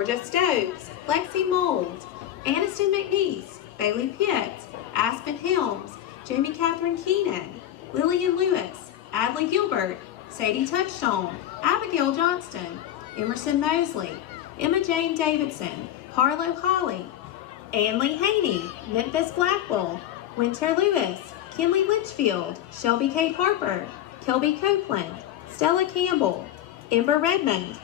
Georgia Stokes, Lexi Mould, Aniston McNeese, Bailey Pitts, Aspen Helms, Jamie Catherine Keenan, Lillian Lewis, Adley Gilbert, Sadie Touchstone, Abigail Johnston, Emerson Mosley, Emma Jane Davidson, Harlow Holly, Anlee Haney, Memphis Blackwell, Winter Lewis, Kinley Litchfield, Shelby Kate Harper, Kelby Copeland, Stella Campbell, Ember Redmond,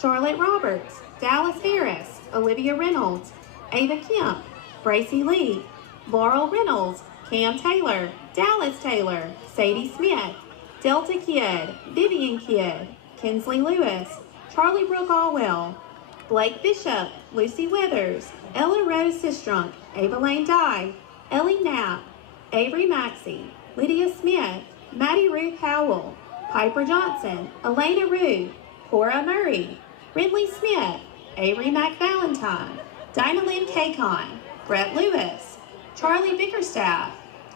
Charlotte Roberts, Dallas Harris, Olivia Reynolds, Ava Kemp, Bracy Lee, Laurel Reynolds, Cam Taylor, Dallas Taylor, Sadie Smith, Delta Kidd, Vivian Kidd, Kinsley Lewis, Charlie Brooke Allwell, Blake Bishop, Lucy Withers, Ella Rose Sistrunk, Ava Lane Dye, Ellie Knapp, Avery Maxey, Lydia Smith, Maddie Ruth Howell, Piper Johnson, Elena Rue, Cora Murray, Ridley Smith, Avery McValentine, Dinah Lynn Cacon, Brett Lewis, Charlie Bickerstaff,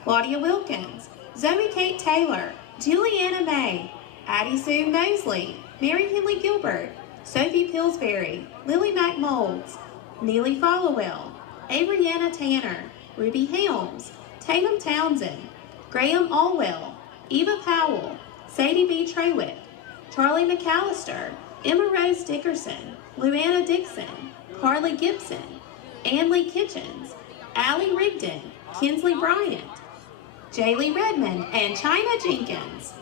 Claudia Wilkins, Zoe Kate Taylor, Juliana May, Addie Sue Mosley, Mary Henley Gilbert, Sophie Pillsbury, Lily McMolds, Neely Followell, Abrianna Tanner, Ruby Helms, Tatum Townsend, Graham Allwell, Eva Powell, Sadie B. Trewick, Charlie McAllister, Emma Rose Dickerson, Luanna Dixon, Carly Gibson, Anlee Kitchens, Allie Rigdon, Kinsley Bryant, Jaylee Redmond, and China Jenkins.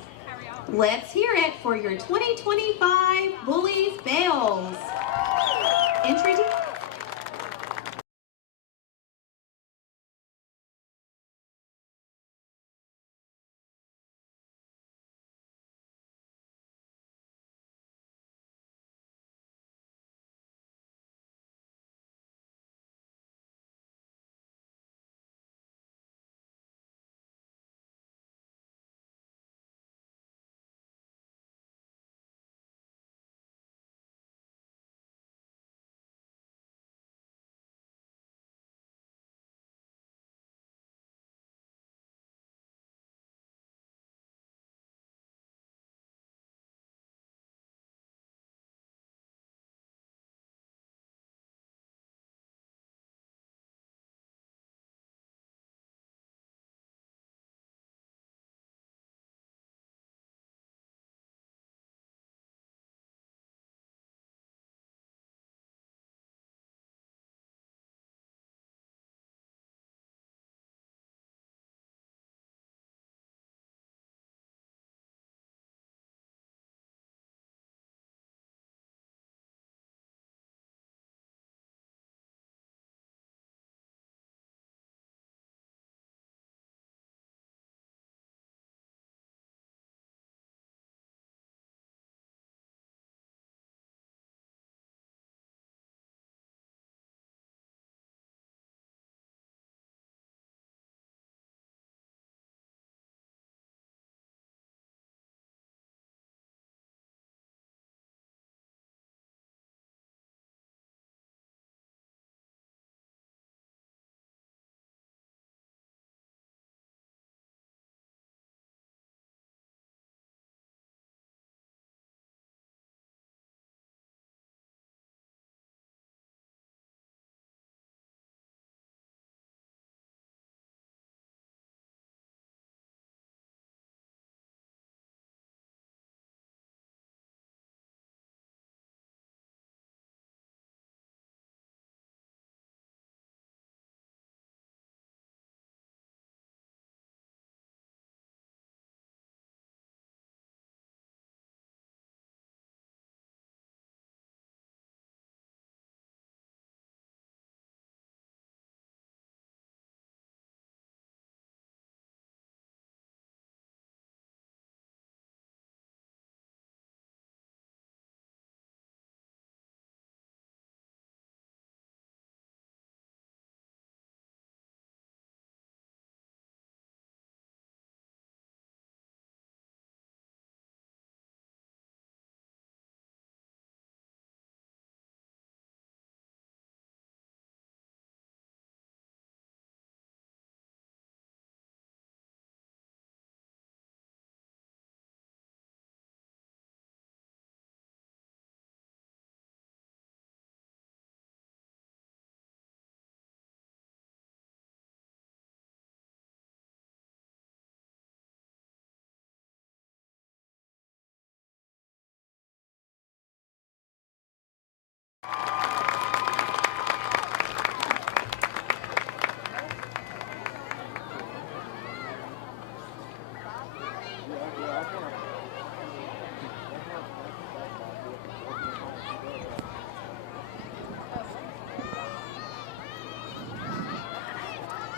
Let's hear it for your 2025 Bullies Bells. Introduce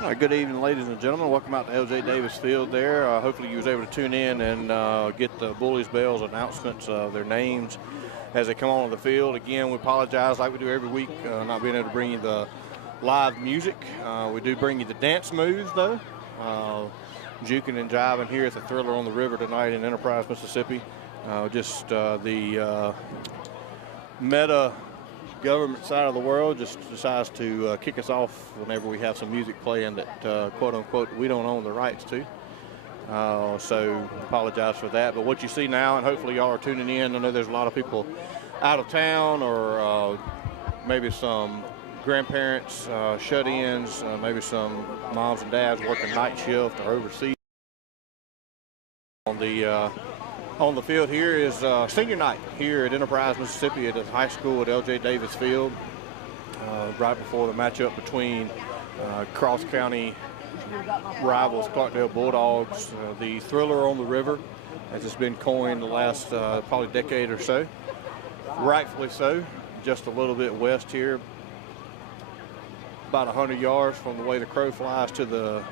All right, good evening, ladies and gentlemen. Welcome out to L.J. Davis Field there. Hopefully you was able to tune in and get the Bullies Bells announcements of their names as they come on the field. Again, we apologize like we do every week, not being able to bring you the live music. We do bring you the dance moves, though. Juking and jiving here at the Thriller on the River tonight in Enterprise, Mississippi. The meta government side of the world just decides to kick us off whenever we have some music playing that quote unquote we don't own the rights to. So apologize for that. But what you see now, and hopefully y'all are tuning in, I know there's a lot of people out of town or maybe some grandparents, shut-ins, maybe some moms and dads working night shift or overseas. On the field here is senior night here at Enterprise, Mississippi at the high school at L.J. Davis Field, right before the matchup between cross-county rivals Clarkdale Bulldogs, the Thriller on the River, as it's been coined the last probably decade or so. Rightfully so, just a little bit west here, about 100 yards from the way the crow flies to the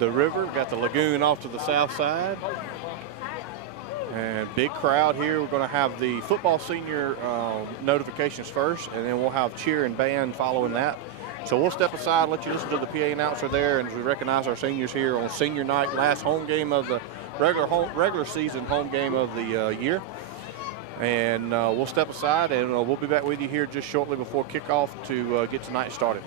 river. Got the lagoon off to the south side. And big crowd here. We're going to have the football senior notifications first, and then we'll have cheer and band following that. So we'll step aside, let you listen to the PA announcer there, and we recognize our seniors here on senior night, last home game of the regular season home game of the year. And we'll step aside, and we'll be back with you here just shortly before kickoff to get tonight started.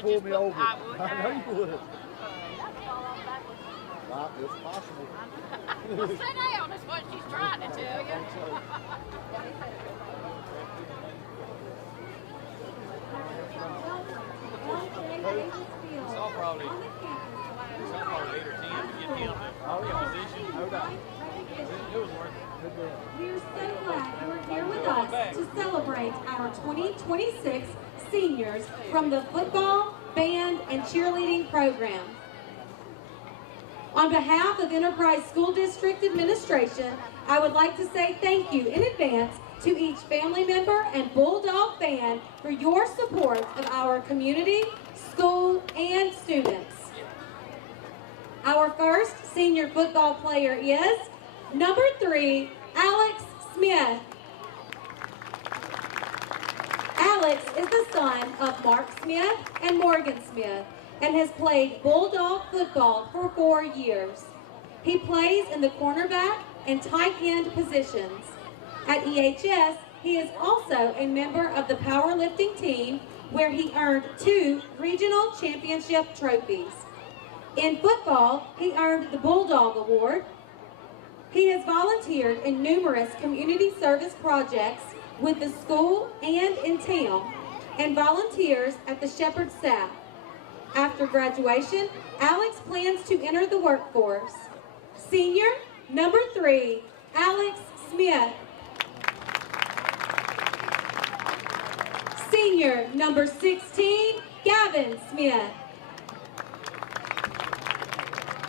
Pull me over. I know you would. It's possible. Well, sit down is what she's trying to tell you. Saw probably 8 or 10 to get him in position. No doubt. It was worth it. We're so glad you're here with us to celebrate our 2026 seniors from the football, band, and cheerleading program. On behalf of Enterprise School District Administration, I would like to say thank you in advance to each family member and Bulldog fan for your support of our community, school, and students. Our first senior football player is number 3, Alex Smith. Alex is the son of Mark Smith and Morgan Smith and has played Bulldog football for 4 years. He plays in the cornerback and tight end positions. At EHS, he is also a member of the powerlifting team where he earned 2 regional championship trophies. In football, he earned the Bulldog Award. He has volunteered in numerous community service projects with the school and in town, and volunteers at the Shepherd Staff. After graduation, Alex plans to enter the workforce. Senior, number 3, Alex Smith. Senior, number 16, Gavin Smith.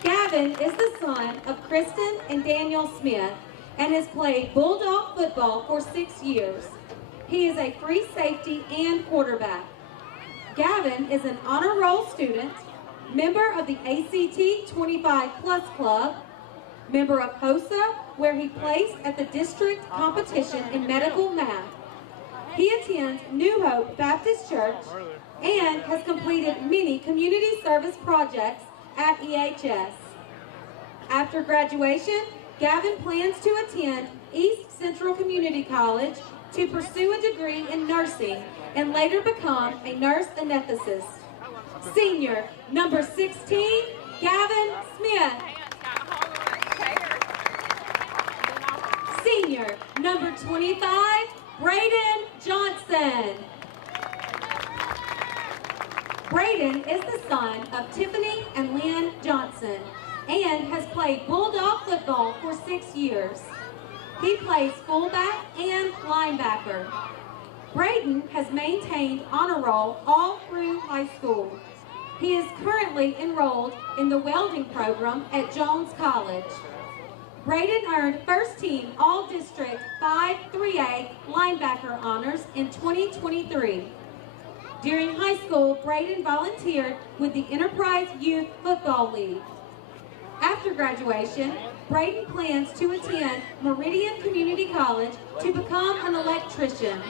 Gavin is the son of Kristen and Daniel Smith and has played Bulldog football for 6 years. He is a free safety and quarterback. Gavin is an honor roll student, member of the ACT 25 Plus Club, member of HOSA, where he placed at the district competition in medical math. He attends New Hope Baptist Church and has completed many community service projects at EHS. After graduation, Gavin plans to attend East Central Community College to pursue a degree in nursing and later become a nurse anesthetist. Senior, number 16, Gavin Smith. Senior, number 25, Braden Johnson. Braden is the son of Tiffany and Lynn Johnson and has played Bulldog football for 6 years. He plays fullback and linebacker. Braden has maintained honor roll all through high school. He is currently enrolled in the welding program at Jones College. Braden earned first team All-District 5-3A linebacker honors in 2023. During high school, Braden volunteered with the Enterprise Youth Football League. After graduation, Braden plans to attend Meridian Community College to become an electrician.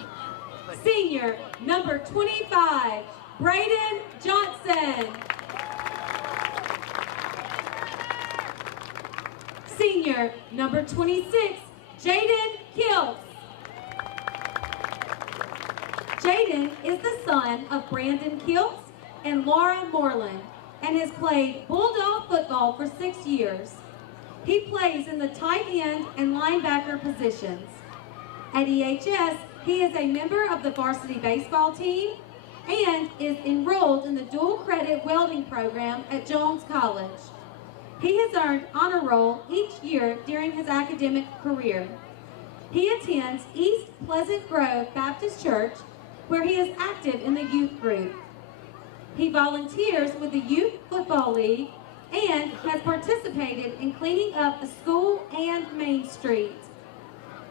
Senior number 25, Braden Johnson. Senior number 26, Jaden Kills. Jaden is the son of Brandon Kills and Laura Moreland and has played Bulldog football for 6 years. He plays in the tight end and linebacker positions. At EHS, he is a member of the varsity baseball team and is enrolled in the dual credit welding program at Jones College. He has earned honor roll each year during his academic career. He attends East Pleasant Grove Baptist Church, where he is active in the youth group. He volunteers with the Youth Football League and has participated in cleaning up the school and Main Street.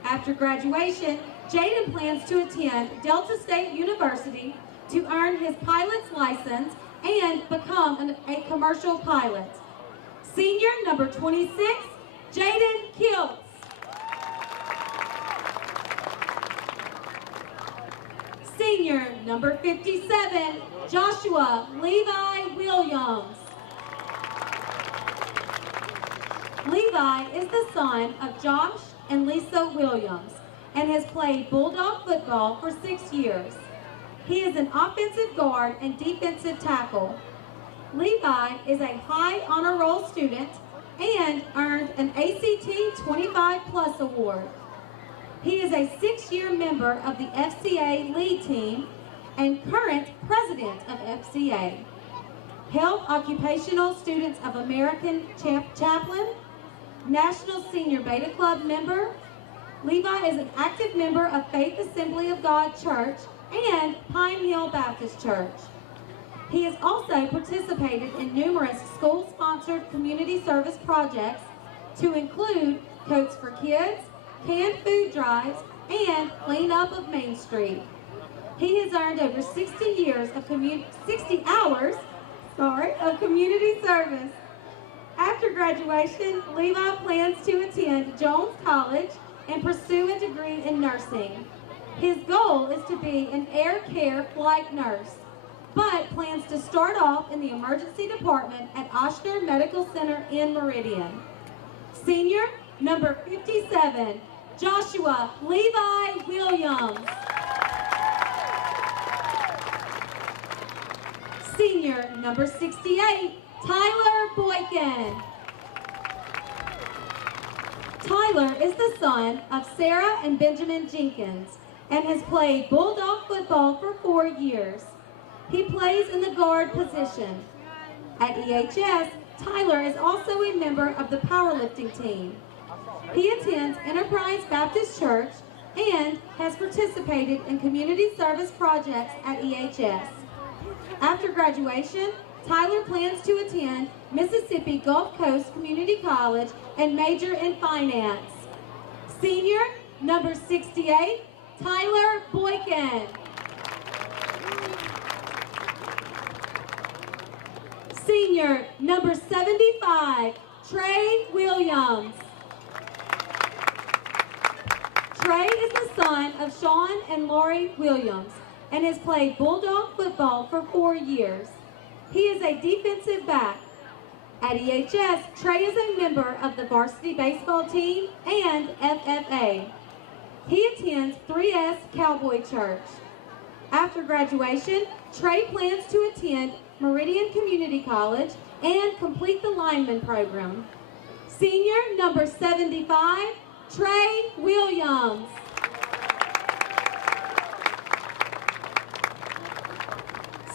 After graduation, Jaden plans to attend Delta State University to earn his pilot's license and become a commercial pilot. Senior number 26, Jaden Kills. Senior number 57, Joshua Levi Williams. Levi is the son of Josh and Lisa Williams and has played Bulldog football for 6 years. He is an offensive guard and defensive tackle. Levi is a high honor roll student and earned an ACT 25 Plus award. He is a 6-year member of the FCA lead team and current president of FCA. Health Occupational Students of American chaplain, National Senior Beta Club member. Levi is an active member of Faith Assembly of God Church and Pine Hill Baptist Church. He has also participated in numerous school-sponsored community service projects to include Coats for Kids, canned food drives, and cleanup of Main Street. He has earned over 60 hours of community service. After graduation, Levi plans to attend Jones College and pursue a degree in nursing. His goal is to be an air care flight nurse, but plans to start off in the emergency department at Ochsner Medical Center in Meridian. Senior number 57, Joshua Levi Williams. Senior number 68, Tyler Boykin. Tyler is the son of Sarah and Benjamin Jenkins and has played Bulldog football for 4 years. He plays in the guard position. At EHS, Tyler is also a member of the powerlifting team. He attends Enterprise Baptist Church and has participated in community service projects at EHS. After graduation, Tyler plans to attend Mississippi Gulf Coast Community College and major in finance. Senior number 68, Tyler Boykin. Senior number 75, Trey Williams. Trey is the son of Sean and Lori Williams and has played Bulldog football for 4 years. He is a defensive back. At EHS, Trey is a member of the varsity baseball team and FFA. He attends 3S Cowboy Church. After graduation, Trey plans to attend Meridian Community College and complete the lineman program. Senior number 75, Trey Williams.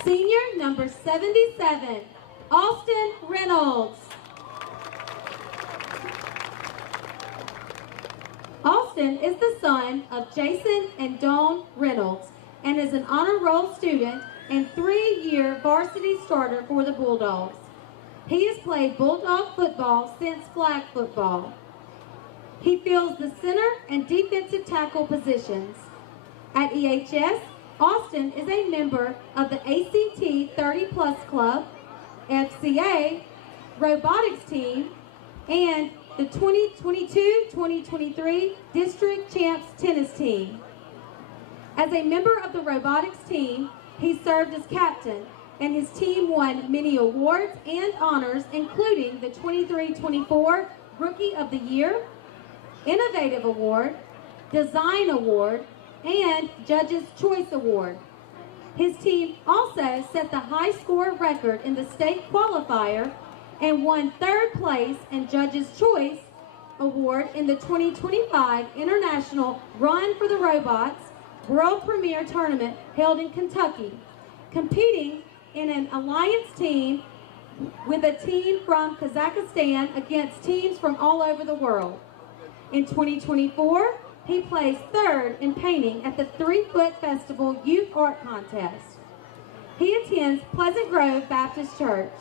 Senior number 77, Austin Reynolds. Austin is the son of Jason and Dawn Reynolds and is an honor roll student and 3-year varsity starter for the Bulldogs. He has played Bulldog football since flag football. He fills the center and defensive tackle positions. At EHS, Austin is a member of the ACT 30+ Club, FCA, robotics team, and the 2022-2023 District Champs tennis team. As a member of the robotics team, he served as captain, and his team won many awards and honors, including the 23-24 Rookie of the Year, Innovative Award, Design Award, and Judge's Choice Award. His team also set the high score record in the state qualifier and won 3rd place in Judge's Choice Award in the 2025 International Run for the Robots World Premier Tournament held in Kentucky, competing in an alliance team with a team from Kazakhstan against teams from all over the world. In 2024, he placed 3rd in painting at the 3-Foot Festival Youth Art Contest. He attends Pleasant Grove Baptist Church.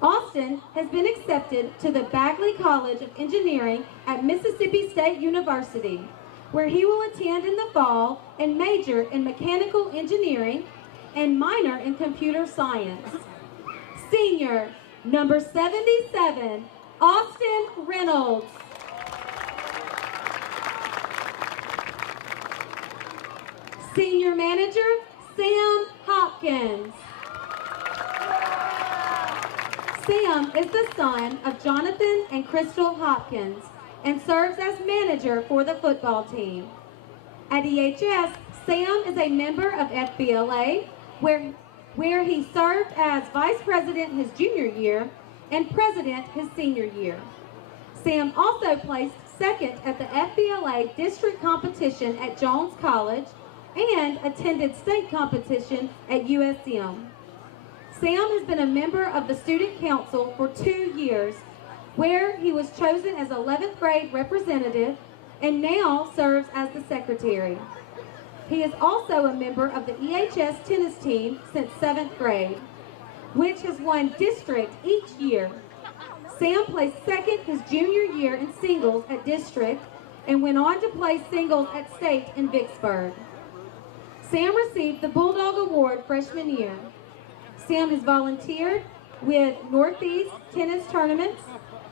Austin has been accepted to the Bagley College of Engineering at Mississippi State University, where he will attend in the fall and major in mechanical engineering and minor in computer science. Senior number 77, Austin Reynolds. Senior manager, Sam Hopkins. Sam is the son of Jonathan and Crystal Hopkins and serves as manager for the football team. At EHS, Sam is a member of FBLA, where he served as vice president his junior year and president his senior year. Sam also placed 2nd at the FBLA district competition at Jones College and attended state competition at USM. Sam has been a member of the student council for 2 years, where he was chosen as 11th grade representative and now serves as the secretary. He is also a member of the EHS tennis team since 7th grade, which has won district each year. Sam placed 2nd his junior year in singles at district and went on to play singles at state in Vicksburg. Sam received the Bulldog Award freshman year. Sam has volunteered with Northeast tennis tournaments.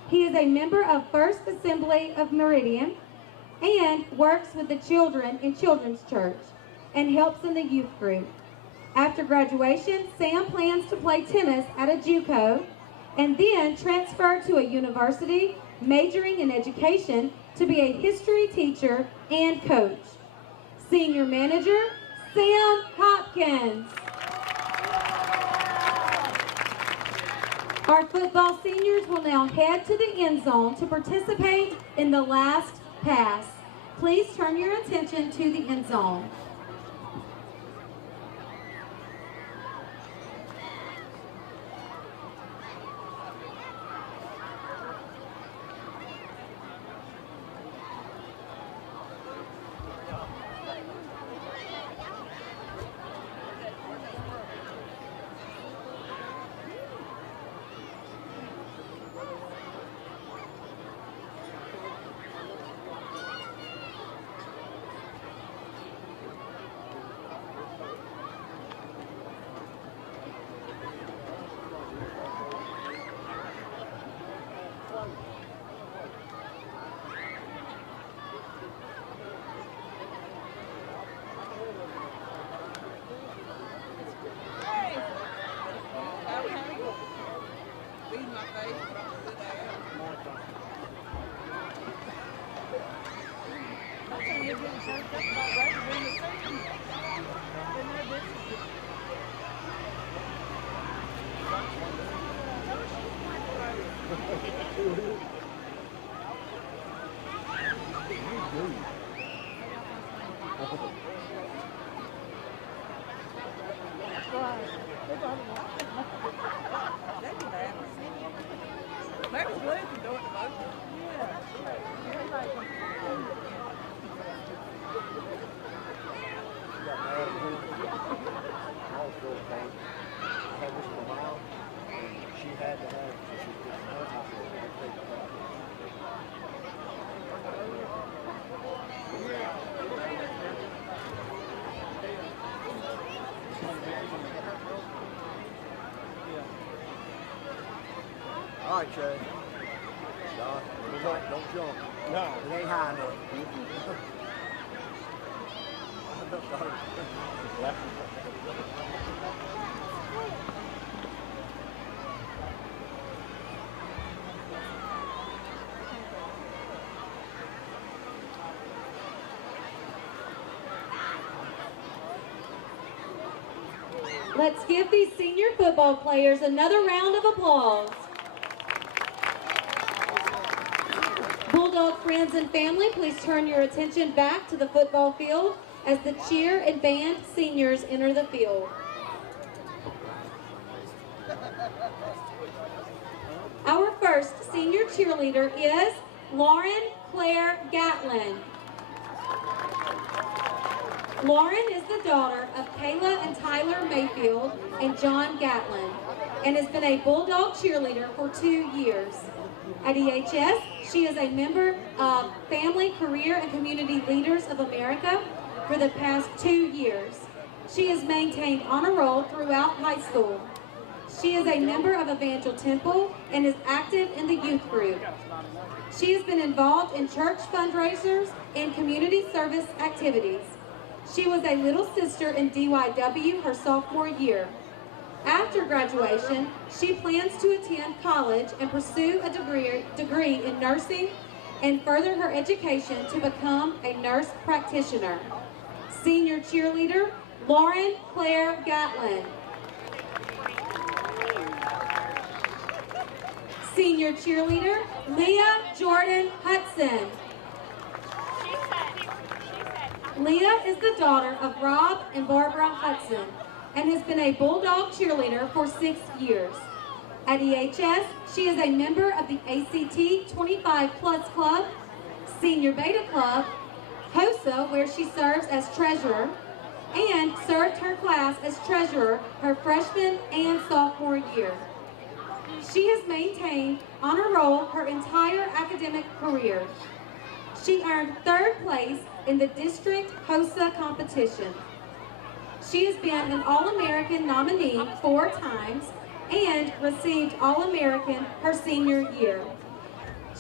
He is a member of First Assembly of Meridian and works with the children in Children's Church and helps in the youth group. After graduation, Sam plans to play tennis at a JUCO and then transfer to a university, majoring in education to be a history teacher and coach. Senior manager, Sam Hopkins. Our football seniors will now head to the end zone to participate in the last pass. Please turn your attention to the end zone. All right, Chad. Don't jump. No. It ain't high enough. Let's give these senior football players another round of applause. Bulldog friends and family, please turn your attention back to the football field as the cheer and band seniors enter the field. Our first senior cheerleader is Lauren Claire Gatlin. Lauren is the daughter of Kayla and Tyler Mayfield and John Gatlin and has been a Bulldog cheerleader for 2 years. At EHS, she is a member of Family, Career, and Community Leaders of America for the past 2 years. She has maintained honor roll throughout high school. She is a member of Evangel Temple and is active in the youth group. She has been involved in church fundraisers and community service activities. She was a little sister in DYW her sophomore year. After graduation, she plans to attend college and pursue a degree in nursing and further her education to become a nurse practitioner. Senior cheerleader, Lauren Claire Gatlin. Senior cheerleader, Leah Jordan Hudson. Leah is the daughter of Rob and Barbara Hudson and has been a Bulldog cheerleader for 6 years. At EHS, she is a member of the ACT 25 Plus Club, Senior Beta Club, HOSA, where she serves as treasurer, and served her class as treasurer her freshman and sophomore year. She has maintained honor roll her entire academic career. She earned 3rd place in the district HOSA competition. She has been an All-American nominee 4 times and received All-American her senior year.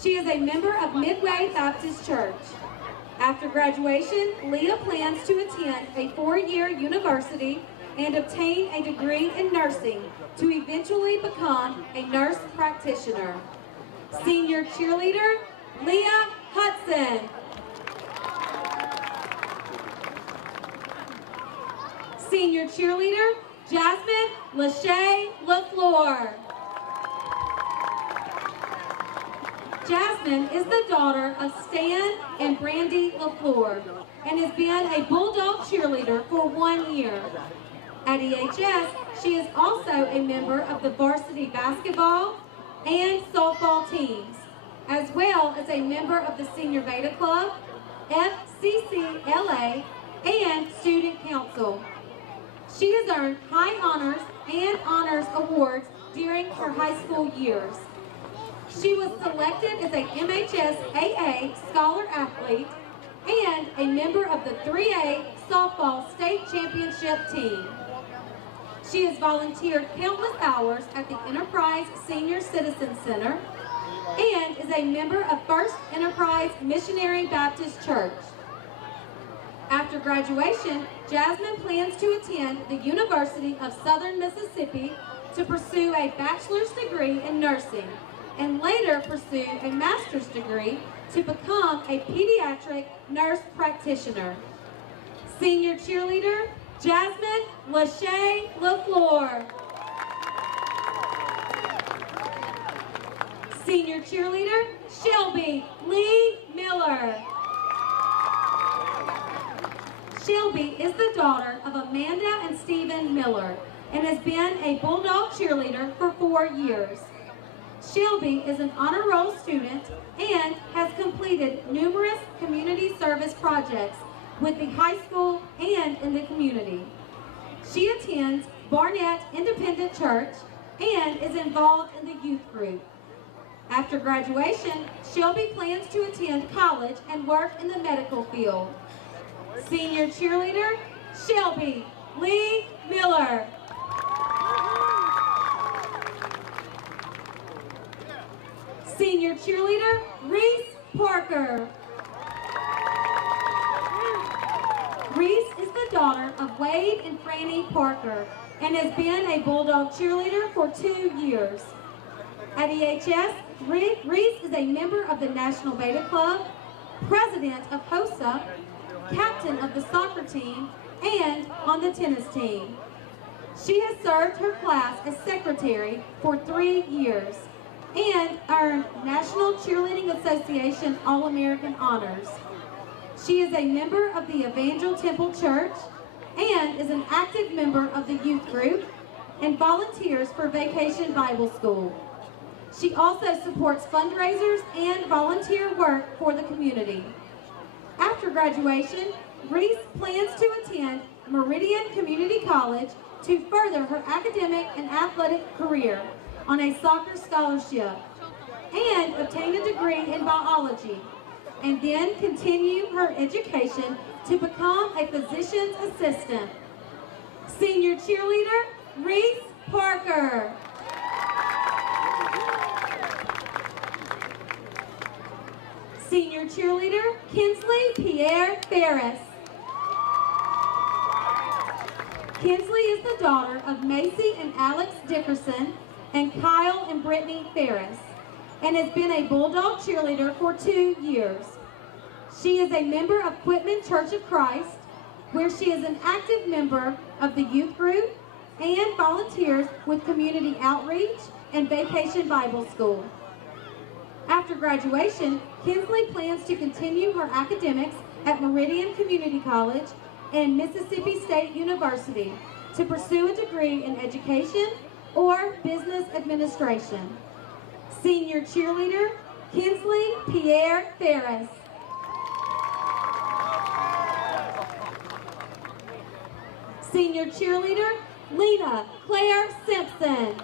She is a member of Midway Baptist Church. After graduation, Leah plans to attend a 4-year university and obtain a degree in nursing to eventually become a nurse practitioner. Senior cheerleader, Leah Hudson. Senior cheerleader, Jasmine Lachey LaFleur. Jasmine is the daughter of Stan and Brandy LaFleur and has been a Bulldog cheerleader for 1 year. At EHS, she is also a member of the varsity basketball and softball teams, as well as a member of the Senior Beta Club, FCCLA, and Student Council. She has earned high honors and honors awards during her high school years. She was selected as a MHSAA Scholar Athlete and a member of the 3A Softball State Championship team. She has volunteered countless hours at the Enterprise Senior Citizen Center and is a member of First Enterprise Missionary Baptist Church. After graduation, Jasmine plans to attend the University of Southern Mississippi to pursue a bachelor's degree in nursing and later pursue a master's degree to become a pediatric nurse practitioner. Senior cheerleader, Jasmine Lachey LaFleur. Senior cheerleader, Shelby Lee Miller. Shelby is the daughter of Amanda and Stephen Miller and has been a Bulldog cheerleader for 4 years. Shelby is an honor roll student and has completed numerous community service projects with the high school and in the community. She attends Barnett Independent Church and is involved in the youth group. After graduation, Shelby plans to attend college and work in the medical field. Senior cheerleader, Shelby Lee Miller. Senior cheerleader, Reese Parker. Reese is the daughter of Wade and Franny Parker and has been a Bulldog cheerleader for 2 years. At EHS, Reese is a member of the National Beta Club, president of HOSA, captain of the soccer team, and on the tennis team. She has served her class as secretary for 3 years and earned National Cheerleading Association All-American honors. She is a member of the Evangel Temple Church and is an active member of the youth group and volunteers for Vacation Bible School. She also supports fundraisers and volunteer work for the community. After graduation, Reese plans to attend Meridian Community College to further her academic and athletic career on a soccer scholarship and obtain a degree in biology, and then continue her education to become a physician's assistant. Senior cheerleader, Reese Parker. Senior cheerleader, Kinsley Pierre Ferris. Kinsley is the daughter of Macy and Alex Dickerson and Kyle and Brittany Ferris, and has been a Bulldog cheerleader for 2 years. She is a member of Quitman Church of Christ, where she is an active member of the youth group and volunteers with community outreach and Vacation Bible School. After graduation, Kinsley plans to continue her academics at Meridian Community College and Mississippi State University to pursue a degree in education or business administration. Senior cheerleader, Kinsley Pierre Ferris. Senior cheerleader, Lena Claire Simpson.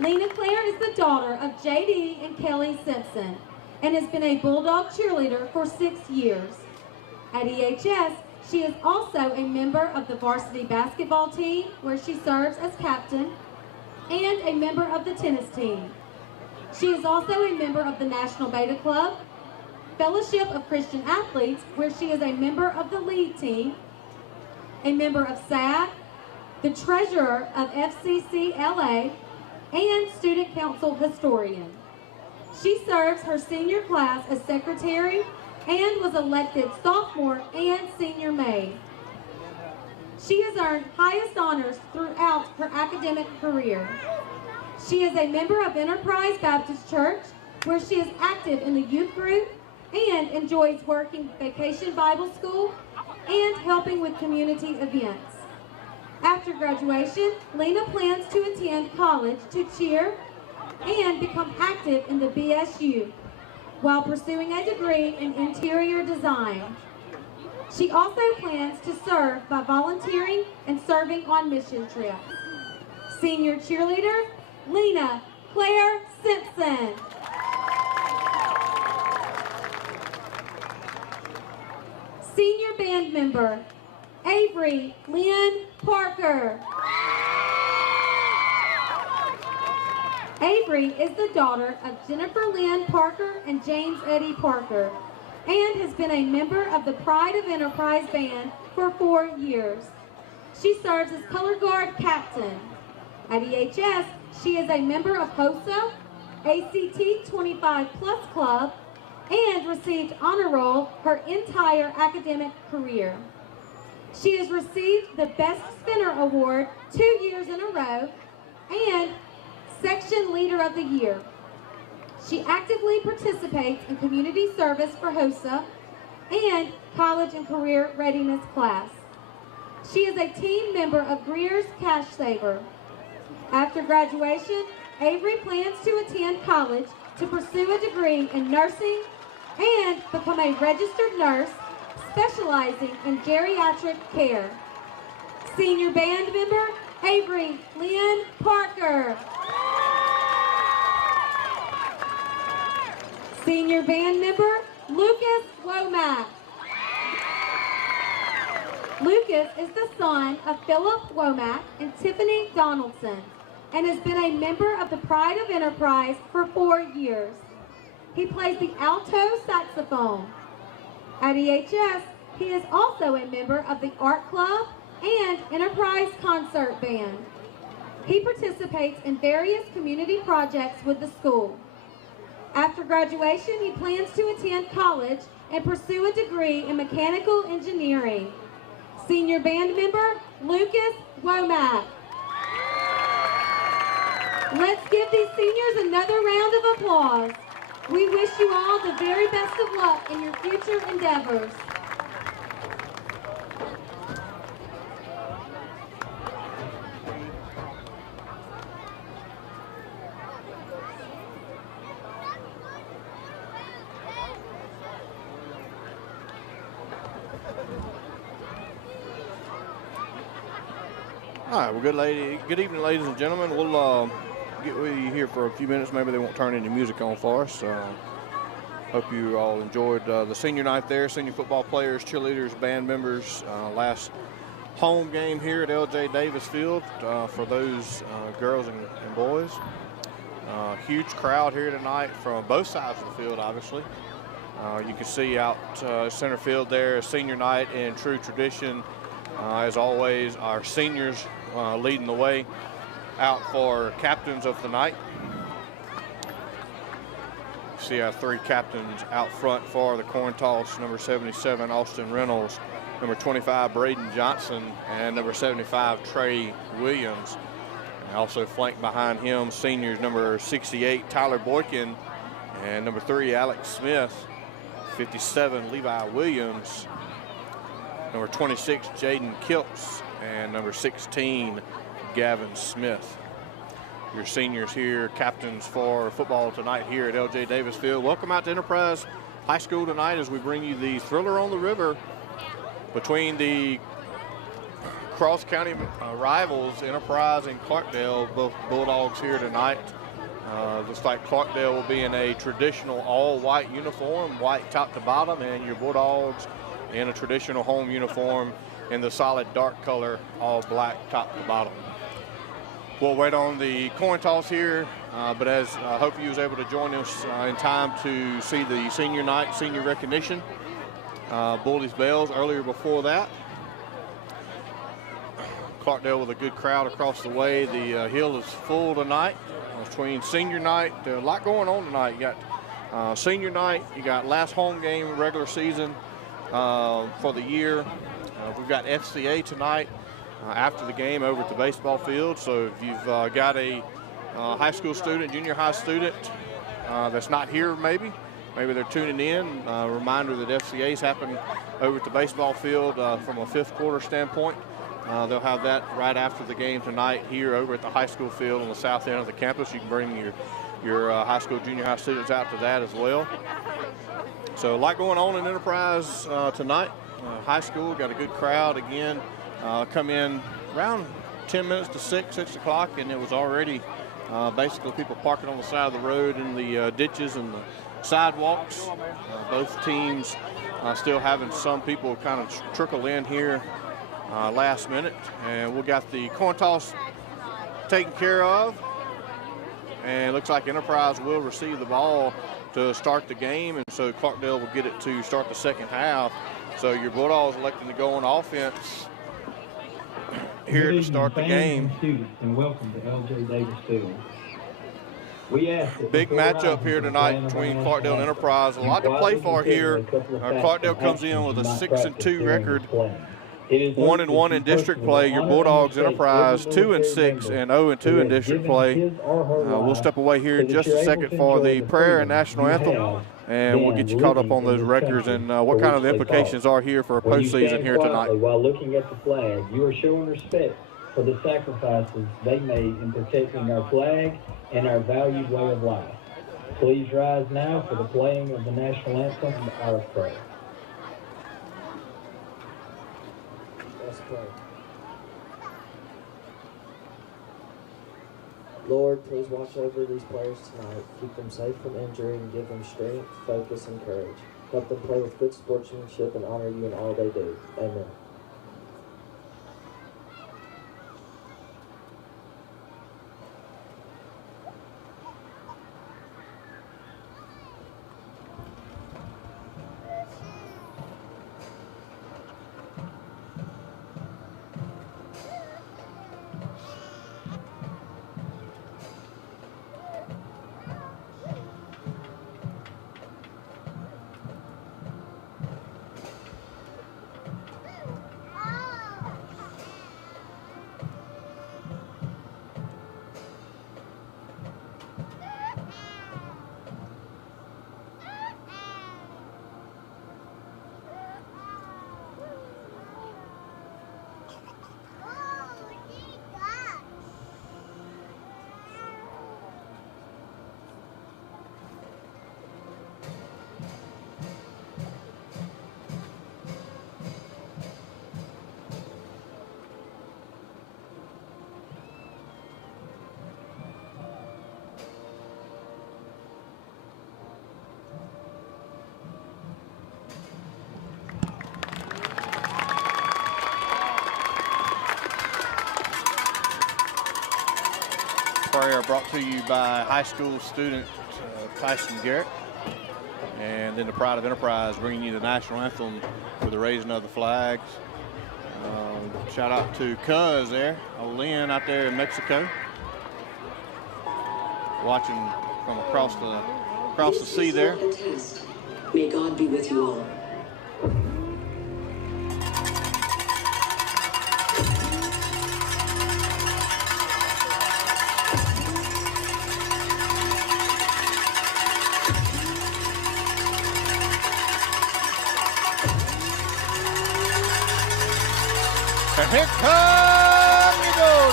Lena Claire is the daughter of JD and Kelly Simpson and has been a Bulldog cheerleader for 6 years. At EHS, she is also a member of the varsity basketball team, where she serves as captain, and a member of the tennis team. She is also a member of the National Beta Club, Fellowship of Christian Athletes, where she is a member of the lead team, a member of SAD, the treasurer of FCCLA, and student council historian. She serves her senior class as secretary and was elected sophomore and senior May. She has earned highest honors throughout her academic career. She is a member of Enterprise Baptist Church, where she is active in the youth group and enjoys working Vacation Bible School and helping with community events. After graduation, Lena plans to attend college to cheer and become active in the BSU while pursuing a degree in interior design. She also plans to serve by volunteering and serving on mission trips. Senior cheerleader, Lena Claire Simpson. Senior band member, Avery Lynn Parker. Avery is the daughter of Jennifer Lynn Parker and James Eddie Parker, and has been a member of the Pride of Enterprise Band for 4 years. She serves as color guard captain. At EHS, she is a member of HOSA, ACT 25 Plus Club, and received honor roll her entire academic career. She has received the Best Spinner Award 2 years in a row and Section Leader of the Year. She actively participates in community service for HOSA and college and career readiness class. She is a team member of Greer's Cash Saver. After graduation, Avery plans to attend college to pursue a degree in nursing and become a registered nurse specializing in geriatric care. Senior band member, Avery Lynn Parker. Senior band member, Lucas Womack. Lucas is the son of Philip Womack and Tiffany Donaldson and has been a member of the Pride of Enterprise for 4 years. He plays the alto saxophone. At EHS, he is also a member of the Art Club and Enterprise Concert Band. He participates in various community projects with the school. After graduation, he plans to attend college and pursue a degree in mechanical engineering. Senior band member, Lucas Womack. Let's give these seniors another round of applause. We wish you all the very best of luck in your future endeavors. All right, well, good evening, ladies and gentlemen. We'll get with you here for a few minutes. Maybe they won't turn any music on for us. Hope you all enjoyed the senior night there. Senior football players, cheerleaders, band members. Last home game here at L.J. Davis Field for those girls and boys. Huge crowd here tonight from both sides of the field, obviously. You can see out center field there, senior night in true tradition. As always, our seniors leading the way out for captains of the night. See our 3 captains out front for the coin toss. Number 77, Austin Reynolds. Number 25, Braden Johnson. And number 75, Trey Williams. And also flanked behind him, seniors, number 68, Tyler Boykin. And number 3, Alex Smith. 57, Levi Williams. Number 26, Jaden Kiltz. And number 16, Gavin Smith. Your seniors here, captains for football tonight here at L.J. Davis Field. Welcome out to Enterprise High School tonight as we bring you the thriller on the river between the cross-county rivals, Enterprise and Clarkdale, both Bulldogs here tonight. Looks like Clarkdale will be in a traditional all-white uniform, white top to bottom, and your Bulldogs in a traditional home uniform in the solid dark color, all black top to bottom. We'll wait on the coin toss here, but as I hope you was able to join us in time to see the senior night, senior recognition. Bullies Bells earlier before that. Clarkdale with a good crowd across the way. The hill is full tonight between senior night. A lot going on tonight. You got senior night, you got last home game regular season for the year. We've got FCA tonight after the game over at the baseball field. So if you've got a high school student, junior high student that's not here maybe they're tuning in. Reminder that FCA's happen over at the baseball field from a fifth quarter standpoint. They'll have that right after the game tonight here over at the high school field on the south end of the campus. You can bring your high school, junior high students out to that as well. So a lot going on in Enterprise tonight. High school, got a good crowd again. Come in around 10 minutes to 6 o'clock, and it was already basically people parking on the side of the road in the ditches and the sidewalks. Both teams still having some people kind of trickle in here last minute. And we got the coin toss taken care of. And it looks like Enterprise will receive the ball to start the game, and so Clarkdale will get it to start the second half. So your Bulldogs electing to go on offense here to start the game. Students, and welcome to L.J. Davis Field. We ask big matchup here tonight between Clarkdale and Enterprise. A lot to play for here. Clarkdale comes in with a 6-2 record. 1-1 in district play. Your Bulldogs Enterprise 2-6 and 0-2 in district play. We'll step away here in just a second for the prayer and national anthem, and we'll get you caught up on those records and what kind of the implications are here for a postseason here tonight. While looking at the flag, you are showing respect for the sacrifices they made in protecting our flag and our valued way of life. Please rise now for the playing of the national anthem and our prayer. Let's pray. Lord, please watch over these players tonight. Keep them safe from injury and give them strength, focus, and courage. Help them play with good sportsmanship and honor you in all they do. Amen. are brought to you by high school student Tyson Garrett. And then the Pride of Enterprise bringing you the national anthem for the raising of the flags. Shout out to Cuz there, Lynn out there in Mexico, watching from across the sea there. May God be with you all. And here come the Bulldogs.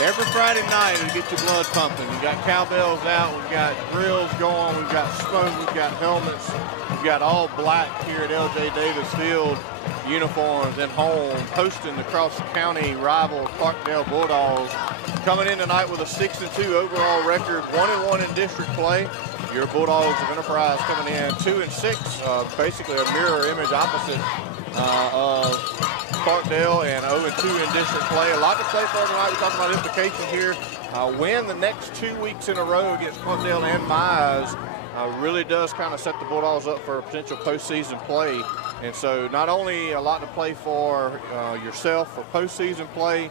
Every Friday night we get your blood pumping. We got cowbells out, we've got grills going, we've got smoke, we've got helmets, we've got all black here at L.J. Davis Field uniforms at home, hosting the cross-county rival Clarkdale Bulldogs, coming in tonight with a 6-2 overall record, 1-1 in district play. Your Bulldogs of Enterprise coming in 2-6, basically a mirror image opposite of Clarkdale, and 0-2 in district play. A lot to play for tonight. We're talking about implications here. Win the next 2 weeks in a row against Clarkdale and Mize really does kind of set the Bulldogs up for potential postseason play. And so not only a lot to play for yourself for postseason play,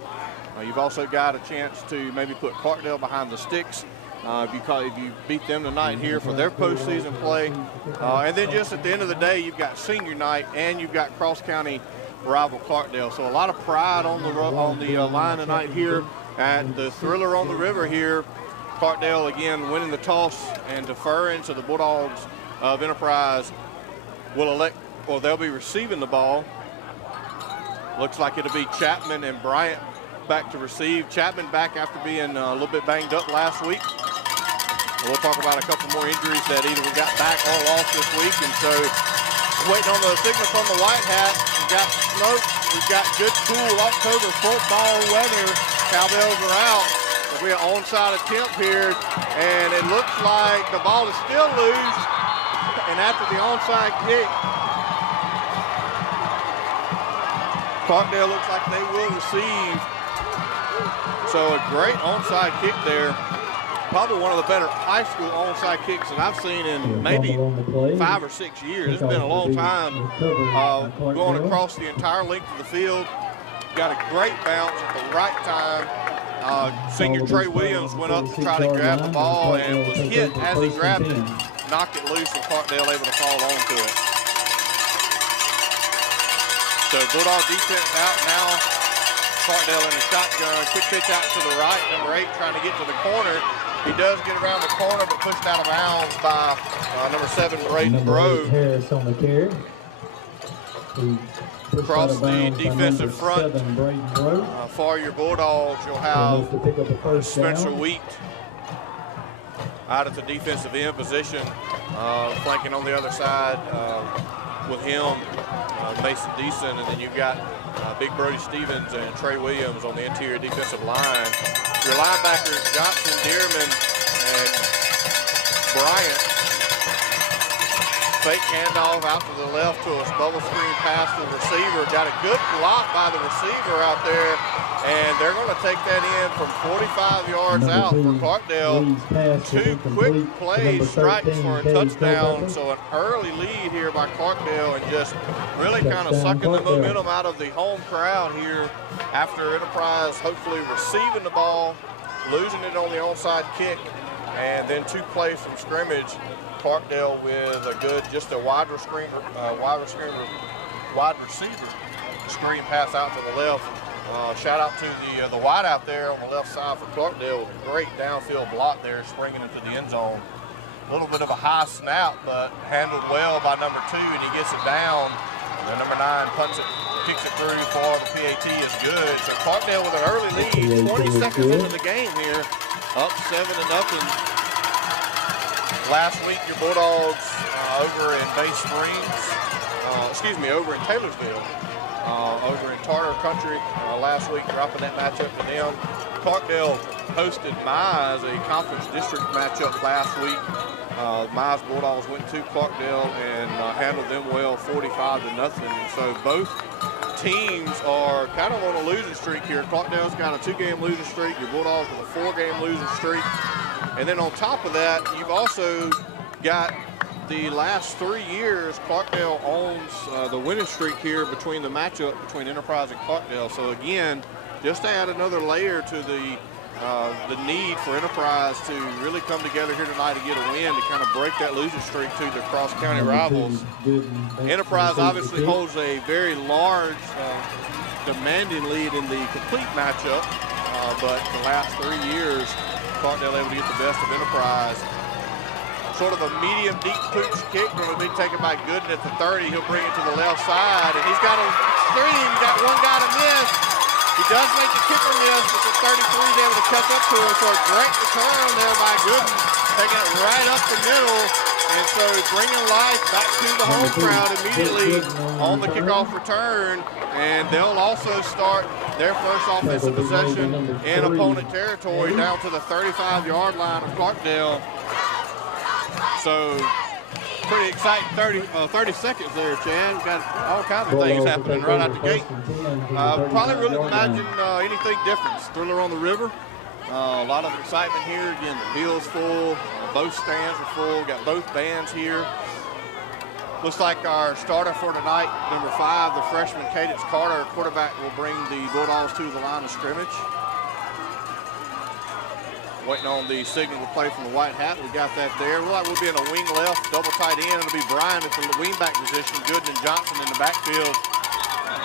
you've also got a chance to maybe put Clarkdale behind the sticks if you beat them tonight here for their postseason play. And then just at the end of the day, you've got senior night and you've got cross-county rival Clarkdale. So a lot of pride on the line tonight here at the Thriller on the River here. Clarkdale again winning the toss and deferring, so the Bulldogs of Enterprise will they'll be receiving the ball. Looks like it'll be Chapman and Bryant back to receive. Chapman back after being a little bit banged up last week. We'll talk about a couple more injuries that either we got back or lost this week, and so waiting on the signal from the White Hat. We've got smoke. We've got good, cool October football weather. Cowbells are out. There'll be an onside attempt here, and it looks like the ball is still loose. And after the onside kick, Clarkdale looks like they will receive. So a great onside kick there. Probably one of the better high school onside kicks that I've seen in maybe 5 or 6 years. It's been a long time going across the entire length of the field. Got a great bounce at the right time. Senior Trey Williams went up to try to grab the ball and was hit as he grabbed it, knocked it loose, and Clarkdale able to fall onto it. So Bulldog defense out now. Clarkdale in the shotgun. Quick pitch out to the right. Number 8 trying to get to the corner. He does get around the corner, but pushed out of bounds by number 7, Braden Brode. Harris on the carry. Across the defensive front for your Bulldogs, you'll have Spencer Wheat out at the defensive end position, flanking on the other side with him, Mason Deason, and then you've got Big Brody Stevens and Trey Williams on the interior defensive line. Your linebackers, Johnson, Dearman, and Bryant. Fake handoff out to the left to a bubble screen pass to the receiver. Got a good block by the receiver out there, and they're going to take that in from 45 yards out for Clarkdale. 2 quick plays, strikes for a touchdown. So an early lead here by Clarkdale, and just really kind of sucking the momentum out of the home crowd here after Enterprise hopefully receiving the ball, losing it on the onside kick, and then 2 plays from scrimmage. Clarkdale with a good, just a wide receiver screen pass out to the left. Shout out to the wide out there on the left side for Clarkdale with a great downfield block there, springing into the end zone. A little bit of a high snap, but handled well by number 2, and he gets it down. And number 9 punts it, kicks it through for the PAT is good. So Clarkdale with an early lead, 20 seconds into the game here, up 7-0. Last week, your Bulldogs over in Bay Springs, over in Taylorsville, over in Tartar Country last week, dropping that matchup to them. Clarkdale hosted Mize, a conference district matchup last week. Mize Bulldogs went to Clarkdale and handled them well, 45-0. And so both teams are kind of on a losing streak here. Clarkdale's got a 2-game losing streak. Your Bulldogs with a 4-game losing streak. And then on top of that, you've also got the last 3 years, Clarkdale owns the winning streak here between the matchup between Enterprise and Clarkdale. So again, just to add another layer to the need for Enterprise to really come together here tonight to get a win to kind of break that losing streak to the cross-county rivals. Enterprise obviously holds a very large, demanding lead in the complete matchup, but the last 3 years, Clarkdale able to get the best of Enterprise. Sort of a medium deep pooch kick going to be taken by Gooden at the 30. He'll bring it to the left side, and he's got a stream, got one guy to miss. He does make the kicker miss, but the 33 is able to catch up to him. So a great return there by Gooden, taking it right up the middle. And so bringing life back to the home crowd immediately on the kickoff return. And they'll also start their first offensive possession in opponent territory down to the 35-yard line of Clarkdale. So pretty exciting 30 seconds there, Chad. We've got all kinds of things happening right out the gate. Probably really imagine anything different. Thriller on the river. A lot of excitement here. Again, the field's full. Both stands are full. Got both bands here. Looks like our starter for tonight, number 5, the freshman Cadence Carter, quarterback, will bring the Bulldogs to the line of scrimmage. Waiting on the signal to play from the white hat. We got that there. We'll be in a wing left, double tight end. It'll be Bryan at the wingback position, Gooden and Johnson in the backfield.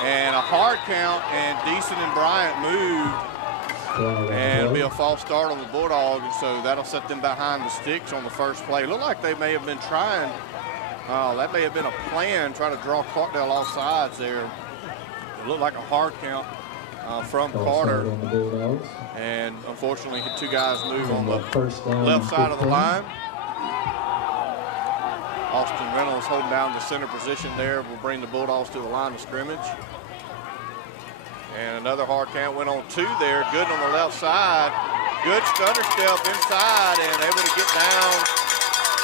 And a hard count, and Deason and Bryant moved. And it'll be a false start on the Bulldogs, and so that'll set them behind the sticks on the first play. It looked like they may have been trying, that may have been a plan, trying to draw Clarkdale off sides there. It looked like a hard count from Carter. And unfortunately, 2 guys move on the left side of the line. Austin Reynolds holding down the center position there will bring the Bulldogs to the line of scrimmage. And another hard count went on 2 there. Good on the left side. Good stutter step inside and able to get down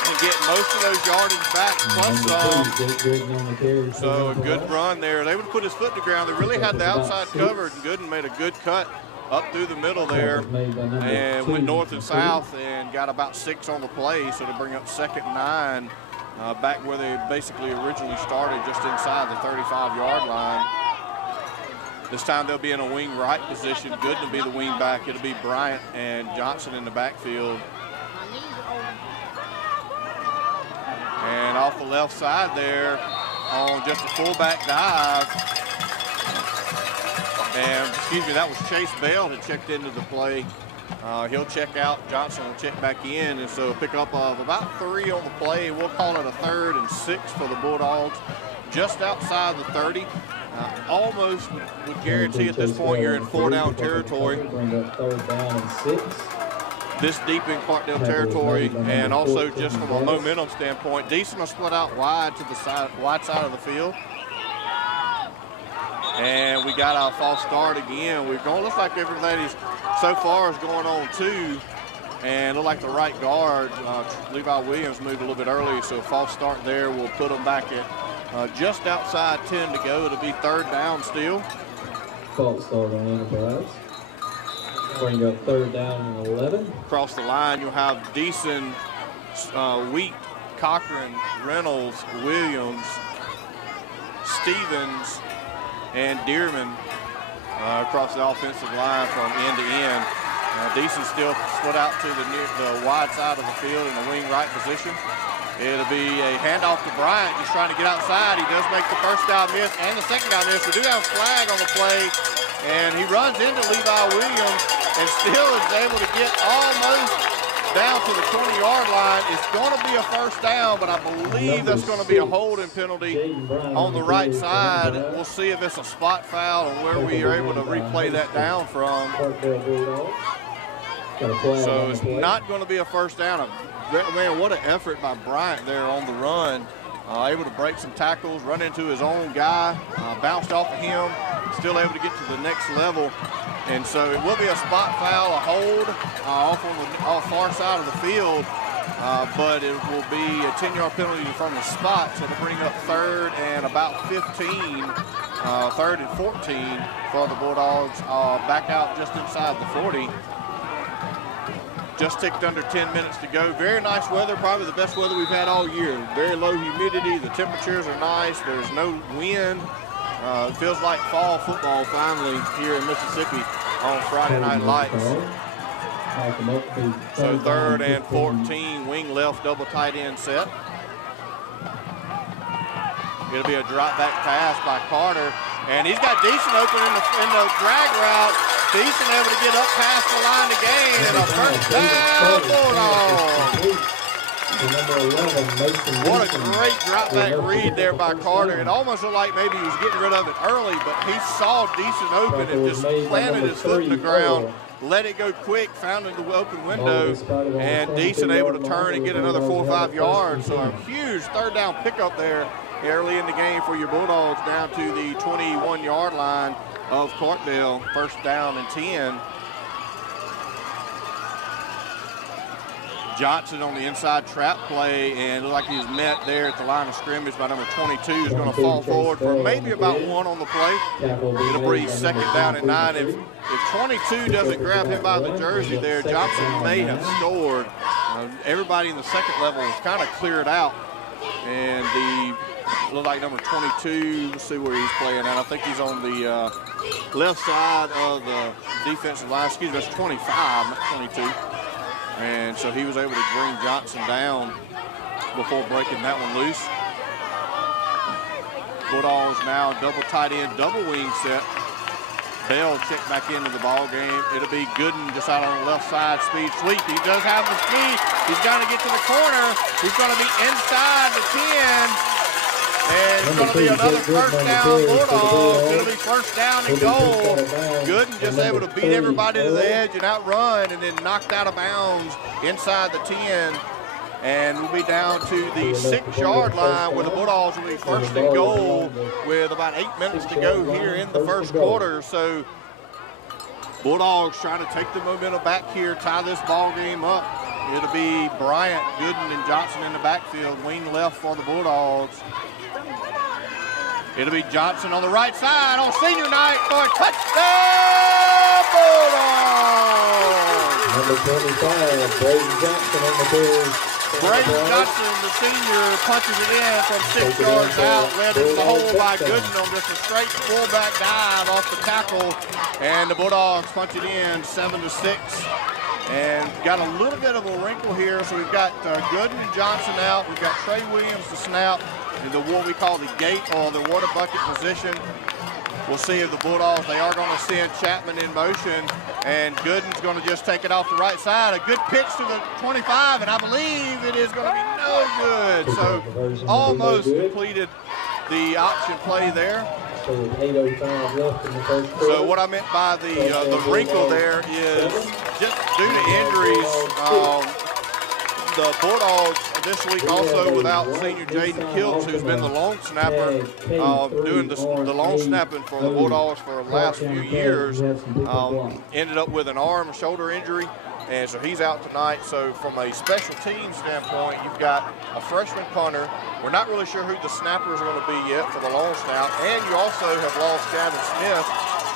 and get most of those yardage back plus some. So a good run there. They would put his foot to the ground. They really had the outside covered, and Gooden made a good cut up through the middle there and went north and south and got about 6 on the play. So to bring up 2nd and 9 back where they basically originally started, just inside the 35-yard line. This time they'll be in a wing right position. Gooden will be the wing back. It'll be Bryant and Johnson in the backfield. And off the left side there on just a fullback dive. And, excuse me, that was Chase Bell that checked into the play. He'll check out. Johnson will check back in. And so a pickup of about 3 on the play. We'll call it a 3rd and 6 for the Bulldogs. Just outside the 30. Almost would guarantee at this point you're in 4-down territory. This deep in Clarkdale territory, and also just from a momentum standpoint, Deason will split out wide to the wide side of the field. And we got our false start again. We're going, looks like everything so far is going on 2. And look like the right guard, Levi Williams, moved a little bit early, so false start there. We'll put them back at just outside 10 to go. It'll be 3rd down still. False start on Enterprise. Bring up 3rd down and 11. Across the line, you'll have Deason, Wheat, Cochran, Reynolds, Williams, Stevens, and Dearman across the offensive line from end to end. Deason still split out to the wide side of the field in the wing right position. It'll be a handoff to Bryant, just trying to get outside. He does make the 1st down miss and the 2nd down miss. We do have a flag on the play, and he runs into Levi Williams and still is able to get almost down to the 20-yard line. It's going to be a 1st down, but I believe that's going to be a holding penalty on the right side. We'll see if it's a spot foul and where we are able to replay that down from. So it's not going to be a 1st down. Man, what an effort by Bryant there on the run. Able to break some tackles, run into his own guy, bounced off of him, still able to get to the next level. And so it will be a spot foul, a hold off on the far side of the field. but it will be a 10-yard penalty from the spot, so they'll bring up 3rd and about 15, 3rd and 14 for the Bulldogs, back out just inside the 40. Just ticked under 10 minutes to go. Very nice weather, probably the best weather we've had all year. Very low humidity, the temperatures are nice, there's no wind. It feels like fall football finally here in Mississippi on Friday Night Lights. So 3rd and 14, wing left, double tight end set. It'll be a drop back pass by Carter, and he's got Deason open in the drag route. Deason able to get up past the line to gain, and a first down Bulldogs. What a great drop back read there by Carter. It almost looked like maybe he was getting rid of it early, but he saw Deason open and just planted his foot in the ground, let it go quick, found the open window, and Deason able to turn and get another 4 or 5 yards. So a huge 3rd down pickup there early in the game for your Bulldogs down to the 21-yard line of Clarkdale. 1st down and 10. Johnson on the inside trap play, and looked like he was met there at the line of scrimmage by number 22. Is going to fall forward for maybe about 1 on the play. It'll be 2nd down and 9. If 22 doesn't grab him by the jersey there, Johnson may have scored. Everybody in the second level was kind of cleared out, and looked like number 22. Let's see where he's playing at. I think he's on the left side of the defensive line. Excuse me, that's 25, not 22. And so he was able to bring Johnson down before breaking that one loose. Bulldogs now double tight end, double wing set. Bell checked back into the ball game. It'll be Gooden just out on the left side, speed sweep. He does have the speed. He's going to get to the corner. He's going to be inside the 10. And it's going to be another 1st down Bulldogs. It'll be 1st down and goal. Gooden just able to beat everybody to the edge and outrun, and then knocked out of bounds inside the 10. And we'll be down to the 6-yard line where the Bulldogs will be 1st and goal with about 8 minutes to go here in the 1st quarter. So Bulldogs trying to take the momentum back here, tie this ball game up. It'll be Bryant, Gooden, and Johnson in the backfield, wing left for the Bulldogs. It'll be Johnson on the right side on senior night for a touchdown, Bulldogs! Number 25, Braden Johnson on the field. Braden Johnson, the senior, punches it in from 6 yards out, led into the hole by Gooden on just a straight fullback dive off the tackle, and the Bulldogs punch it in 7-6. And got a little bit of a wrinkle here, so we've got Gooden and Johnson out. We've got Trey Williams to snap in the what we call the gate or the water bucket position. We'll see if the Bulldogs, they are going to send Chapman in motion, and Gooden's going to just take it off the right side. A good pitch to the 25, and I believe it is going to be no good. So almost completed the option play there. So what I meant by the wrinkle there is just due to injuries, the Bulldogs this week also without senior Jaden Kiltz, who's been the long snapper, doing the long snapping for the Bulldogs for the last few years, ended up with an arm, shoulder injury. And so he's out tonight. So from a special team standpoint, you've got a freshman punter. We're not really sure who the snappers are going to be yet for the long snap. And you also have lost Gavin Smith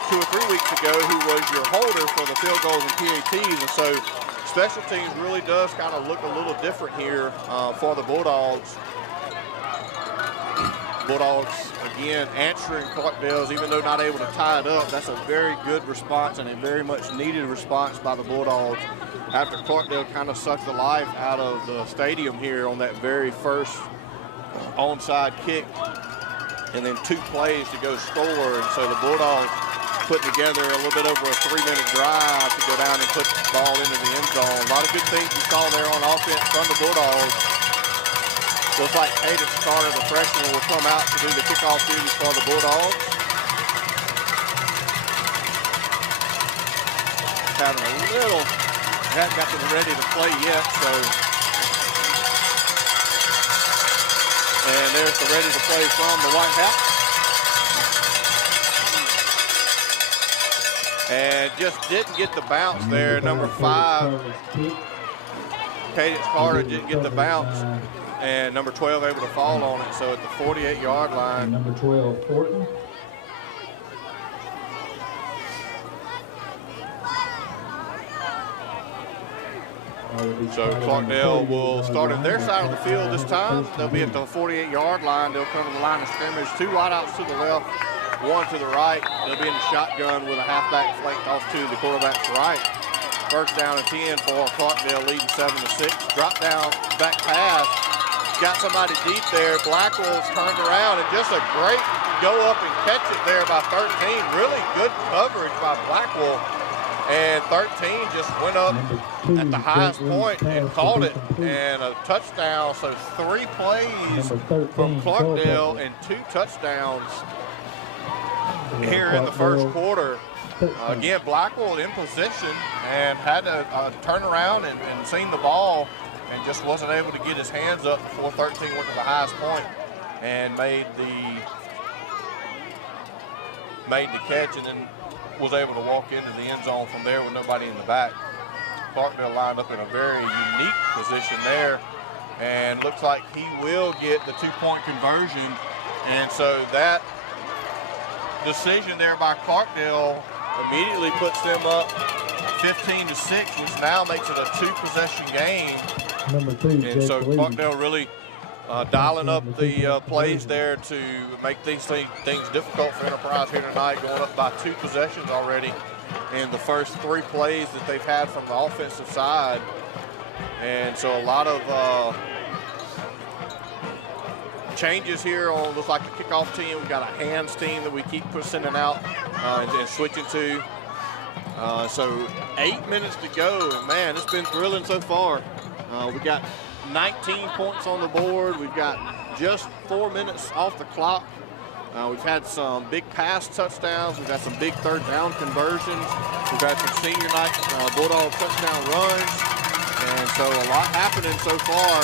2 or 3 weeks ago, who was your holder for the field goals and PATs. And so special teams really does kind of look a little different here for the Bulldogs. Bulldogs, again, answering Clarkdale's, even though not able to tie it up. That's a very good response and a very much needed response by the Bulldogs after Clarkdale kind of sucked the life out of the stadium here on that very first onside kick, and then 2 plays to go score. And so the Bulldogs put together a little bit over a 3-minute drive to go down and put the ball into the end zone. A lot of good things you saw there on offense from the Bulldogs. Looks like Hayden Carter, the freshman, will come out to do the kickoff duties for the Bulldogs. Having a little, hadn't got them ready to play yet, so. And there's the ready to play from the White Hat. And just didn't get the bounce there. Number 5. Cadence Carter didn't get the bounce, and number 12 able to fall on it. So at the 48-yard line. Number 12, Fortin. So Clarkdale will start on their side of the field this time. They'll be at the 48-yard line. They'll come to the line of scrimmage. 2 wideouts to the left, 1 to the right. They'll be in the shotgun with a halfback flanked off to the quarterback's right. First down and 10 for Clarkdale, leading 7-6. Drop down, back pass. Got somebody deep there. Blackwell's turned around, and just a great go up and catch it there by 13. Really good coverage by Blackwell. And 13 just went up at the highest point and caught it, and a touchdown. So 3 plays from Clarkdale and 2 touchdowns here in the first quarter. Again, Blackwell in position and had to turn around and seen the ball and just wasn't able to get his hands up before 13 went to the highest point and made the catch, and then was able to walk into the end zone from there with nobody in the back. Clarkdale lined up in a very unique position there, and looks like he will get the 2-point conversion. And so that decision there by Clarkdale immediately puts them up 15-6, which now makes it a 2-possession game. Number 2, and so Clarkdale really dialing up the plays there to make these things difficult for Enterprise here tonight, going up by 2 possessions already in the first 3 plays that they've had from the offensive side. And so a lot of changes here on, looks like the kickoff team. We've got a hands team that we keep sending out and switching to. So 8 minutes to go. Man, it's been thrilling so far. We got 19 points on the board. We've got just 4 minutes off the clock. We've had some big pass touchdowns. We've had some big 3rd down conversions. We've had some senior night Bulldog touchdown runs. And so a lot happening so far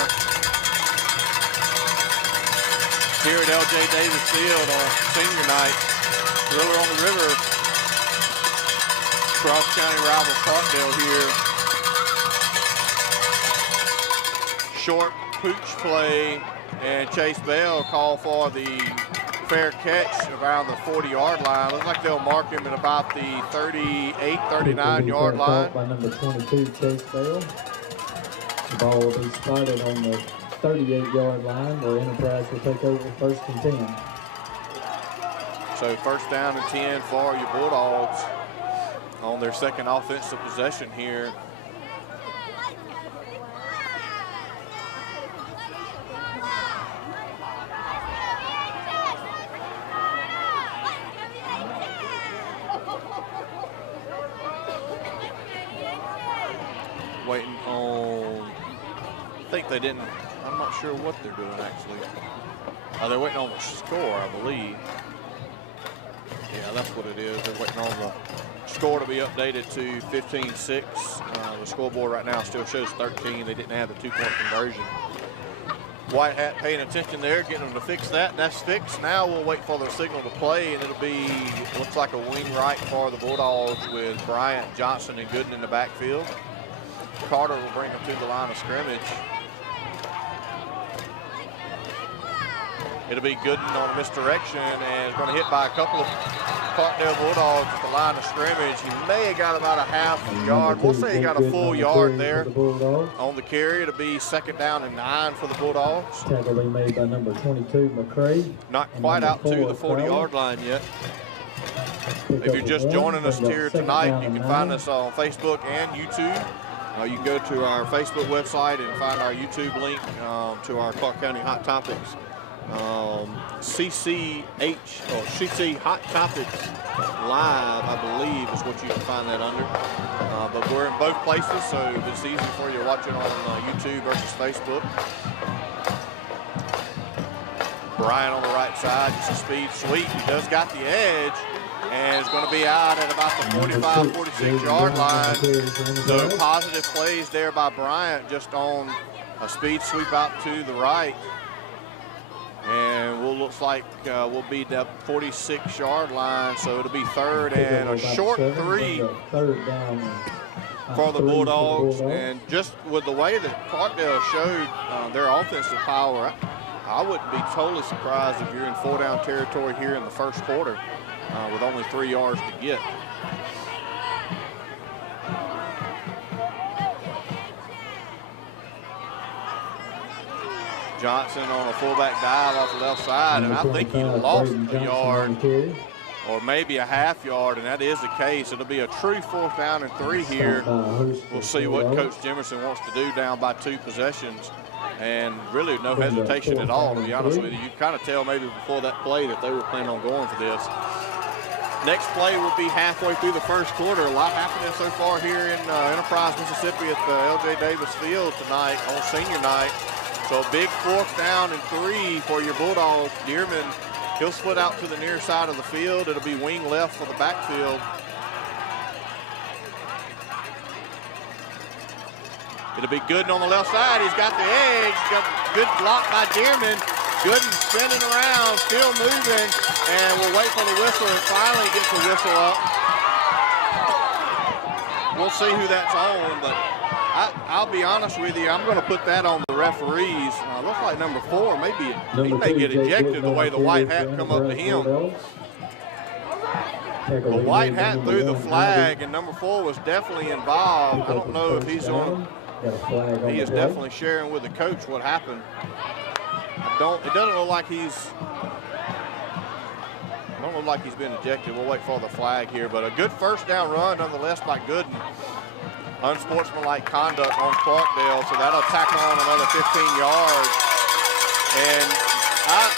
here at L.J. Davis Field on senior night. Thriller on the river. Cross-county rival Clarkdale here. Short pooch play, and Chase Bell called for the fair catch around the 40-yard line. Looks like they'll mark him at about the 38, 39-yard line. By number 22, Chase Bell. The ball will be spotted on the 38-yard line, where Enterprise will take over 1st and 10. So 1st down and 10 for your Bulldogs on their 2nd offensive possession here. Waiting on, I think they didn't, I'm not sure what they're doing actually. They're waiting on the score, I believe. Yeah, that's what it is. They're waiting on the score to be updated to 15-6. The scoreboard right now still shows 13. They didn't have the 2-point conversion. White Hat paying attention there, getting them to fix that, and that's fixed. Now we'll wait for the signal to play, and it'll be, looks like a wing right for the Bulldogs with Bryant, Johnson, and Gooden in the backfield. Carter will bring them to the line of scrimmage. It'll be Gooden on misdirection, and is going to hit by a couple of Clarkdale Bulldogs at the line of scrimmage. He may have got about a half yard. We'll say he got a full yard there on the carry. It'll be 2nd down and 9 for the Bulldogs. Tackle being made by number 22, McCray. Not quite out to the 40-yard line yet. If you're just joining us here tonight, you can find us on Facebook and YouTube. You can go to our Facebook website and find our YouTube link to our Clark County Hot Topics. CC Hot Topics Live, I believe, is what you can find that under. But we're in both places, so it's easy for you watching on YouTube versus Facebook. Brian on the right side, just a speed sweep. He does got the edge, and is going to be out at about the 45, 46-yard line. So positive plays there by Bryant, just on a speed sweep out to the right. And looks like we'll be the 46-yard line, so it'll be 3rd and a short 3. 3rd down for the Bulldogs. And just with the way that Clarkdale showed their offensive power, I wouldn't be totally surprised if you're in 4-down territory here in the first quarter with only 3 yards to get. Johnson on a fullback dive off the left side, and I think he lost a yard or maybe a half yard, and that is the case. It'll be a true 4th down and 3 here. We'll see what Coach Jimerson wants to do down by 2 possessions, and really no hesitation at all, to be honest with you. You kind of tell maybe before that play that they were planning on going for this. Next play will be halfway through the first quarter. A lot happening so far here in Enterprise, Mississippi at the L.J. Davis Field tonight on senior night. So a big 4th down and 3 for your Bulldogs. Dearman, he'll split out to the near side of the field. It'll be wing left for the backfield. It'll be Gooden on the left side. He's got the edge. Got a good block by Dearman. Gooden spinning around, still moving, and we'll wait for the whistle, and finally gets the whistle up. We'll see who that's on, but I'll be honest with you, I'm going to put that on the referees. Looks like number 4, maybe he may get ejected the way the white hat come up to him. The white hat threw the flag, and number 4 was definitely involved. I don't know if he's on. He is definitely sharing with the coach what happened. It doesn't look like he's. Don't look like he's been ejected. We'll wait for the flag here, but a good 1st down run nonetheless by Gooden. Unsportsmanlike conduct on Clarkdale, so that'll tack on another 15 yards. And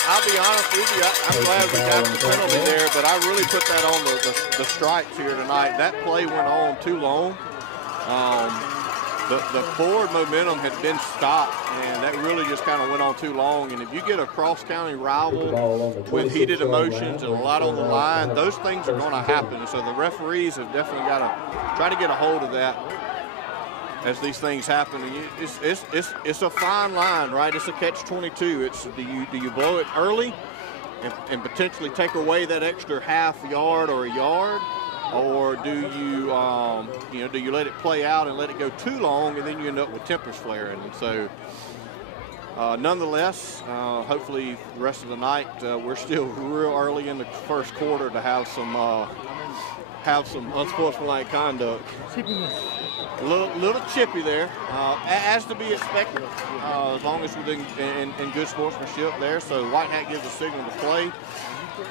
I'll be honest with you, I'm glad we got the penalty there, but I really put that on the strikes here tonight. That play went on too long. The forward momentum had been stopped, and that really just kind of went on too long. And if you get a cross-county rival with heated emotions and a lot on the line, those things are going to happen. So the referees have definitely got to try to get a hold of that as these things happen. And it's a fine line, right? It's a catch-22. It's do you blow it early and potentially take away that extra half yard or a yard? Or do you, do you let it play out and let it go too long, and then you end up with tempers flaring? And so, nonetheless, hopefully the rest of the night, we're still real early in the first quarter to have some unsportsmanlike conduct. A little chippy there, as to be expected, as long as we're in good sportsmanship there. So White Hat gives a signal to play.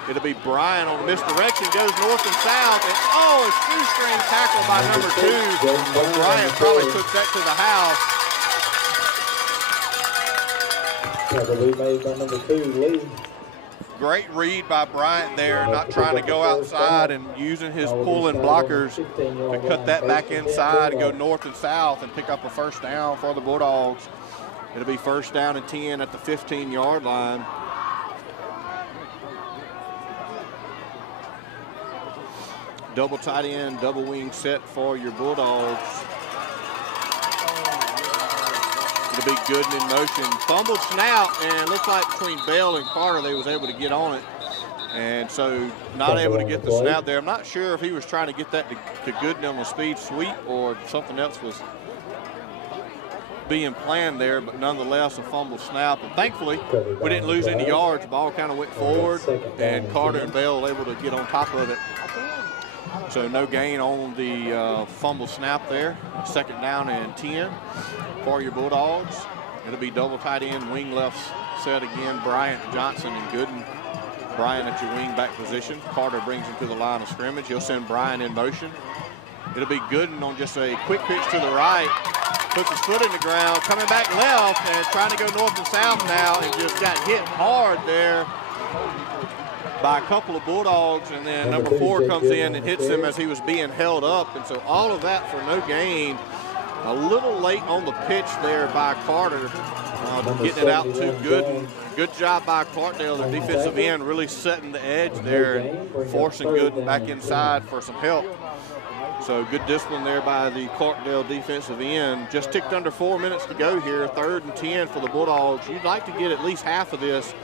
It'll be Bryan on the misdirection, goes north and south, and a shoestring tackle by number 2. Bryan probably took that to the house. I believe made by number 2, Lee. Great read by Bryant there, not trying to go outside and using his pulling blockers to cut that back inside and go north and south and pick up a 1st down for the Bulldogs. It'll be 1st down and 10 at the 15-yard line. Double tight end, double wing set for your Bulldogs. It'll be Gooden in motion. Fumbled snap, and looks like between Bell and Carter they was able to get on it. And so not able to get the snap there. I'm not sure if he was trying to get that to Gooden on the speed sweep or something else was being planned there, but nonetheless a fumble snap. And thankfully we didn't lose any yards. The ball kind of went forward, and Carter and Bell were able to get on top of it. So no gain on the fumble snap there. 2nd down and 10 for your Bulldogs. It'll be double tight end, wing left set again. Bryant, Johnson, and Gooden. Bryan at your wing back position. Carter brings him to the line of scrimmage. He'll send Bryan in motion. It'll be Gooden on just a quick pitch to the right. Puts his foot in the ground, coming back left and trying to go north and south now, and just got hit hard there by a couple of Bulldogs, and then number 4 comes in and hits him as he was being held up. And so all of that for no gain. A little late on the pitch there by Carter, getting it out to Gooden. Good job by Clarkdale, the defensive end, really setting the edge there and forcing Gooden back inside for some help. So good discipline there by the Clarkdale defensive end. Just ticked under 4 minutes to go here. 3rd and 10 for the Bulldogs. You'd like to get at least half of this,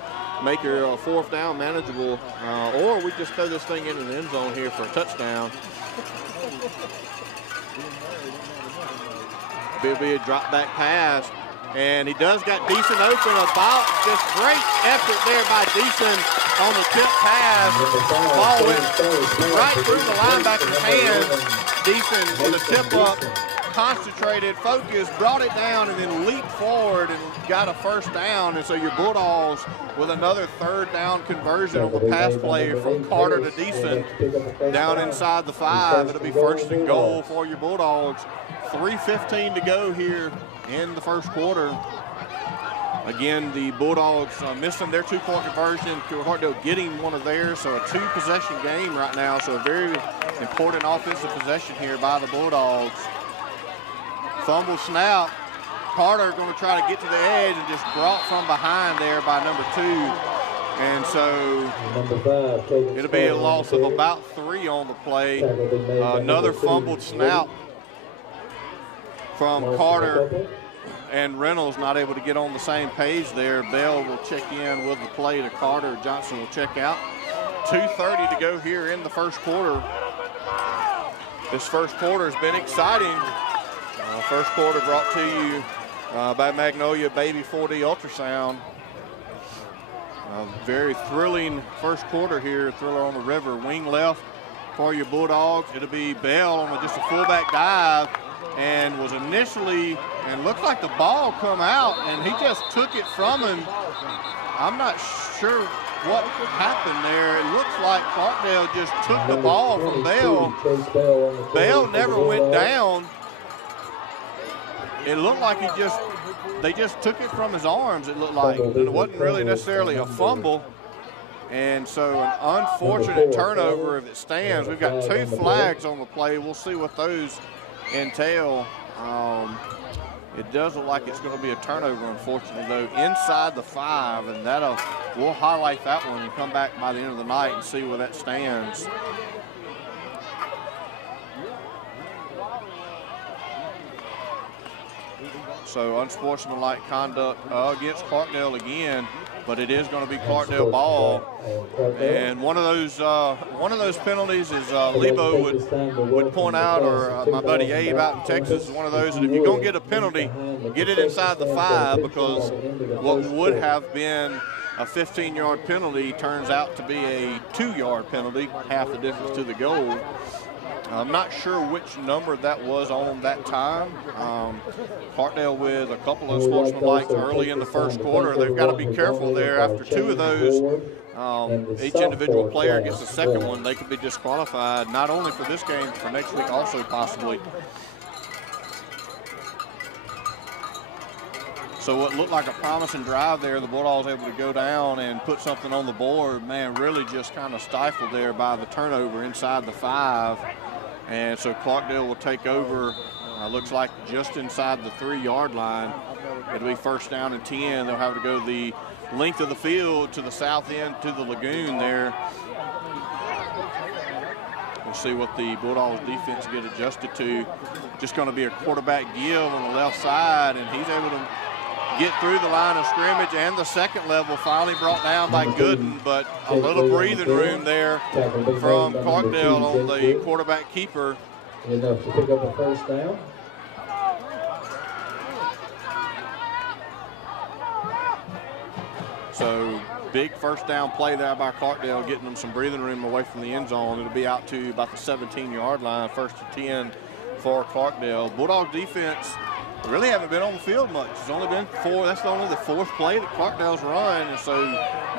make your 4th down manageable, or we just throw this thing into the end zone here for a touchdown. It'll be a drop back pass. And he does got Deason open. About just great effort there by Deason on the tip pass. The ball went right through the linebacker's hands. Deason with a tip up, concentrated, focused, brought it down, and then leaped forward and got a first down. And so your Bulldogs with another third down conversion on the pass play from Carter to Deason down inside the 5. It'll be first and goal for your Bulldogs. 3:15 to go here in the first quarter. Again, the Bulldogs missing their 2-point conversion. Clarkdale getting one of theirs, so a 2-possession game right now. So a very important offensive possession here by the Bulldogs. Fumble snap. Carter going to try to get to the edge and just brought from behind there by number 2. And so it'll be a loss of about 3 on the play. Another fumbled snap from Carter, and Reynolds not able to get on the same page there. Bell will check in with the play to Carter. Johnson will check out. 2:30 to go here in the first quarter. This first quarter has been exciting. First quarter brought to you by Magnolia Baby 4D Ultrasound. Very thrilling first quarter here. Thriller on the river. Wing left for your Bulldogs. It'll be Bell on just a fullback dive, and was initially, and looked like the ball come out, and he just took it from him. I'm not sure what happened there. It looks like Clarkdale just took the ball from Bell. Bell never went down. It looked like they just took it from his arms, it looked like. And it wasn't really necessarily a fumble. And so an unfortunate turnover if it stands. We've got 2 flags on the play. We'll see what those entail. It does look like it's going to be a turnover, unfortunately, though, inside the 5, and we'll highlight that one and come back by the end of the night and see where that stands. So unsportsmanlike conduct against Clarkdale again, but it is going to be Clarkdale ball. And one of those penalties is Lebo would point out, or my buddy Abe out in Texas is one of those that if you're going to get a penalty, get it inside the 5, because what would have been a 15-yard penalty turns out to be a 2-yard penalty, half the distance to the goal. I'm not sure which number that was on that time. Clarkdale with a couple of unsportsmanlike early in the first quarter. They've got to be careful there. After 2 of those, each individual player gets a second one. They could be disqualified, not only for this game, but for next week also possibly. So what looked like a promising drive there, the Bulldogs able to go down and put something on the board. Man, really just kind of stifled there by the turnover inside the 5. And so Clarkdale will take over, looks like just inside the 3-yard line. It'll be first down and 10. They'll have to go the length of the field to the south end to the lagoon there. We'll see what the Bulldogs defense get adjusted to. Just going to be a quarterback give on the left side, and he's able to get through the line of scrimmage and the second level, finally brought down by Gooden, but a little breathing room there from Clarkdale on the quarterback keeper. Enough to pick up a first down. So big first down play there by Clarkdale, getting them some breathing room away from the end zone. It'll be out to about the 17-yard line, first and 10 for Clarkdale. Bulldog defense really haven't been on the field much. It's only been 4. That's only the 4th play that Clarkdale's run. And so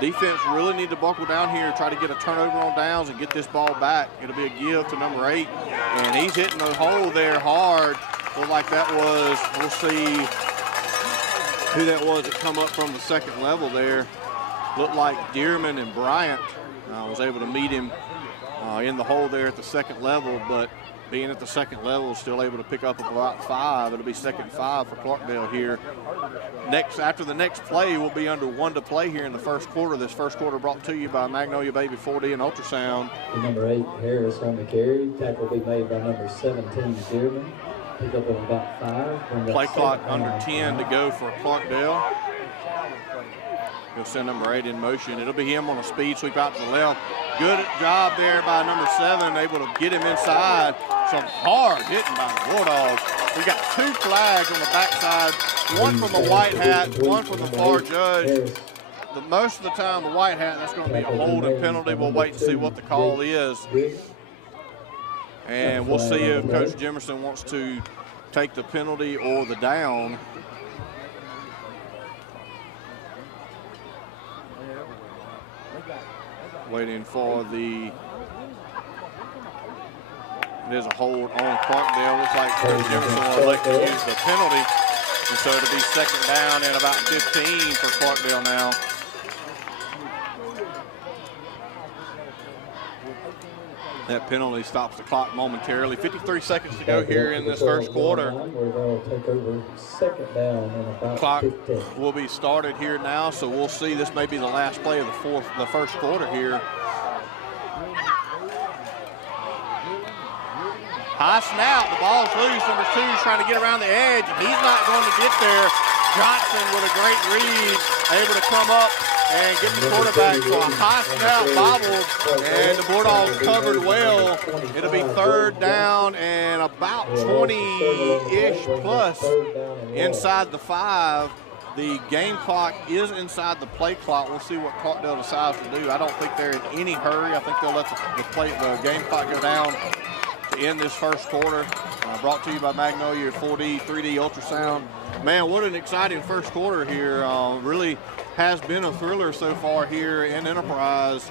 defense really need to buckle down here, try to get a turnover on downs and get this ball back. It'll be a give to number 8. And he's hitting the hole there hard. Looked like that was, we'll see who that was that come up from the second level there. Looked like Dearman and Bryant was able to meet him in the hole there at the second level, but being at the second level, still able to pick up about 5. It'll be second 5 for Clarkdale here. After the next play, we'll be under 1 to play here in the first quarter. This first quarter brought to you by Magnolia Baby 4D and Ultrasound. Number 8, Harris on the carry. Tackle will be made by number 17, Dearman. Pick up of about 5. Play clock under 10 to go for Clarkdale. He'll send number 8 in motion. It'll be him on a speed sweep out to the left. Good job there by number 7, able to get him inside. Some hard hitting by the Bulldogs. We got 2 flags on the backside, one from the white hat, one from the far judge. Most of the time, the white hat, that's going to be a holding penalty. We'll wait and see what the call is. And we'll see if Coach Jimerson wants to take the penalty or the down. Waiting for the, there's a hold on Clarkdale. Looks like Coach Jimerson will elect to use the penalty. And so it'll be 2nd down and about 15 for Clarkdale now. That penalty stops the clock momentarily. 53 seconds to go here in this first quarter. We're going to take over 2nd down and about Clock 15. will be started here now, so we'll see. This may be the last play of the first quarter here. High snap, the ball's loose. Number 2 is trying to get around the edge. He's not going to get there. Johnson with a great read, able to come up and get the quarterback. So a high snap bobbled, and the Bulldogs covered well. It'll be 3rd down and about 20-ish plus inside the 5. The game clock is inside the play clock. We'll see what Clarkdale decides to do. I don't think they're in any hurry. I think they'll let the game clock go down to end this first quarter. Brought to you by Magnolia 4D, 3D ultrasound. Man, what an exciting first quarter here. Really has been a thriller so far here in Enterprise.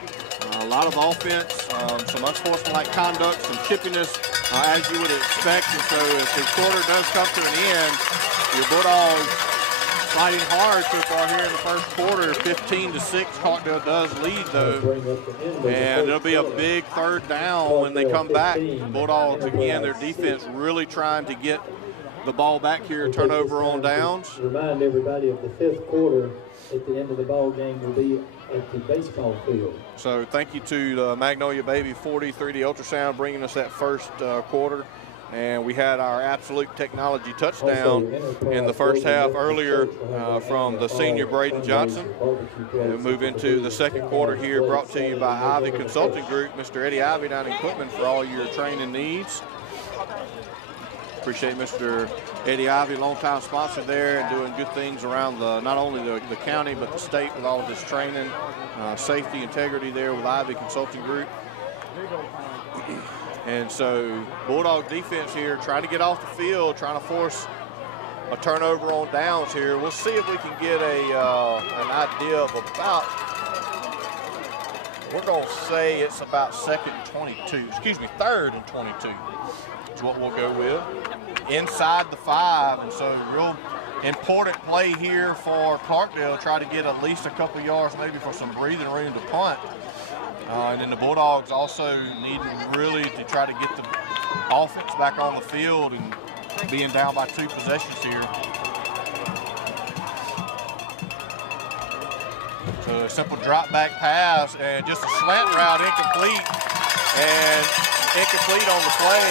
A lot of offense, some unsportsmanlike conduct, some chippiness, as you would expect. And so as the quarter does come to an end, your Bulldogs fighting hard so far here in the first quarter. 15-6, Clarkdale does lead though. And it'll be a big 3rd down when they come back. The Bulldogs, again, their defense really trying to get the ball back here, turnover on downs. Remind everybody of the 5th quarter at the end of the ball game will be at the baseball field. So thank you to the Magnolia Baby 40 3D ultrasound bringing us that first quarter. And we had our absolute technology touchdown in the first half earlier from the senior Braden Johnson. We'll move into the second quarter here, brought to you by Ivy Consulting Group, Mr. Eddie Ivy down in Quitman for all your training needs. Appreciate Mr. Eddie Ivy, longtime sponsor there, and doing good things around not only the county but the state with all of this training, safety, integrity there with Ivy Consulting Group. And so Bulldog defense here trying to get off the field, trying to force a turnover on downs here. We'll see if we can get an idea of about, we're going to say it's about 2nd and 22, excuse me, 3rd and 22 is what we'll go with. Inside the 5, and so real important play here for Clarkdale. Try to get at least a couple yards maybe for some breathing room to punt. And then the Bulldogs also need really to try to get the offense back on the field and being down by 2 possessions here. So a simple drop back pass and just a slant route incomplete on the play.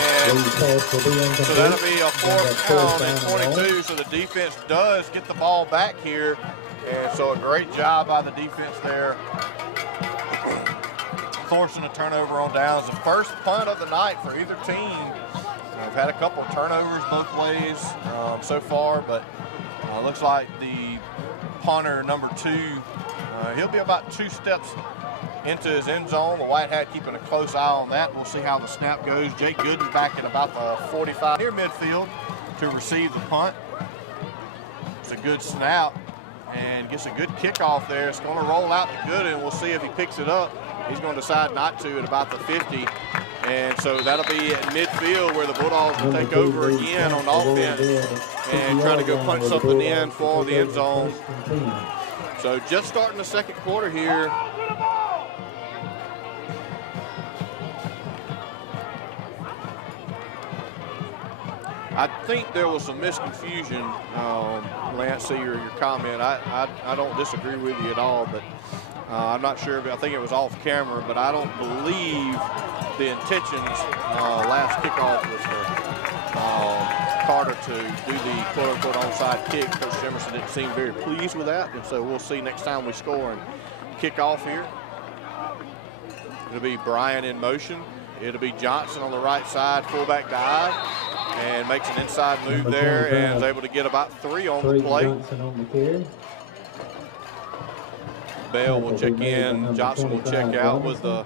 And so that'll be a 4th down and 22. So the defense does get the ball back here. And so a great job by the defense there, forcing a turnover on downs. The first punt of the night for either team. We've had a couple of turnovers both ways so far, but looks like the punter, number 2, he'll be about 2 steps into his end zone. The white hat keeping a close eye on that. We'll see how the snap goes. Jake Gooden's back at about the 45 near midfield to receive the punt. It's a good snap and gets a good kickoff there. It's going to roll out to Gooden. We'll see if he picks it up. He's going to decide not to at about the 50. And so that'll be at midfield where the Bulldogs will take over again on offense and try to go punch something in for the end zone. So just starting the second quarter here. I think there was some misconfusion, Lance, see your comment. I don't disagree with you at all, but I'm not sure. I think it was off camera, but I don't believe the intentions last kickoff was for Carter to do the quote-unquote onside kick. Coach Jimerson didn't seem very pleased with that, and so we'll see next time we score and kick off here. It'll be Bryan in motion. It'll be Johnson on the right side, fullback dive. and makes an inside move there and is able to get about 3 on the play. Johnson on the carry. Bell will check in. Johnson will check out with the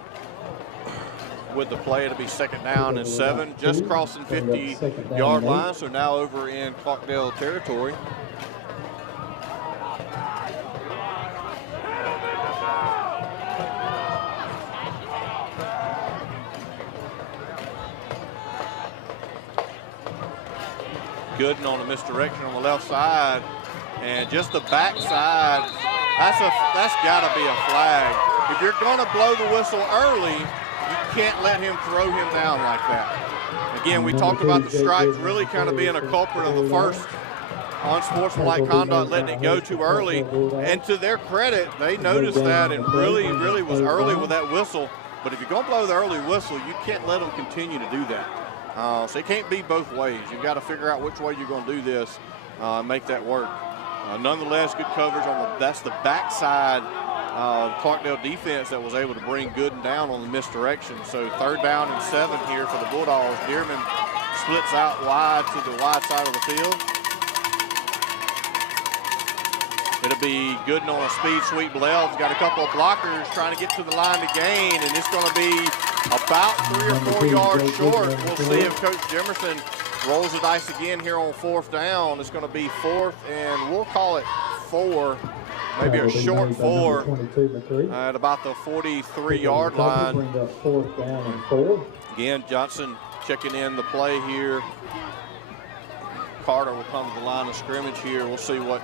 play. It'll be 2nd down and 7, just crossing 50-yard line. So now over in Clarkdale territory. Gooden on a misdirection on the left side, and just the backside. That's got to be a flag. If you're going to blow the whistle early, you can't let him throw him down like that. Again, we talked about the stripes really kind of being a culprit of the first unsportsmanlike conduct, letting it go too early. And to their credit, they noticed that and really was early with that whistle. But if you're going to blow the early whistle, you can't let them continue to do that. So it can't be both ways. You've got to figure out which way you're going to do this and make that work. Nonetheless, good coverage on that's the backside Clarkdale defense that was able to bring Gooden down on the misdirection. So 3rd down and 7 here for the Bulldogs. Dearman splits out wide to the wide side of the field. It'll be Gooden on a speed sweep left. Got a couple of blockers trying to get to the line to gain, and it's going to be about 3 or 4 yards short. We'll see if Coach Jimerson rolls the dice again here on 4th down. It's going to be 4th, and we'll call it 4, maybe a short 4 at about the 43-yard line. Again, Johnson checking in the play here. Carter will come to the line of scrimmage here. We'll see what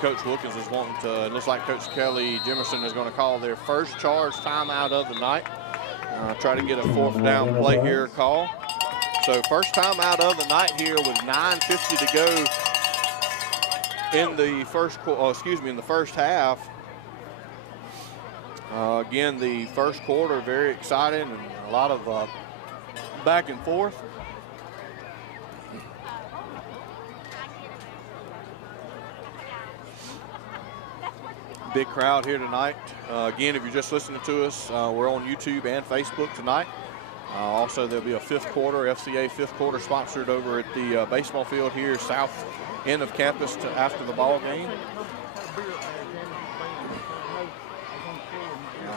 Coach Wilkins is wanting to. It looks like Coach Kelly Jimerson is going to call their first charge timeout of the night. Try to get a 4th down play here call. So first timeout of the night here with 9:50 to go in the first half. Again, the first quarter very exciting and a lot of back and forth. Big crowd here tonight. Again, if you're just listening to us, we're on YouTube and Facebook tonight. Also, there'll be a 5th quarter, FCA 5th quarter sponsored over at the baseball field here, south end of campus after the ball game.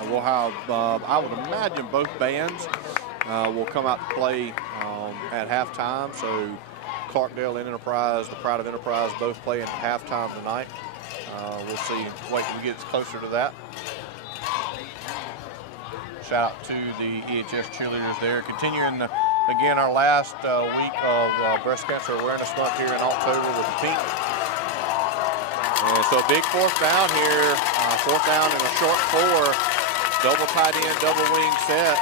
We'll have, I would imagine both bands will come out to play at halftime. So Clarkdale and Enterprise, the Pride of Enterprise, both playing at halftime tonight. We'll see, wait till we get closer to that. Shout out to the EHS cheerleaders there. Continuing, again, our last week of Breast Cancer Awareness Month here in October with the pink. And so a big 4th down here, 4th down and a short 4. Double tight end, double wing set.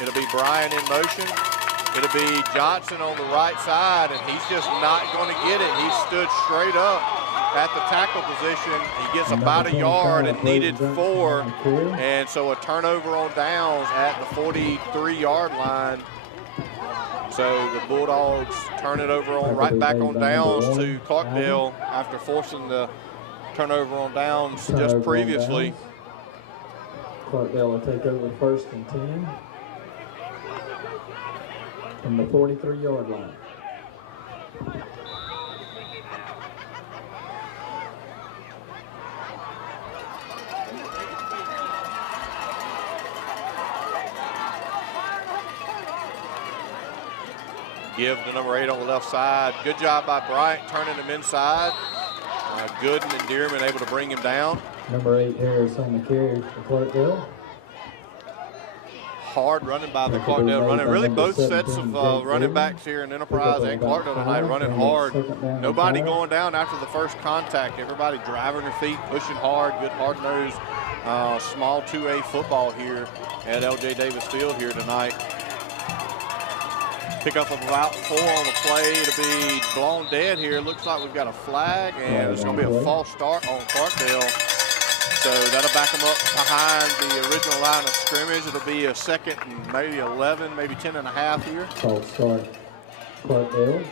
It'll be Bryan in motion. It'll be Johnson on the right side, and he's just not going to get it. He stood straight up at the tackle position. He gets about a yard and needed 4. And so a turnover on downs at the 43-yard line. So the Bulldogs turn it over on right back on downs to Clarkdale after forcing the turnover on downs just previously. Clarkdale will take over 1st and 10 from the 43-yard line. Give to number 8 on the left side. Good job by Bryant turning him inside. Gooden and Dearman able to bring him down. Number 8 Harris on the carry for Clarkdale. Hard running by the Clarkdale running. Really both sets of running backs here in Enterprise and Clarkdale tonight running hard. Nobody going down after the first contact. Everybody driving their feet, pushing hard, good hard-nosed, small 2A football here at LJ Davis Field here tonight. Pickup of about 4 on the play. It'll be blown dead here. Looks like we've got a flag, and it's going to be a false start on Clarkdale. So that'll back them up behind the original line of scrimmage. It'll be a 2nd and maybe 11, maybe 10 and a half here. False start, Clarkdale.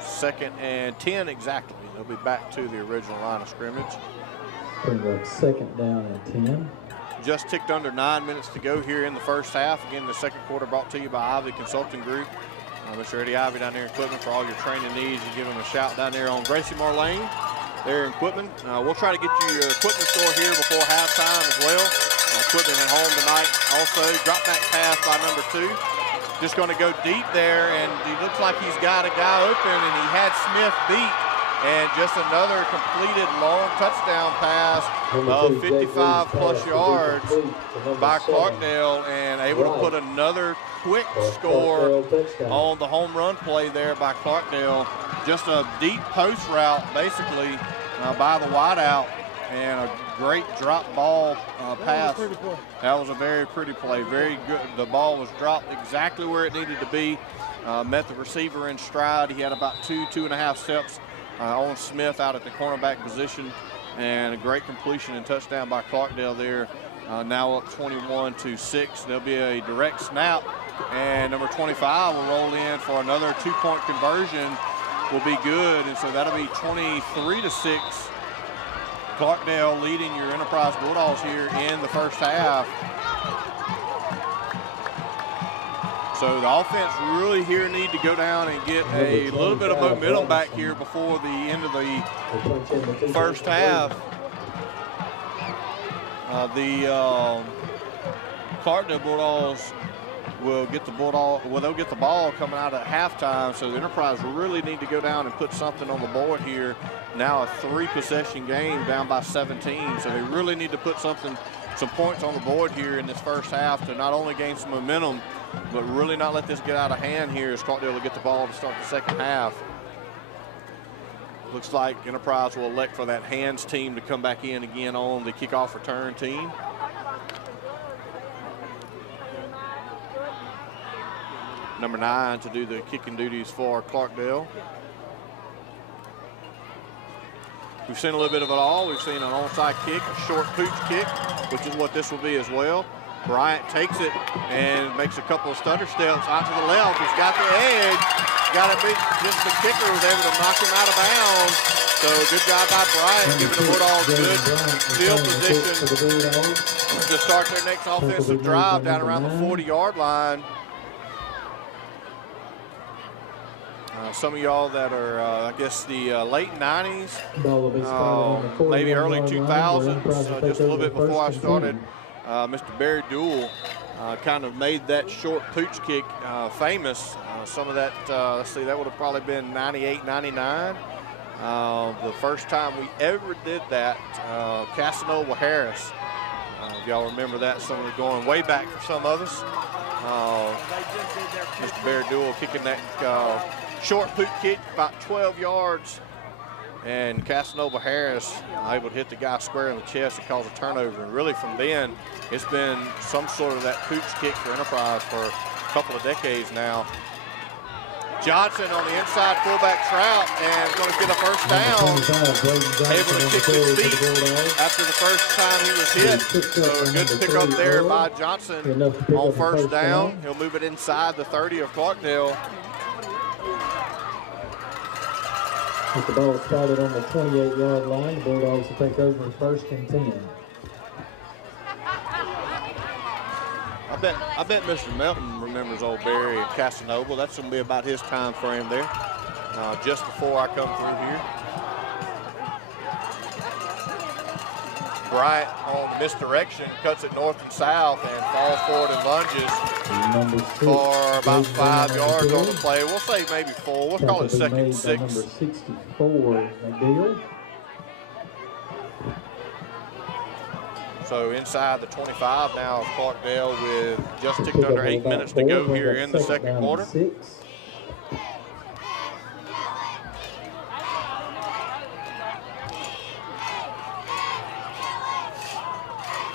Second and 10 exactly. They'll be back to the original line of scrimmage. Bring up 2nd down and 10. Just ticked under 9 minutes to go here in the first half. Again, the second quarter brought to you by Ivy Consulting Group. Mr. Eddie Ivy down there in Quitman for all your training needs. You give him a shout down there on Gracie Moore Lane there in Quitman. We'll try to get you your equipment store here before halftime as well. Quitman at home tonight also. Drop back pass by number 2. Just going to go deep there, and he looks like he's got a guy open, and he had Smith beat. And just another completed long touchdown pass of 55-plus yards by Clarkdale, and able to put another quick score on the home run play there by Clarkdale. Just a deep post route, basically, by the wideout, and a great drop ball pass. That was a very pretty play, very good. The ball was dropped exactly where it needed to be. Met the receiver in stride. He had about 2.5 steps on Smith out at the cornerback position, and a great completion and touchdown by Clarkdale there. Now up 21-6. There'll be a direct snap, and number 25 will roll in for another 2-point conversion. Will be good, and so that'll be 23-6. Clarkdale leading your Enterprise Bulldogs here in the first half. So the offense really here need to go down and get a little bit of momentum back here before the end of the first half. The Clarkdale Bulldogs will get the they'll get the ball coming out at halftime. So the Enterprise really need to go down and put something on the board here. Now a 3-possession game down by 17. So they really need to put some points on the board here in this first half to not only gain some momentum, but really not let this get out of hand here as Clarkdale will get the ball to start the second half. Looks like Enterprise will elect for that hands team to come back in again on the kickoff return team. Number 9 to do the kicking duties for Clarkdale. We've seen a little bit of it all. We've seen an onside kick, a short pooch kick, which is what this will be as well. Bryant takes it and makes a couple of stutter steps out to the left. He's got the edge. Got it big. Just the kicker was able to knock him out of bounds. So good job by Bryant, giving the Bulldogs good field position to start their next offensive drive down around the 40-yard line. Some of y'all that are, I guess, the late 90s, maybe early 2000s, just a little bit before I started, Mr. Barry Dool kind of made that short pooch kick famous. Some of that, let's see, that would have probably been 98, 99. The first time we ever did that, Casanova Harris. If y'all remember that, some of it going way back for some of us. Mr. Barry Dool kicking that short pooch kick about 12 yards, and Casanova Harris able to hit the guy square in the chest and cause a turnover. And really from then, it's been some sort of that pooch kick for Enterprise for a couple of decades now. Johnson on the inside, fullback Trout, and going to get a first down. Able to kick his feet after the first time he was hit. So a good pick up there by Johnson on first down. He'll move it inside the 30 of Clarkdale. With the ball started on the 28-yard line, the Bulldogs will take over first and 10. I bet Mr. Melton remembers old Barry and Casanova. That's going to be about his time frame there, just before I come through here. Bryant on misdirection, cuts it north and south, and falls forward and lunges for about 5 yards on the play. We'll say maybe 4. We'll call it second and 6. Number 64, McGill. So inside the 25 now of Clarkdale with just ticked under 8 minutes to go here in the second quarter.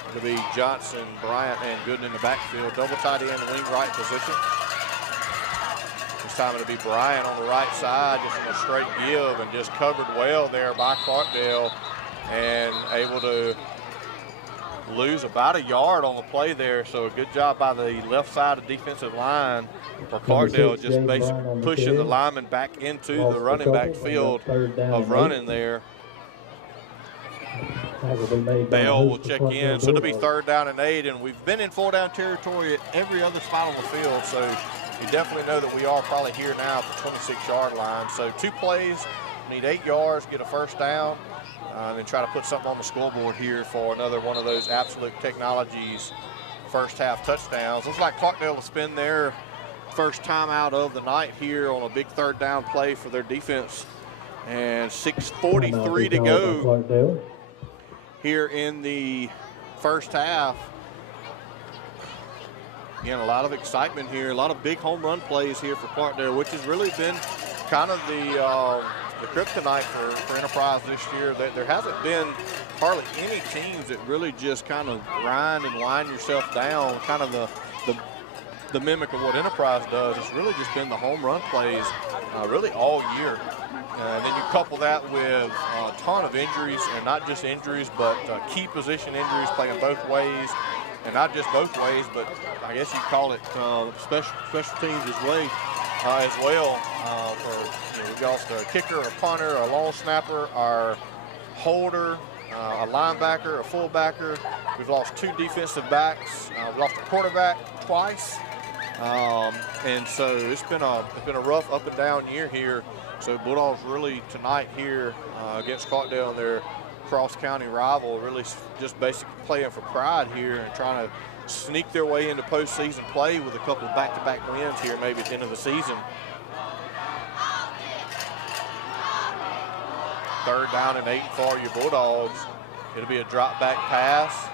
It'll be Johnson, Bryant, and Gooden in the backfield. Double tight end, wing right position. This time it'll be Bryant on the right side, just in a straight give, and just covered well there by Clarkdale, and able to lose about a yard on the play there. So a good job by the left side of defensive line for Clarkdale, just basically pushing the lineman back into the running back field of running there. That will be made by Bell will host check Clarkdale in. So it'll be Bulldogs. 3rd down and 8, and we've been in 4-down territory at every other spot on the field, so you definitely know that we are probably here now at the 26-yard line. So 2 plays, need 8 yards, get a 1st down, and then try to put something on the scoreboard here for another one of those Absolute Technologies first half touchdowns. Looks like Clarkdale will spend their first time out of the night here on a big 3rd down play for their defense. And 6:43 to go here in the first half. Again, a lot of excitement here, a lot of big home run plays here for Clarkdale, which has really been kind of the kryptonite for Enterprise this year. There hasn't been hardly any teams that really just kind of grind and wind yourself down, kind of the mimic of what Enterprise does. It's really just been the home run plays really all year. And then you couple that with a ton of injuries, and not just injuries, but key position injuries playing both ways. And not just both ways, but I guess you call it special teams as well. We've lost a kicker, a punter, a long snapper, our holder, a linebacker, a fullbacker. We've lost 2 defensive backs. We've lost a quarterback twice. And so it's been a rough up and down year here. So Bulldogs really tonight here against Clarkdale and their cross-county rival, really just basically playing for pride here and trying to sneak their way into postseason play with a couple of back-to-back wins here maybe at the end of the season. 3rd down and 8 for your Bulldogs. It'll be a drop-back pass.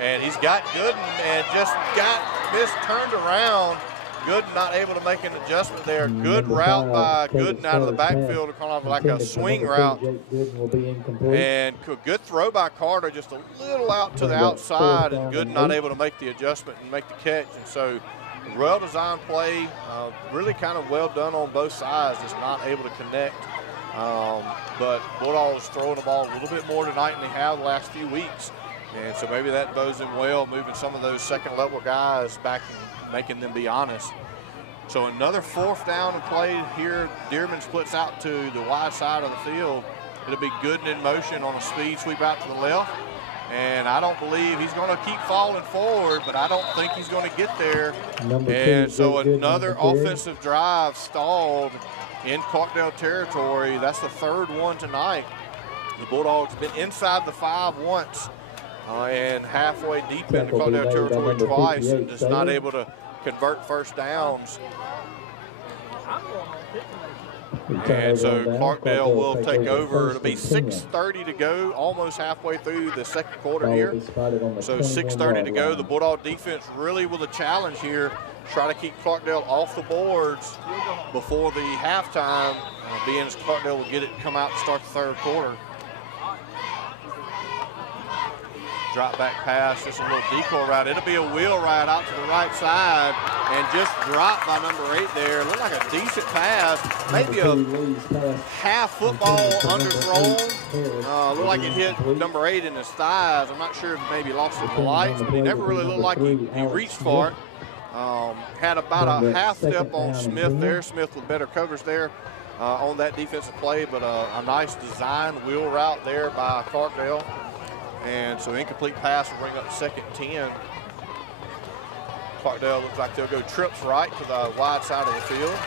And he's got Gooden and just got this turned around. Gooden not able to make an adjustment there. Good route by Gooden out of the backfield, kind of like a swing route. And good throw by Carter, just a little out to the outside, and Gooden not able to make the adjustment and make the catch. And so well-designed play, really kind of well done on both sides, just not able to connect. But Bulldogs throwing the ball a little bit more tonight than they have the last few weeks. And so maybe that bodes them well, moving some of those second-level guys back and making them be honest. So another 4th down and play here. Dearman splits out to the wide side of the field. It'll be Gooden in motion on a speed sweep out to the left. And I don't believe he's going to keep falling forward, but I don't think he's going to get there. And so another offensive drive stalled in Clarkdale territory. That's the 3rd one tonight. The Bulldogs have been inside the 5 once. And halfway deep into Clarkdale territory twice, and just not able to convert 1st downs. And so Clarkdale will take over. It'll be 6:30 to go, almost halfway through the 2nd quarter here. So 6:30 to go. The Bulldog defense really with a challenge here. Try to keep Clarkdale off the boards before the halftime, being as Clarkdale will get it come out to start the 3rd quarter. Drop back pass, just a little decoy route. It'll be a wheel ride out to the right side and just dropped by number 8 there. Looked like a decent pass, maybe a half football underthrown. Looked like it hit number 8 in his thighs. I'm not sure if maybe lost some lights, but he never really looked like he reached for it. Had about a half step on Smith there. Smith with better coverage there on that defensive play, but a nice design wheel route there by Clarkdale. And so incomplete pass will bring up 2nd and 10. Clarkdale looks like they'll go trips right to the wide side of the field.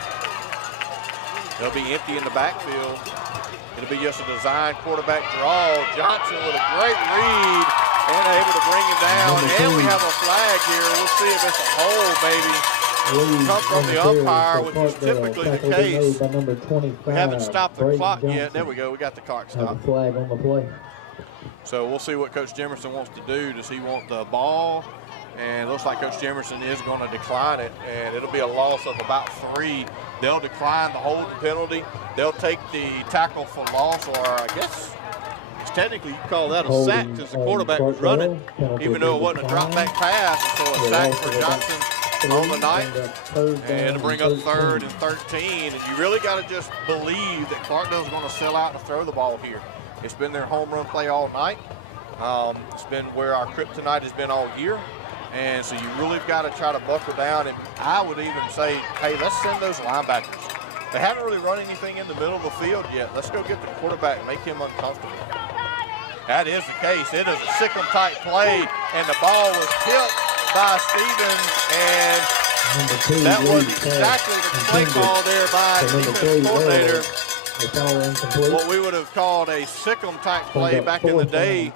They'll be empty in the backfield. It'll be just a design quarterback draw. Johnson with a great read and able to bring him down. And we have a flag here. We'll see if it's a hold, maybe. Come from the umpire, which is typically the case. We haven't stopped the clock yet. There we go. We got the clock stopped. Flag on the play. So we'll see what Coach Jemerson wants to do. Does he want the ball? And it looks like Coach Jemerson is going to decline it, and it'll be a loss of about 3. They'll decline the hold penalty. They'll take the tackle for loss, or I guess it's technically you call that a sack since the quarterback was running, even though it wasn't a drop back pass. And so a sack for Johnson on the night, and it'll bring up 3rd and 13. And you really got to just believe that Clarkdale's going to sell out and throw the ball here. It's been their home run play all night. It's been where our kryptonite has been all year. And so you really got to try to buckle down. And I would even say, hey, let's send those linebackers. They haven't really run anything in the middle of the field yet. Let's go get the quarterback and make him uncomfortable. That is the case. It is a Sikkim-type play, and the ball was tipped by Stevens, and that was exactly the play call there by the defense coordinator. What we would have called a Sikkim-type play back in the day.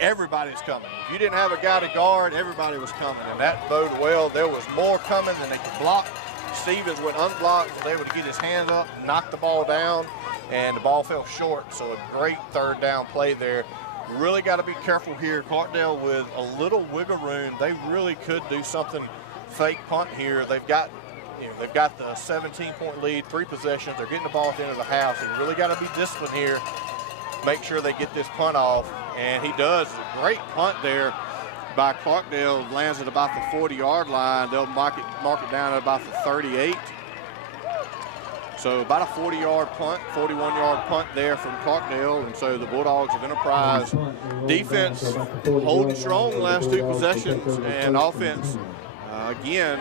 Everybody's coming. If you didn't have a guy to guard, everybody was coming, and that boded well. There was more coming than they could block. Stevens went unblocked, was able to get his hands up, knock the ball down, and the ball fell short. So a great third down play there. Really got to be careful here. Clarkdale with a little wiggle room. They really could do something fake punt here. They've got the 17-point lead, 3 possessions. They're getting the ball at the end of the half. So you really got to be disciplined here. Make sure they get this punt off, and he does. A great punt there by Clarkdale. Lands at about the 40-yard line. They'll mark it down at about the 38. So about a 40-yard punt, 41-yard punt there from Clarkdale, and so the Bulldogs are going to prize defense holding strong the last 2 possessions, and offense, again,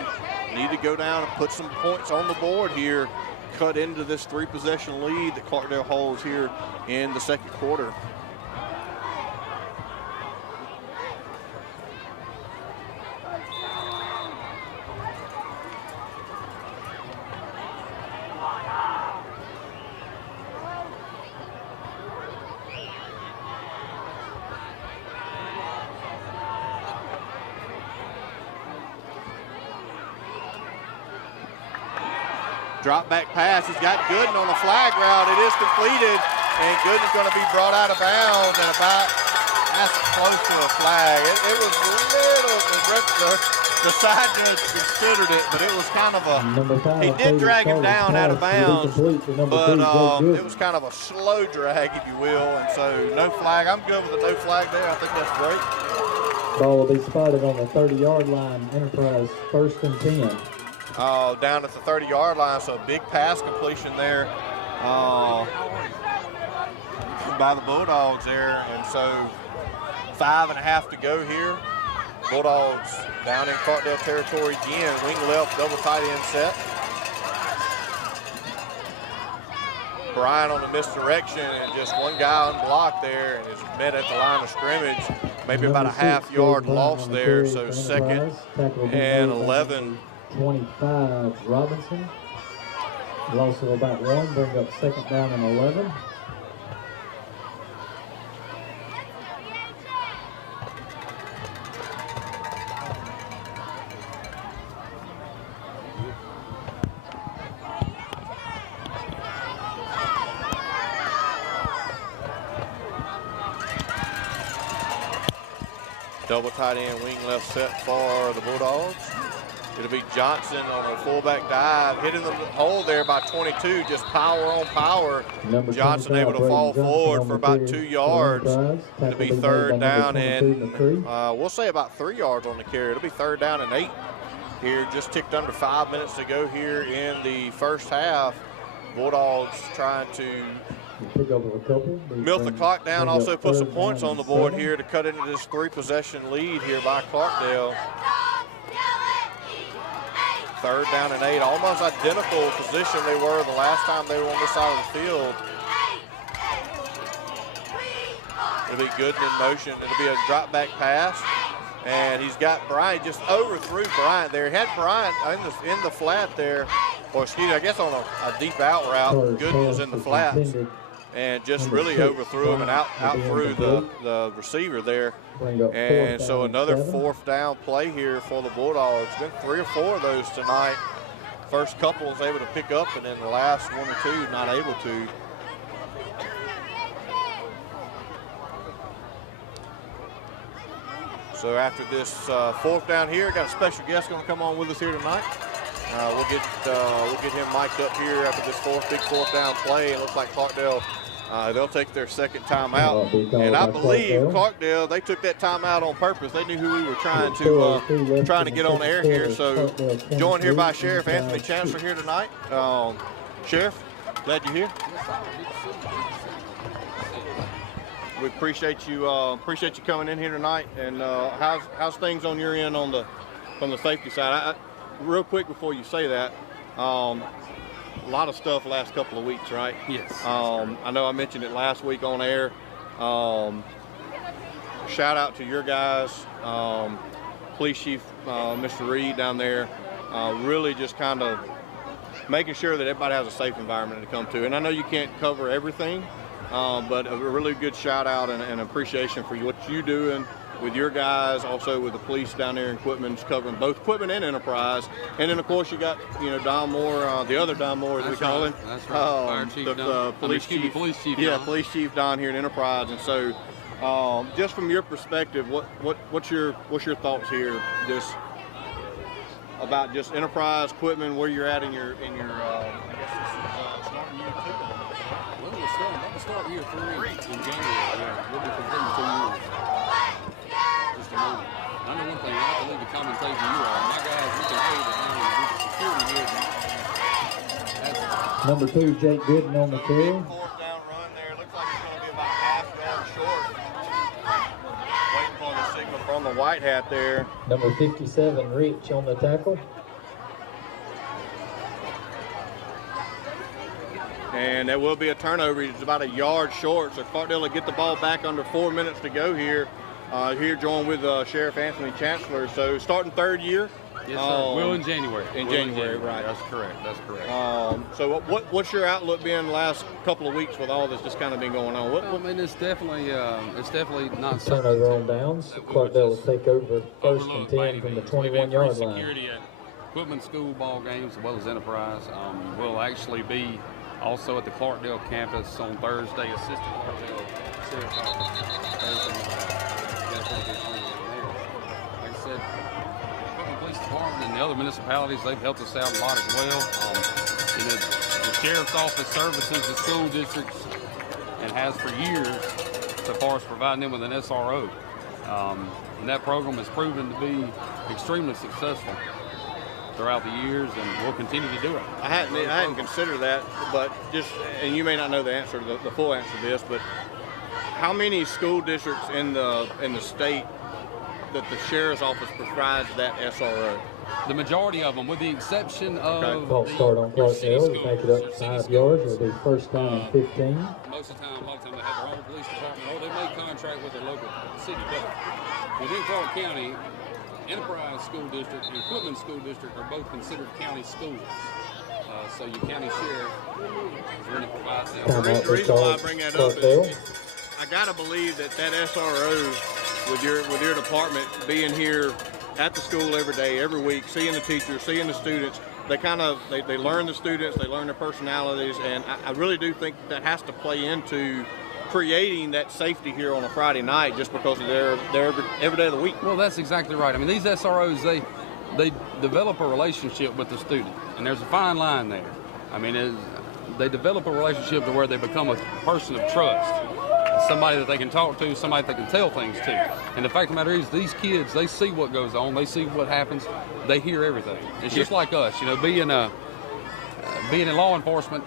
need to go down and put some points on the board here, cut into this 3-possession lead that Clarkdale holds here in the second quarter. Drop back pass. He's got Gooden on the flag route. It is completed, and Gooden's going to be brought out of bounds, and that's close to a flag. It was little. The side judge considered it, but it was kind of a. He did drag him down out of bounds, but it was kind of a slow drag, if you will, and so no flag. I'm good with the no flag there. I think that's great. Ball will be spotted on the 30-yard line. Enterprise 1st and 10. Down at the 30-yard line, so a big pass completion there by the Bulldogs there, and so 5.5 to go here. Bulldogs down in Clarkdale territory again. Wing left, double tight end set. Brian on the misdirection, and just one guy unblocked there, and is met at the line of scrimmage. Maybe about a half-yard loss there, so 2nd and 11. 25 Robinson. Loss of about 1, bring up 2nd down and 11. Double tight end, wing left set for the Bulldogs. It'll be Johnson on a fullback dive, hitting the hole there by 22, just power on power. Johnson able to fall forward for about 2 yards. It'll be 3rd down and we'll say about 3 yards on the carry. It'll be 3rd down and 8 here. Just ticked under 5 minutes to go here in the first half. Bulldogs trying to milk the clock down, also put some points on the board here to cut into this 3-possession lead here by Clarkdale. 3rd down and 8, almost identical position they were the last time they were on this side of the field. It'll be Gooden in motion. It'll be a drop back pass, and he's got Bryant, just overthrew Bryant there. He had Bryant in the flat there, or excuse me, I guess on a deep out route. Gooden was in the flats and just really overthrew him and out through the receiver there. And so another 4th down play here for the Bulldogs. Been 3 or 4 of those tonight. First couple was able to pick up, and then the last 1 or 2 not able to. So after this 4th down here, got a special guest going to come on with us here tonight. We'll get him mic'd up here after this big 4th down play. It looks like Clarkdale, they'll take their 2nd timeout. And I believe Clarkdale, they took that timeout on purpose. They knew who we were trying to get on air here. So joined here by Sheriff Anthony Chancellor here tonight. Sheriff, glad you're here. We appreciate you coming in here tonight. And how's things on your end from the safety side? Real quick before you say that, a lot of stuff last couple of weeks, right? Yes. I know I mentioned it last week on air. Shout out to your guys, Police Chief Mr. Reed down there, really just kind of making sure that everybody has a safe environment to come to. And I know you can't cover everything, but a really good shout out and appreciation for what you doing with your guys, also with the police down there in Quitman's, covering both Quitman and Enterprise. And then of course you got, Don Moore, the other Don Moore as we call him. That's right. Fire Chief Don. Police Chief. Police Chief Yeah, Don. Police Chief Don here at Enterprise. And so just from your perspective, what's your thoughts here just about just Enterprise, Quitman, where you're at in your I guess this is starting year 2? Well, we'll start year 3 in January. Yeah, we'll be completing 2 years. Just a moment. I know one thing, I have to leave the commentation you are. My guys, we can hold it down with the security here. Number 2, Jake Gooden on the carry. Fourth down run there. Looks like it's going to be about half yard short. Waiting for the signal from the white hat there. Number 57, Rich on the tackle. And there will be a turnover. It's about a yard short. So Clarkdale will get the ball back under 4 minutes to go here. Here joined with Sheriff Anthony Chancellor. So starting 3rd year. Yes, sir. Will in January. In January, right. That's correct. That's correct. So what's your outlook been the last couple of weeks with all this just kind of been going on? I mean, it's definitely not Turnover on downs. Clarkdale will take over 1st and 10 from the 21-yard line. Security at Quitman school ball games as well as Enterprise. We'll actually be also at the Clarkdale campus on Thursday, assistant Clarkdale Sheriff's Office. Like I said, Quitman Police Department and the other municipalities, they've helped us out a lot as well. The Sheriff's Office services the school districts and has for years so far as providing them with an SRO. And that program has proven to be extremely successful throughout the years, and we'll continue to do it. I hadn't considered that, but and you may not know the answer, the full answer to this, but how many school districts in the state that the Sheriff's Office provides that SRO? The majority of them, with the exception of Ball start on Clarkdale, make it up 5 yards. It'll be 1st down and 15. Most of the time, a lot of times they have their own police department, or they may contract with their local city. But within Clark County, Enterprise School District and Quitman School District are both considered county schools. So your county sheriff is really provides that. The reason why I bring that up is I gotta believe that SRO with your department being here at the school every day, every week, seeing the teachers, seeing the students, they learn the students, they learn their personalities, and I really do think that has to play into creating that safety here on a Friday night just because of their every day of the week. Well, that's exactly right. I mean, these SROs, they develop a relationship with the student, and there's a fine line there. I mean, they develop a relationship to where they become a person of trust, somebody that they can talk to, somebody that they can tell things to. And the fact of the matter is, these kids, they see what goes on, they see what happens, they hear everything. It's just like us, being in law enforcement.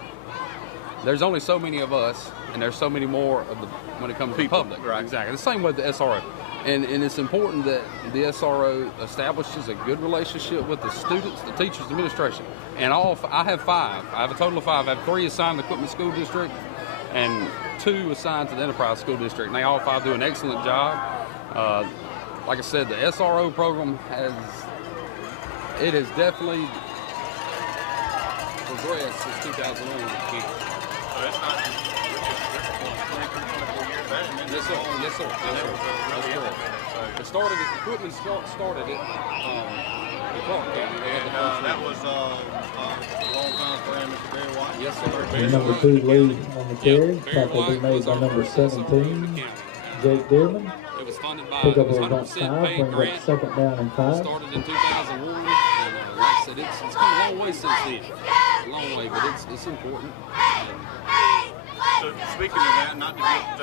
There's only so many of us, and there's so many more of when it comes to the public. Right. Exactly. The same with the SRO. And it's important that the SRO establishes a good relationship with the students, the teachers, the administration. And I have 5. I have a total of 5. I have 3 assigned to the Quitman School District and 2 assigned to the Enterprise School District. And they all 5 do an excellent job. Like I said, the SRO program has definitely progressed since 2001. So it's not just 24 years back. Yes, sir. Yes, sir. That's correct. It started at Quitman started it in Clark County. And that was a long time for him, Mr. Barry White. Yes, sir. And number 2 lead on the carry. Tackle will be made by number 17, Jake Dearman. It was funded by Pick up a 100% about 5, paid bring grant. up 2nd down and 5. Started in 2001, and like I said, it's come a long way since then. A long way, but it's important. So speaking of that, not to get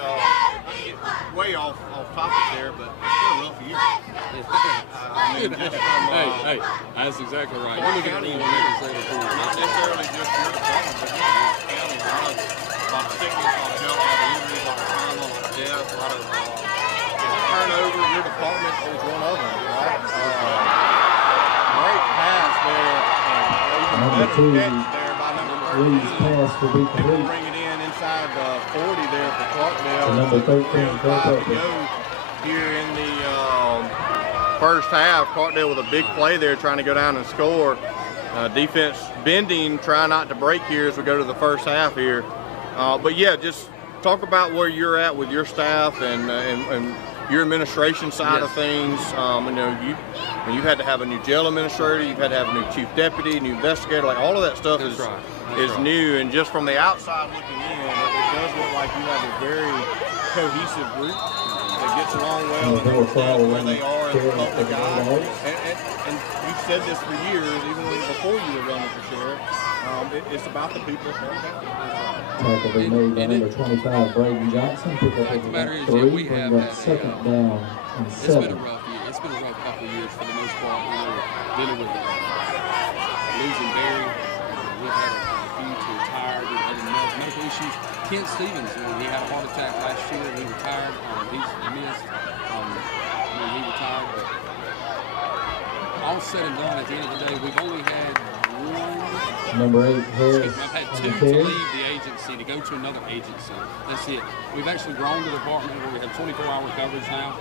way off topic there, but it's been a rough year. I mean, just from Hey, that's exactly right. Clark County, not necessarily just your department, but the county. A lot of sickness, a lot of health, a lot of injuries, a lot of crime, a lot of death, a lot of turnover. Your department is one of them, right? Great pass there. Number 2, Catch there by number 30. Lee's pass will be complete. Bring it in inside the 40 there for Clarkdale. Number 13, Five to go here in the first half. Clarkdale with a big play there, trying to go down and score. Defense bending, try not to break here as we go to the first half here. But yeah, just talk about where you're at with your staff and your administration side of things. You know, you had to have a new jail administrator, you've had to have a new chief deputy, new investigator, like all of that stuff is new. And just from the outside looking in, it does look like you have a very cohesive group that gets along well and understands where they are and help the guys. And you've said this for years, even before you were running for sheriff. It's about the people of Clark County. Tackle be made by number 25, Braden Johnson. Pick up at about 3, bring up second down and 7. It's been a rough couple of years for the most part. We were dealing with losing Barry. We've had a few to retire. We've had medical issues. Kent Stevens, he had a heart attack last year. He retired. He's missed when he retired. But all said and done, at the end of the day, we've only had number 8, Harris. I've had 2 to leave the agency to go to another agency. That's it. We've actually grown the department where we have 24-hour coverage now.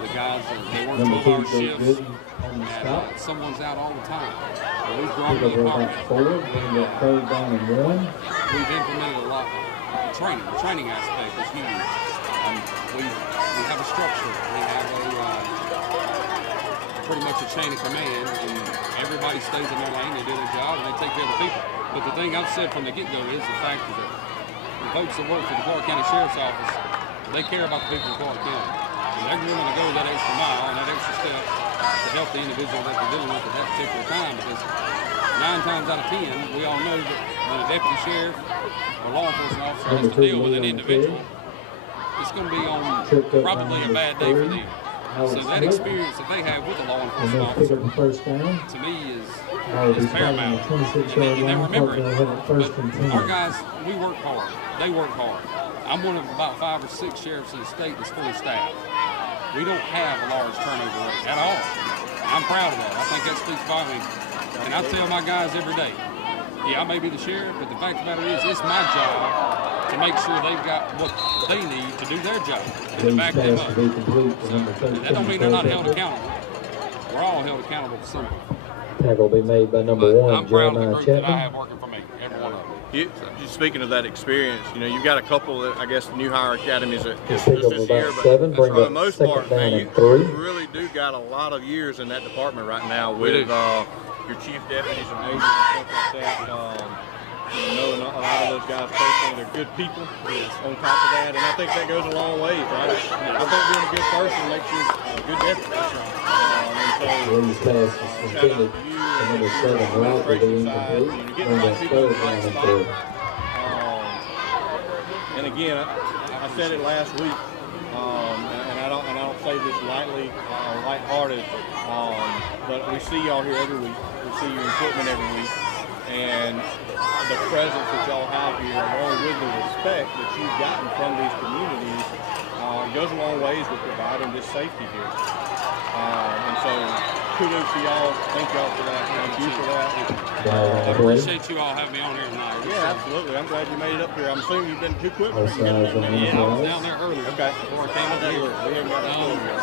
The guys, they work 12-hour shifts. And someone's out all the time. But we've grown the department. Bring up 3rd down and 1. We've implemented a lot of training. The training aspect is huge. We have a structure. We have pretty much a chain of command, and everybody stays in their lane, they do their job, and they take care of the people. But the thing I've said from the get-go is the fact that the folks that work for the Clark County Sheriff's Office, they care about the people of Clark County. And they're willing to go that extra mile and that extra step to help the individual that they're dealing with at that particular time, because 9 times out of 10, we all know that when a deputy sheriff or law enforcement officer has to deal with an individual, it's going to be on probably a bad day for them. So that experience that they have with the law enforcement officer, to me, is paramount. And they remember it. But our guys, we work hard. They work hard. I'm one of about 5 or 6 sheriffs in the state that's fully staffed. We don't have a large turnover rate at all. I'm proud of that. I think that speaks volumes. And I tell my guys every day, yeah, I may be the sheriff, but the fact of the matter is, it's my job to make sure they've got what they need to do their job and to back them up. And that don't mean they're not held accountable. We're all held accountable to something. Tackle will be made by number 1, I'm proud of the group that I Chapman. have working for me, every one of them. Speaking of that experience, you know, you've got a couple of, I guess, new hire academies that Pick just up this about year, but 7, for bring the up most second part, down man, and you 3. really do got a lot of years in that department right now with your chief deputies and agents and stuff like that. Knowing a lot of those guys personally, they're good people on top of that, and I think that goes a long way, right? I think being a good person makes you a good deputy. Lee's pass is suspended. And number 7, Rock will be incomplete. Bring up 3rd down and 3. And again, I said it last week, and I don't say this lightly, lighthearted, but we see y'all here every week. We see your equipment every week, and the presence that y'all have here, along with the respect that you've gotten from these communities, goes a long ways with providing this safety here. And so, kudos to y'all. Thank y'all for that. Thank you for that. I appreciate you all having me on here tonight. Yeah, absolutely. I'm glad you made it up here. I'm assuming you've been to equipment. Yeah, I was down there earlier. Okay. Before I came up here. We haven't got that yet.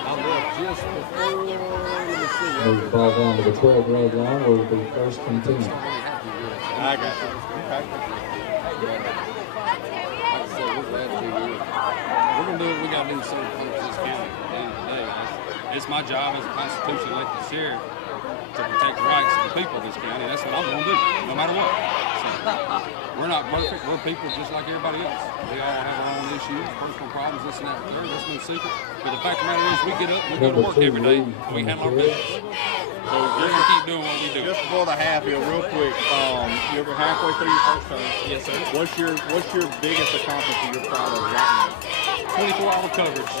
I left just before, let me see. Move the ball down to the 12-yard line where it will be 1st and 10. I got you. Okay. Like I said, we're glad to be here. We're going to do what we got to do to serve the folks of this county at the end of the day. It's my job as a constitutional elected sheriff to protect the rights of the people of this county. That's what I'm going to do, no matter what. So, we're not perfect. We're people just like everybody else. We all have our own issues, personal problems, this and that, and third. That's no secret. But the fact of the matter is, we get up, we go to work every day, and we handle our business. So we're going to keep doing what we do. Just before the half here, real quick, you're halfway through your first term. Yes, sir. What's your biggest accomplishment you're proud of right now? 24-hour coverage.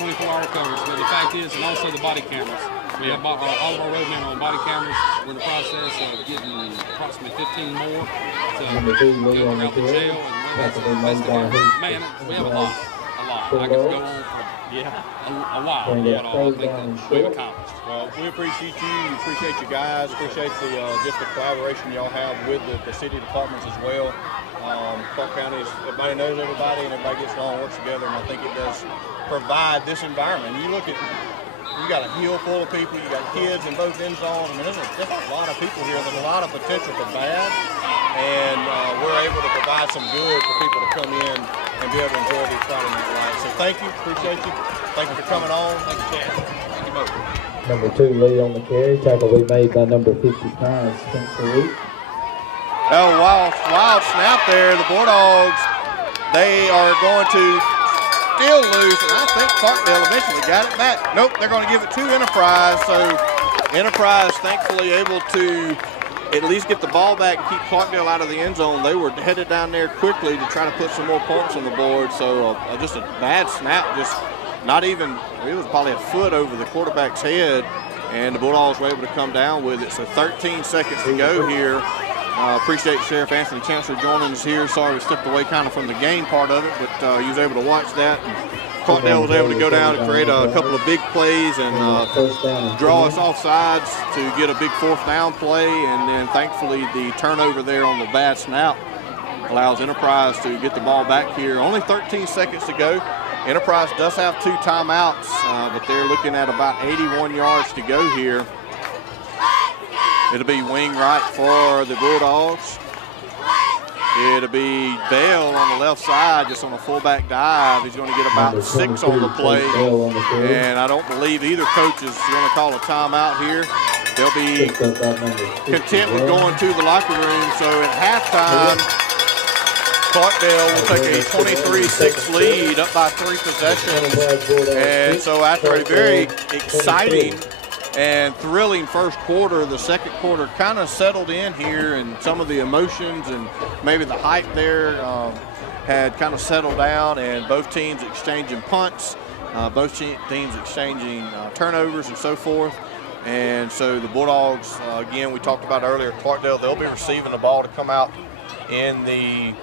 24-hour coverage. But the fact is, and also the body cameras. We have all of our roadmen on body cameras. We're in the process of getting approximately 15 more to go throughout the jail and man, we have a lot. I could go on for a while. I think that we've accomplished. Well, we appreciate you. We appreciate you guys. Appreciate the just the collaboration y'all have with the city departments as well. Clark County, everybody knows everybody, and everybody gets along and works together, and I think it does provide this environment. You look at, you got a hill full of people, you got kids in both end zones. I mean, there's a lot of people here. There's a lot of potential for bad, and we're able to provide some good for people to come in and be able to enjoy these Friday night lights. So thank you, appreciate you. Thank you for coming on. Thank you, Chad. Thank you, Mo. Number 2 lead on the carry. Tackle will be made by number 55, Spencer Lee. Oh, wild snap there. The Bulldogs, they are going to still lose, and I think Clarkdale eventually got it back. Nope, they're going to give it to Enterprise. So Enterprise thankfully able to at least get the ball back and keep Clarkdale out of the end zone. They were headed down there quickly to try to put some more points on the board. So just a bad snap, just not even, it was probably a foot over the quarterback's head, and the Bulldogs were able to come down with it. So 13 seconds to go here. Appreciate Sheriff Anthony Chancellor joining us here. Sorry we stepped away kind of from the game part of it, but he was able to watch that. And Clarkdale was able to go down and create a couple of big plays and draw us off sides to get a big 4th down play. And then thankfully the turnover there on the bad snap allows Enterprise to get the ball back here. Only 13 seconds to go. Enterprise does have 2 timeouts, but they're looking at about 81 yards to go here. It'll be wing right for the Bulldogs. It'll be Bell on the left side, just on a fullback dive. He's going to get about 6 on the play, and I don't believe either coach is going to call a timeout here. They'll be content with going to the locker room. So at halftime, Clarkdale will take a 23-6 lead, up by 3 possessions. And so after a very exciting and thrilling first quarter, the second quarter kind of settled in here, and some of the emotions and maybe the hype there had kind of settled down, and both teams exchanging punts, both teams exchanging turnovers and so forth. And so the Bulldogs, again, we talked about earlier, Clarkdale, they'll be receiving the ball to come out in the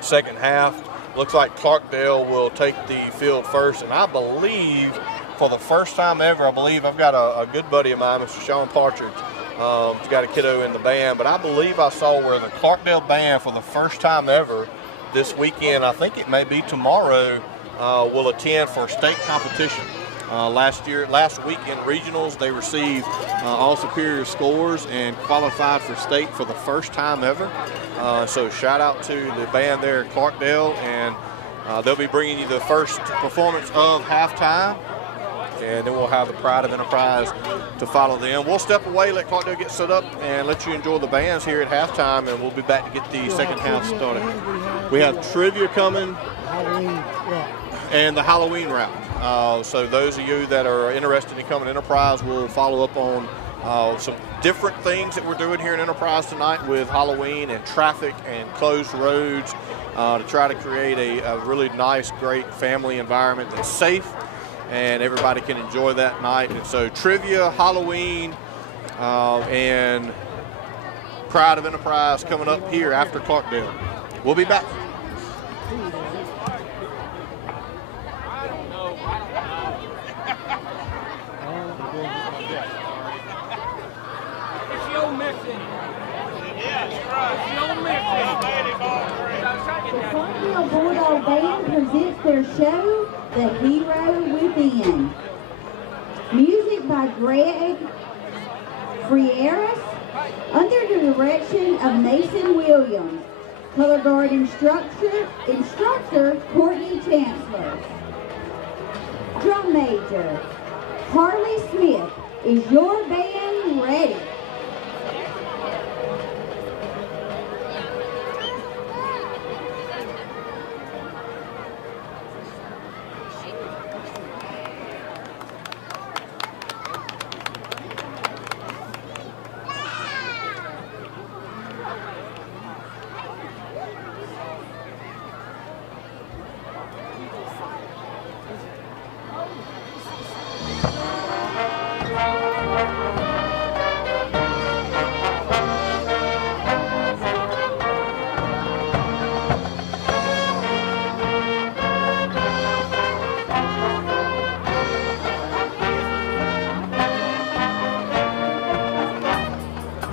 second half. Looks like Clarkdale will take the field first, and I believe for the first time ever, I believe I've got a good buddy of mine, Mr. Sean Partridge. He's got a kiddo in the band, but I believe I saw where the Clarkdale band for the first time ever this weekend, I think it may be tomorrow, will attend for state competition. Last week in regionals, they received all superior scores and qualified for state for the first time ever. So shout out to the band there at Clarkdale, and they'll be bringing you the first performance of halftime. And then we'll have the Pride of Enterprise to follow them. We'll step away, let Clarkdale get set up, and let you enjoy the bands here at halftime, and we'll be back to get the second half started. We have trivia coming and the Halloween route. So those of you that are interested in coming to Enterprise, will follow up on some different things that we're doing here in Enterprise tonight with Halloween and traffic and closed roads to try to create a really nice, great family environment that's safe and everybody can enjoy that night. And so trivia, Halloween, and Pride of Enterprise coming up here after Clarkdale. We'll be back. The Clarkdale Bulldog Band presents their show, The Hero Within. Music by Greg Frieras, under the direction of Mason Williams. Color guard instructor Courtney Chancellor. Drum major Harley Smith. Is your band ready?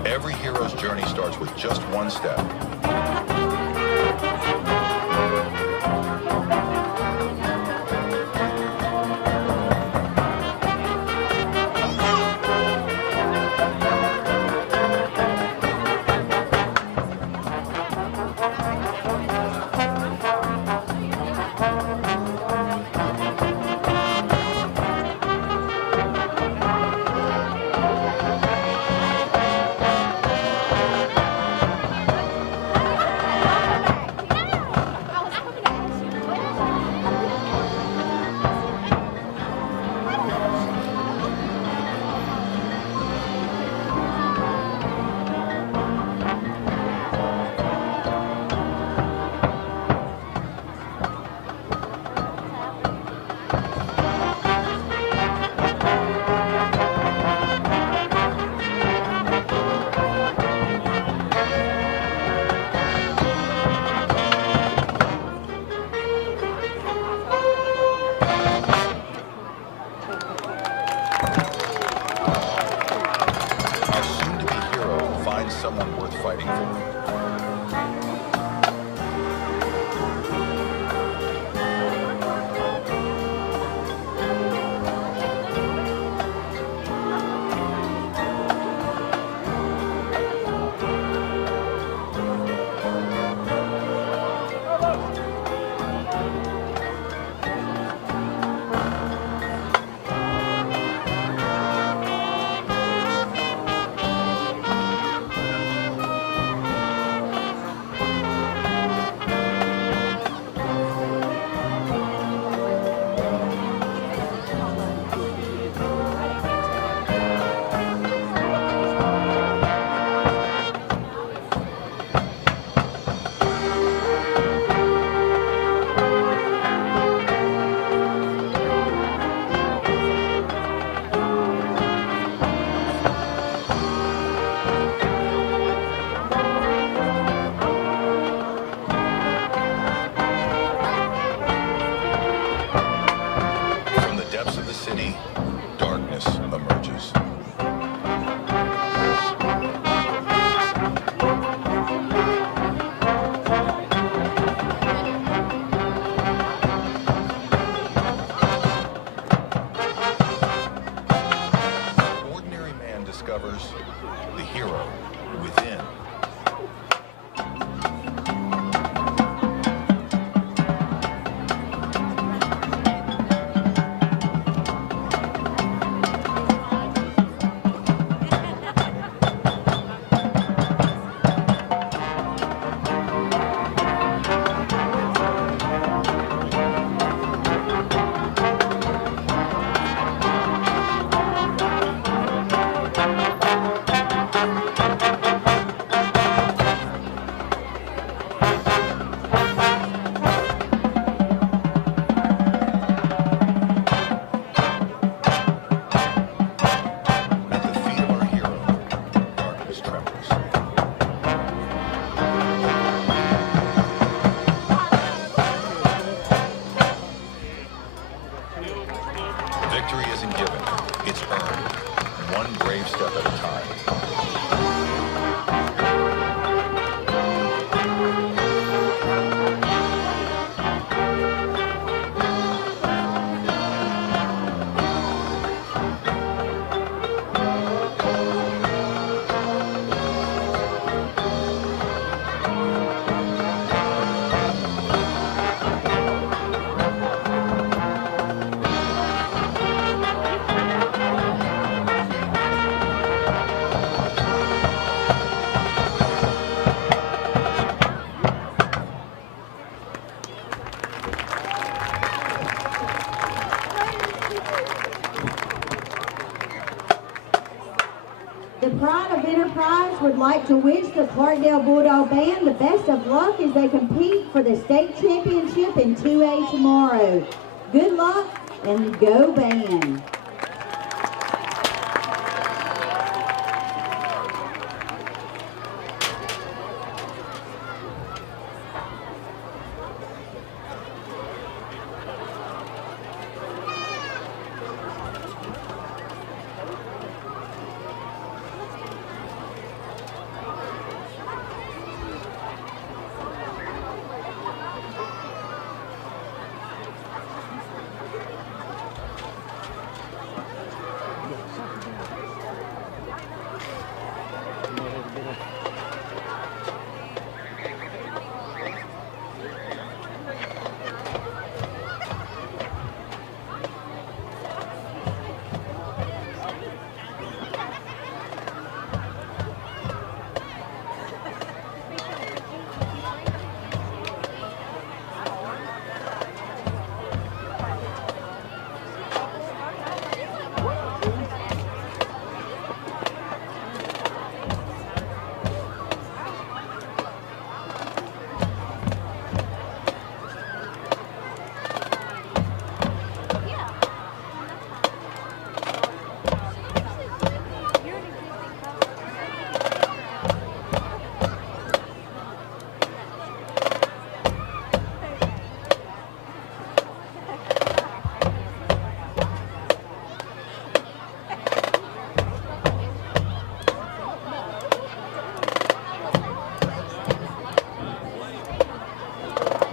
Every hero's journey starts with just one step. step at a time. The Pride of Enterprise would like to wish the Clarkdale Bulldog Band the best of luck as they compete for the state championship in 2A tomorrow. Good luck and go band!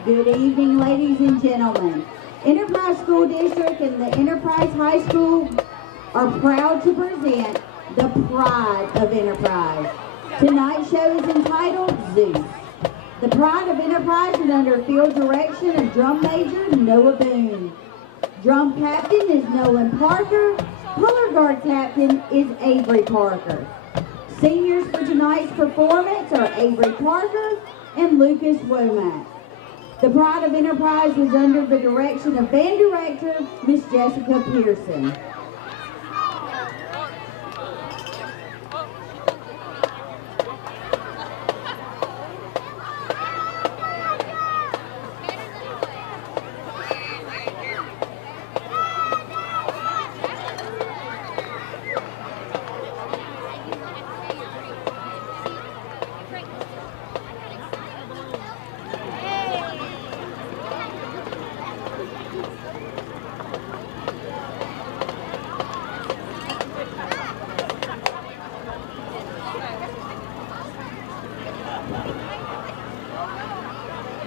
Good evening, ladies and gentlemen. Enterprise School District and the Enterprise High School are proud to present the Pride of Enterprise. Tonight's show is entitled Zeus. The Pride of Enterprise is under field direction of Drum Major Noah Boone. Drum Captain is Nolan Parker. Color Guard Captain is Avery Parker. Seniors for tonight's performance are Avery Parker and Lucas Womack. The Pride of Enterprise is under the direction of Band Director, Miss Jessica Pearson.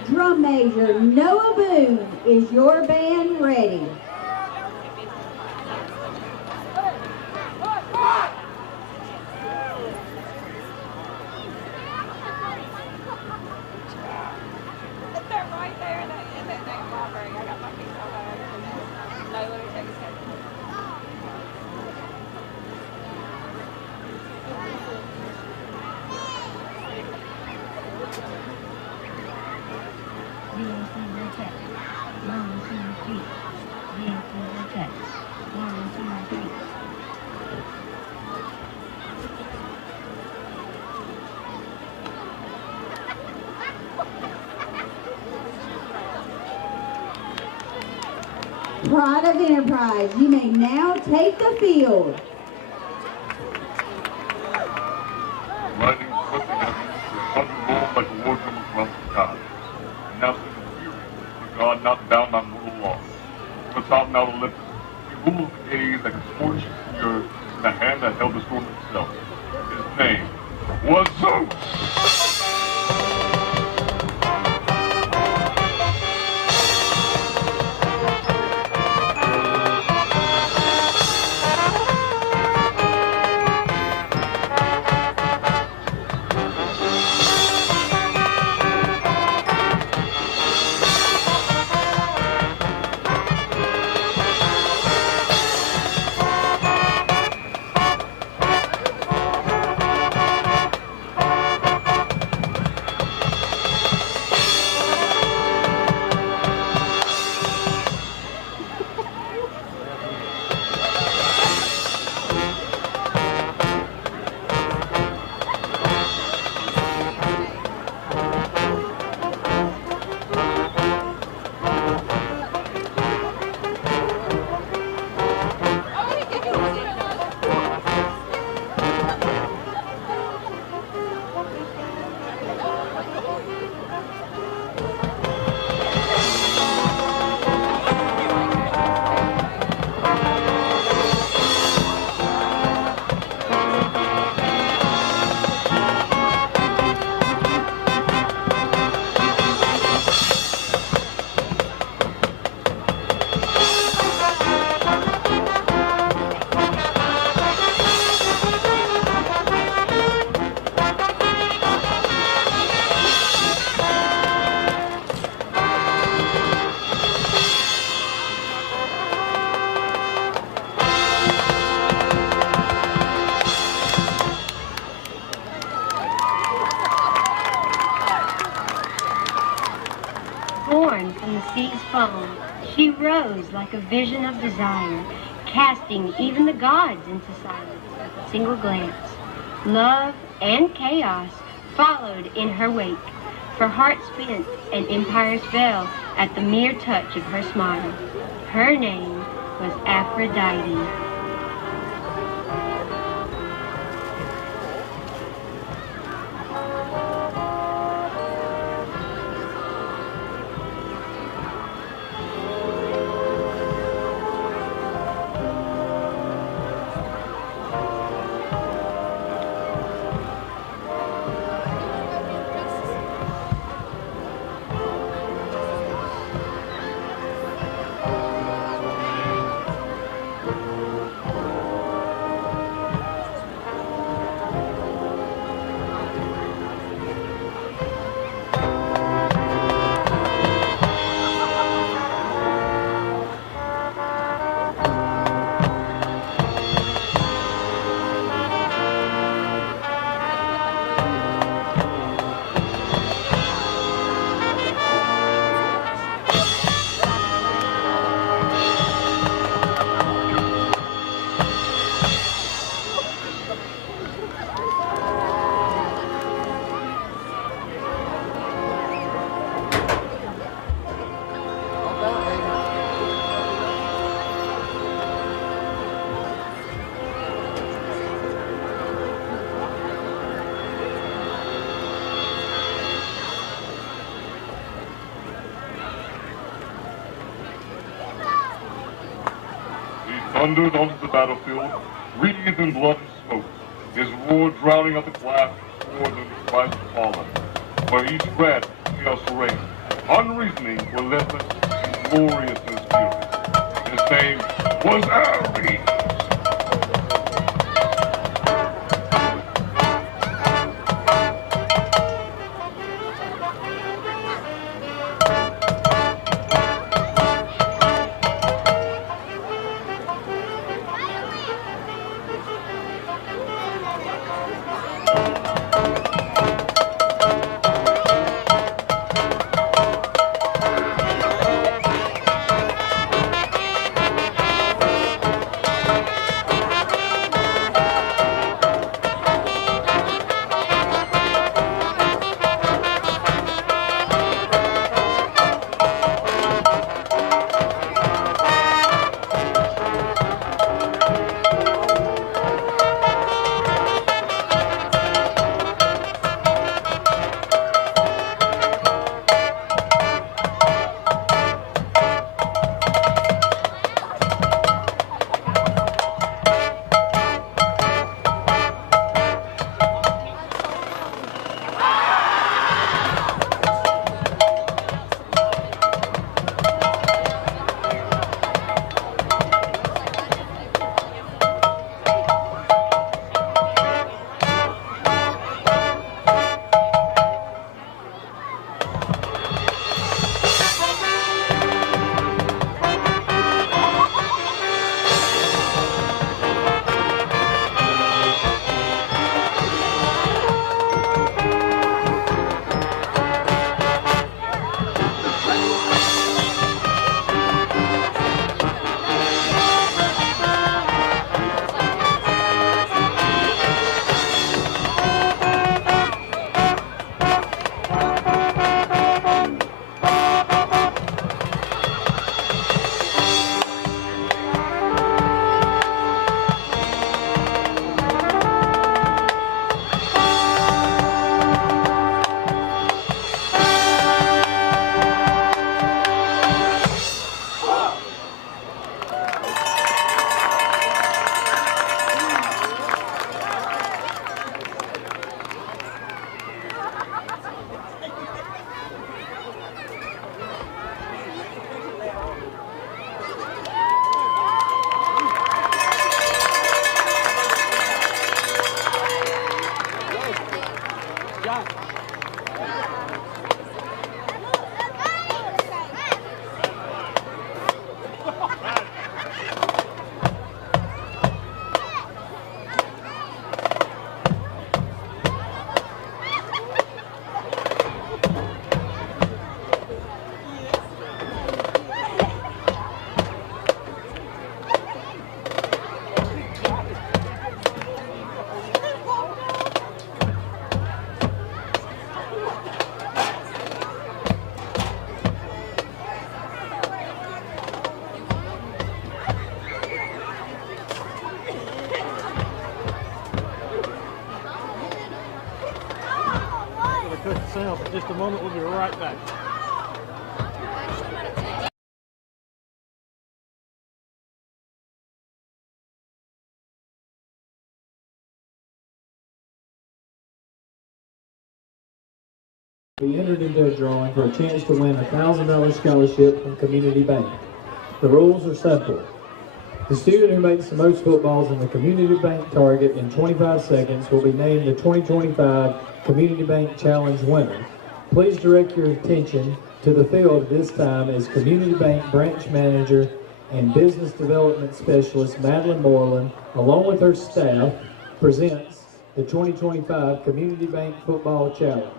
Drum Major Noah Boone, is your band ready? They're right there in that library. I got my piece on there. No, let me take a second. Pride of Enterprise, you may now take the field. Riding swiftly heavy, thunder rolled like a war drum across the sky. And now sing a fury, for God not bound by mortal law. From atop Mount Olympus, he rules the gaze like a scorched earth, the hand that held the storm itself. His name was Zeus! Born from the sea's foam, she rose like a vision of desire, casting even the gods into silence with a single glance. Love and chaos followed in her wake, for hearts spent and empires fell at the mere touch of her smile. Her name was Aphrodite. Thundered onto the battlefield, wreathed in blood and smoke, his roar drowning out the blast more than the cries of fallen. Where he spread, chaos reigned, unreasoning, relentless, and glorious in his fury. His name was Ares! just a moment. We'll be right back. Be entered into a drawing for a chance to win a $1,000 scholarship from Community Bank. The rules are simple. The student who makes the most footballs in the Community Bank target in 25 seconds will be named the 2025 Community Bank Challenge winner. Please direct your attention to the field at this time as Community Bank Branch Manager and Business Development Specialist Madeline Moreland, along with her staff, presents the 2025 Community Bank Football Challenge.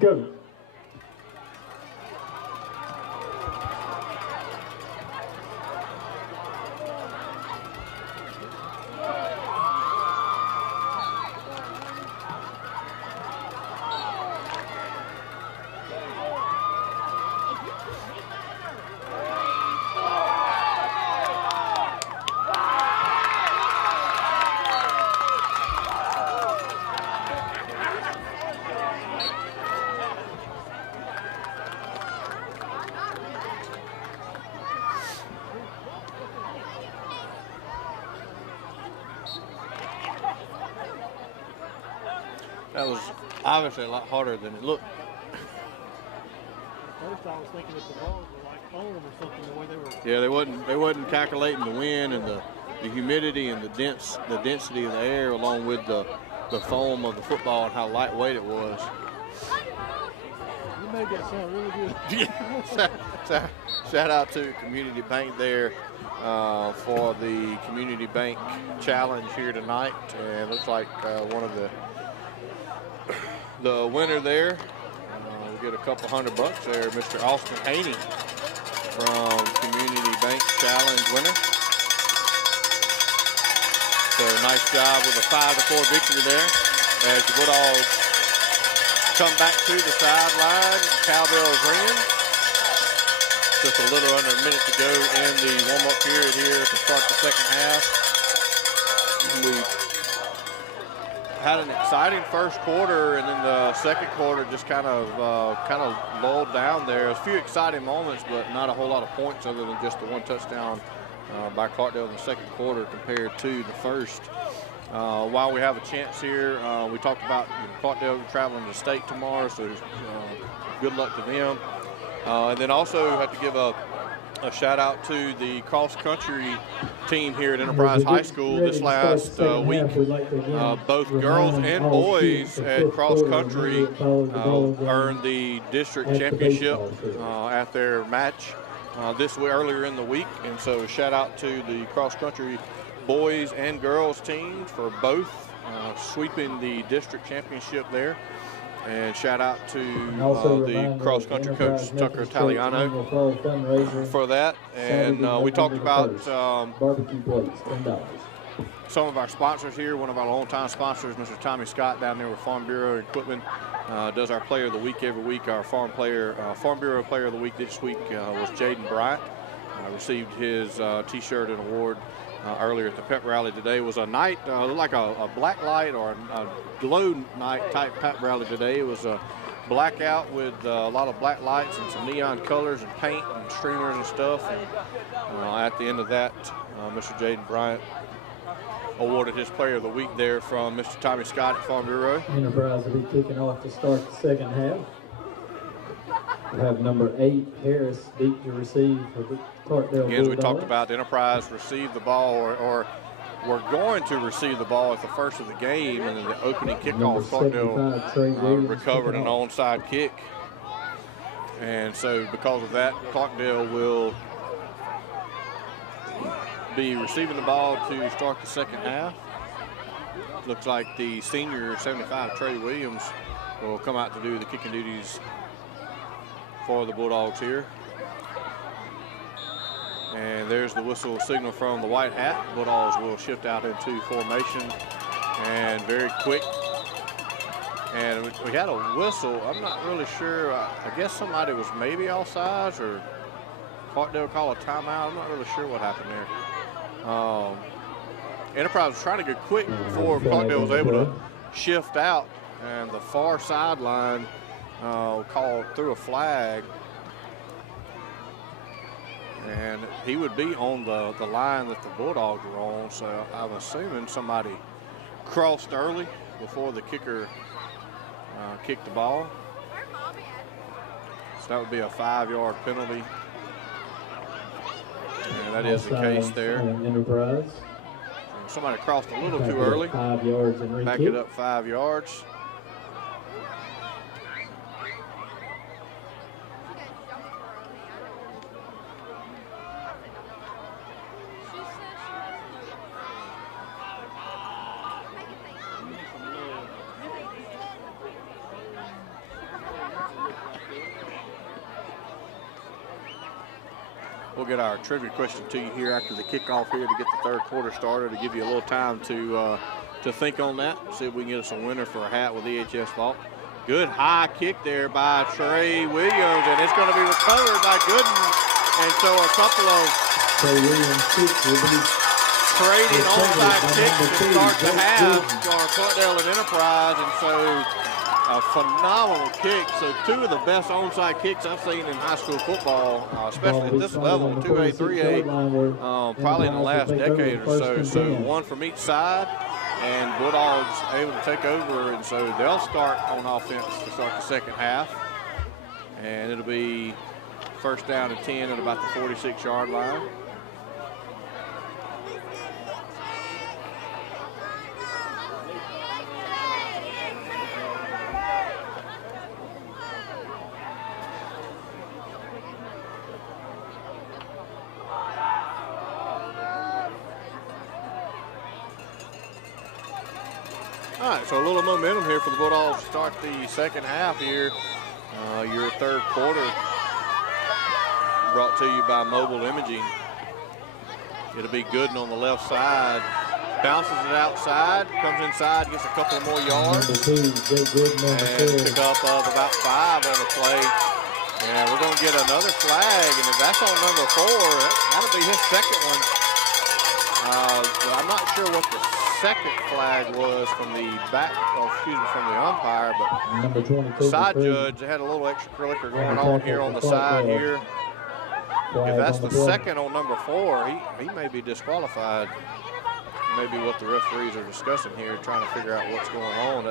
Go. That was obviously a lot harder than it looked. First, I was thinking that the balls were like foam or something. The way they were. Yeah, they wasn't calculating the wind and the humidity and the density of the air, along with the foam of the football and how lightweight it was. You made that sound really good. Yeah. Shout out to Community Bank there for the Community Bank Challenge here tonight. And looks like one of the winner there. We get a couple $100 there, Mr. Austin Haney from Community Bank Challenge winner. So nice job with a 5-4 victory there as the Bulldogs come back to the sideline. Cowbells ringing. Just a little under a minute to go in the warm-up period here to start the second half. We had an exciting first quarter, and then the second quarter just kind of lulled down there. A few exciting moments, but not a whole lot of points other than just the one touchdown by Clarkdale in the second quarter compared to the first. While we have a chance here, we talked about Clarkdale traveling to state tomorrow, so good luck to them. And then also have to give a shout out to the cross country team here at Enterprise High School this last week. Both girls and boys at cross country earned the district championship at their match earlier in the week. And so shout out to the cross country boys and girls teams for both sweeping the district championship there. And shout out to the cross-country coach, Tucker Italiano, for that. And we talked about some of our sponsors here. One of our longtime sponsors, Mr. Tommy Scott, down there with Farm Bureau Equipment, does our Player of the Week every week. Our Farm Bureau Player of the Week this week was Jaden Bryant. Received his T-shirt and award earlier at the pep rally today. It was a night, like a black light or a glow night type pep rally today. It was a blackout with a lot of black lights and some neon colors and paint and streamers and stuff. And at the end of that, Mr. Jaden Bryant awarded his Player of the Week there from Mr. Tommy Scott at Farm Bureau. Enterprise will be kicking off to start the second half. We have number 8, Harris, deep to receive for the Clarkdale Again, as we Bulldogs. talked about, the Enterprise received the ball, or were going to receive the ball at the first of the game, and then the opening kickoff, Clarkdale recovered an onside kick. And so because of that, Clarkdale will be receiving the ball to start the second half. Looks like the senior 75, Trey Williams, will come out to do the kicking duties for the Bulldogs here. And there's the whistle signal from the white hat. Bulldogs will shift out into formation, and very quick. And we had a whistle. I'm not really sure. I guess somebody was maybe offsides, or Clarkdale call a timeout. I'm not really sure what happened there. Enterprise was trying to get quick before Clarkdale was able to shift out, and the far sideline called through a flag. And he would be on the line that the Bulldogs were on, so I'm assuming somebody crossed early before the kicker kicked the ball. So that would be a 5-yard penalty. And that is the case there. Enterprise. Somebody crossed a little too early. 5 yards and back it up 5 yards. We'll get our trivia question to you here after the kickoff here to get the third quarter started, to give you a little time to think on that. See if we can get us a winner for a hat with EHS Vault. Good high kick there by Trey Williams, and it's going to be recovered by Gooden. And so a couple of trading onside kicks to start the half for Clarkdale and Enterprise, and so a phenomenal kick. So 2 of the best onside kicks I've seen in high school football, especially at this level, 2A, 3A, probably in the last decade or so. So 1 from each side, and Bulldogs able to take over, and so they'll start on offense to start the second half. And it'll be first down and 10 at about the 46-yard line. All right, so a little momentum here for the Bulldogs to start the second half here. Your third quarter brought to you by Mobile Imaging. It'll be Gooden on the left side. Bounces it outside, comes inside, gets a couple more yards. And pick up of about 5 on the play. And we're going to get another flag, and if that's on number 4, that'll be his second one. I'm not sure what the second flag was from the from the umpire, but the side judge had a little extracurricular going on here on the side here. If that's the second on number 4, he may be disqualified. Maybe what the referees are discussing here, trying to figure out what's going on.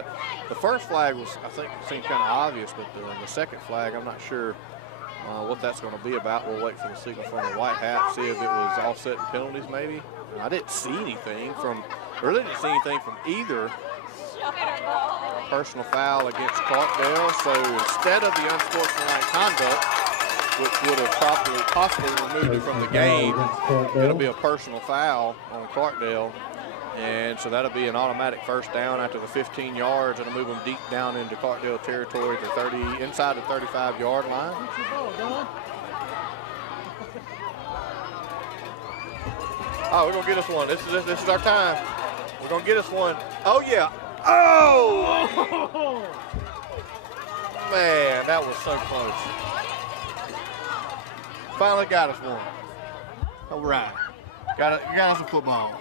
The first flag was, I think, seemed kind of obvious, but the second flag, I'm not sure what that's going to be about. We'll wait for the signal from the white hat, see if it was offsetting penalties maybe. I didn't see anything from either personal foul against Clarkdale. So instead of the unsportsmanlike conduct, which would have possibly removed it from the game, it'll be a personal foul on Clarkdale. And so that'll be an automatic first down after the 15 yards. It'll move them deep down into Clarkdale territory to inside the 35-yard line. Oh, we're going to get us one. This is our time. We're going to get us one. Oh, yeah. Oh! Man, that was so close. Finally got us one. All right. Got us a football.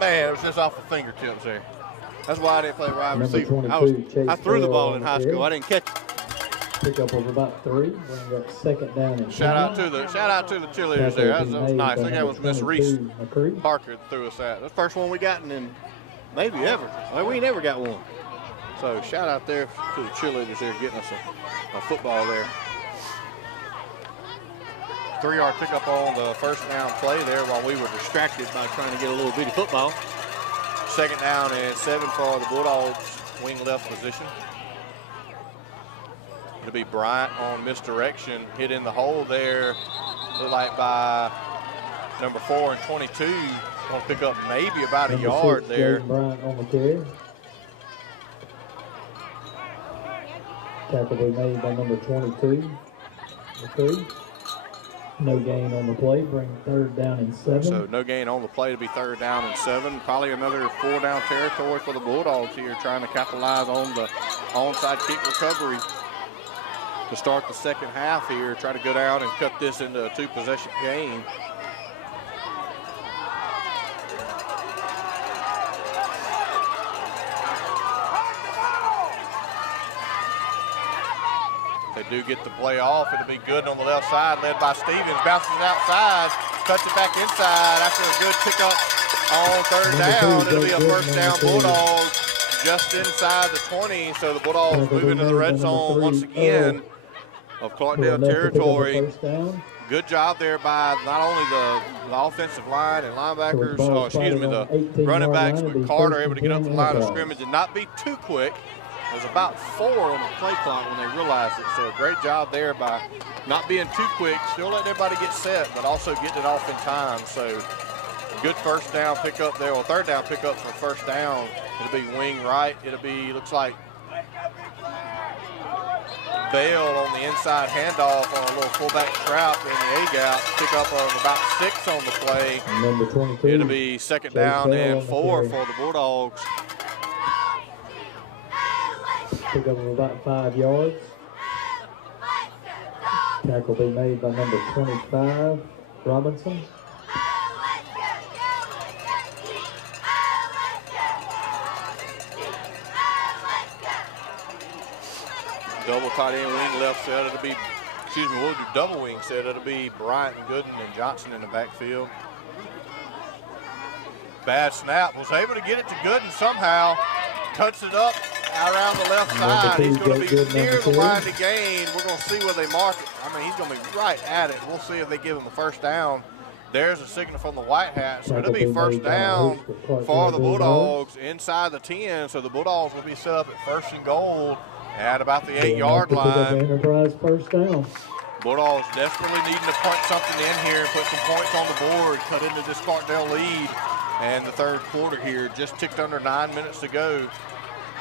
Man, it was just off the fingertips there. That's why I didn't play wide receiver. I threw the ball in high school. I didn't catch it. Pickup of about 3. Bring up second down and Shout out to the cheerleaders there. That was nice. I think that was Miss Reese Parker that threw us that. That's the first one we gotten in maybe ever. Well, we never got one. So shout out there to the cheerleaders there getting us a football there. 3-yard pickup on the first down play there while we were distracted by trying to get a little bitty football. Second down and 7 for the Bulldogs, wing left position. It'll be Bryant on misdirection, hit in the hole there. Look like by number 4 and 22. Want to pick up maybe about a yard 6, there. Bryant on the carry. Tackle be made by number 22. The 3. No gain on the play, bring third down and 7. So no gain on the play to be third down and 7. Probably another 4-down territory for the Bulldogs here, trying to capitalize on the onside kick recovery to start the second half here. Try to go down and cut this into a 2-possession game. They do get the play off. It'll be good on the left side, led by Stevens. Bounces it outside, cuts it back inside after a good pickup on third down. It'll be a first down Bulldogs just inside the 20. So the Bulldogs move into the red zone once again of Clarkdale territory. Good job there by not only the offensive line and linebackers, the running backs, but Carter able to get up the line of scrimmage and not be too quick. There's about 4 on the play clock when they realized it. So a great job there by not being too quick, still letting everybody get set, but also getting it off in time. So good first down pickup there, or third down pickup for first down. It'll be wing right. It'll be, looks like Bale on the inside handoff on a little fullback trap in the A-gap. Pickup of about 6 on the play. Number 22. It'll be second down and 4 for the Bulldogs. Pickup of about 5 yards. Tackle be made by number 25, Robinson. Double tight end wing left set. It'll be, we'll do double wing set. It'll be Bryant and Gooden and Johnson in the backfield. Bad snap. Was able to get it to Gooden somehow. Cuts it up around the left side. He's going to be near the line to gain. We're going to see where they mark it. I mean, he's going to be right at it. We'll see if they give him a first down. There's a signal from the White Hats. So it'll be first down for the Bulldogs inside the 10. So the Bulldogs will be set up at first and goal at about the 8-yard line. Enterprise first down. Bulldogs desperately needing to punch something in here and put some points on the board, cut into this Clarkdale lead. And the third quarter here, just ticked under 9 minutes to go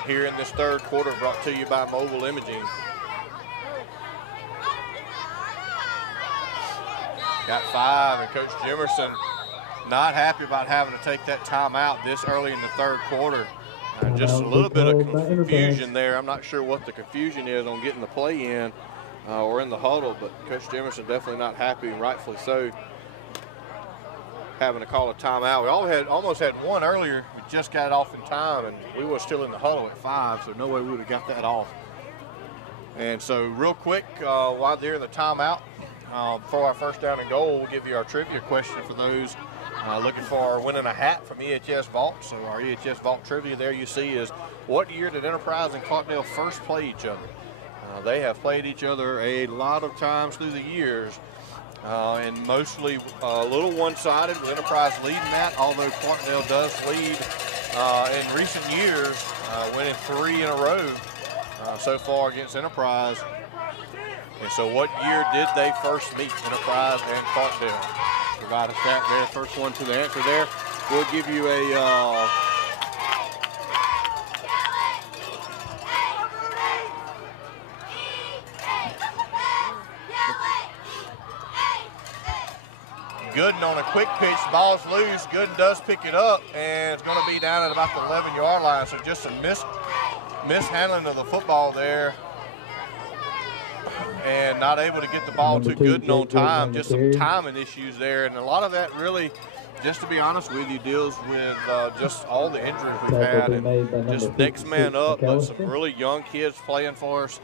here in this third quarter, brought to you by Mobile Imaging. Got 5, and Coach Jimerson not happy about having to take that timeout this early in the third quarter. Just a little bit of confusion there. I'm not sure what the confusion is on getting the play in or in the huddle, but Coach Jimerson definitely not happy, and rightfully so, having to call a timeout. We almost had one earlier. We just got it off in time, and we were still in the huddle at 5, so no way we would have got that off. And so real quick, while they're in the timeout, for our first down and goal, we'll give you our trivia question for those looking for winning a hat from EHS Vault. So our EHS Vault trivia there you see is, what year did Enterprise and Clarkdale first play each other? They have played each other a lot of times through the years, and mostly a little one-sided with Enterprise leading that, although Clarkdale does lead in recent years, winning 3 in a row so far against Enterprise. And so what year did they first meet, Enterprise and Clarkdale? Provide us that there, first one to the answer there. We'll give you a Gooden on a quick pitch, ball's loose. Gooden does pick it up, and it's going to be down at about the 11-yard line. So just a mishandling of the football there, and not able to get the ball to Gooden on time. Just some timing issues there, and a lot of that really, just to be honest with you, deals with just all the injuries we've had, and just next man up, but some really young kids playing for us.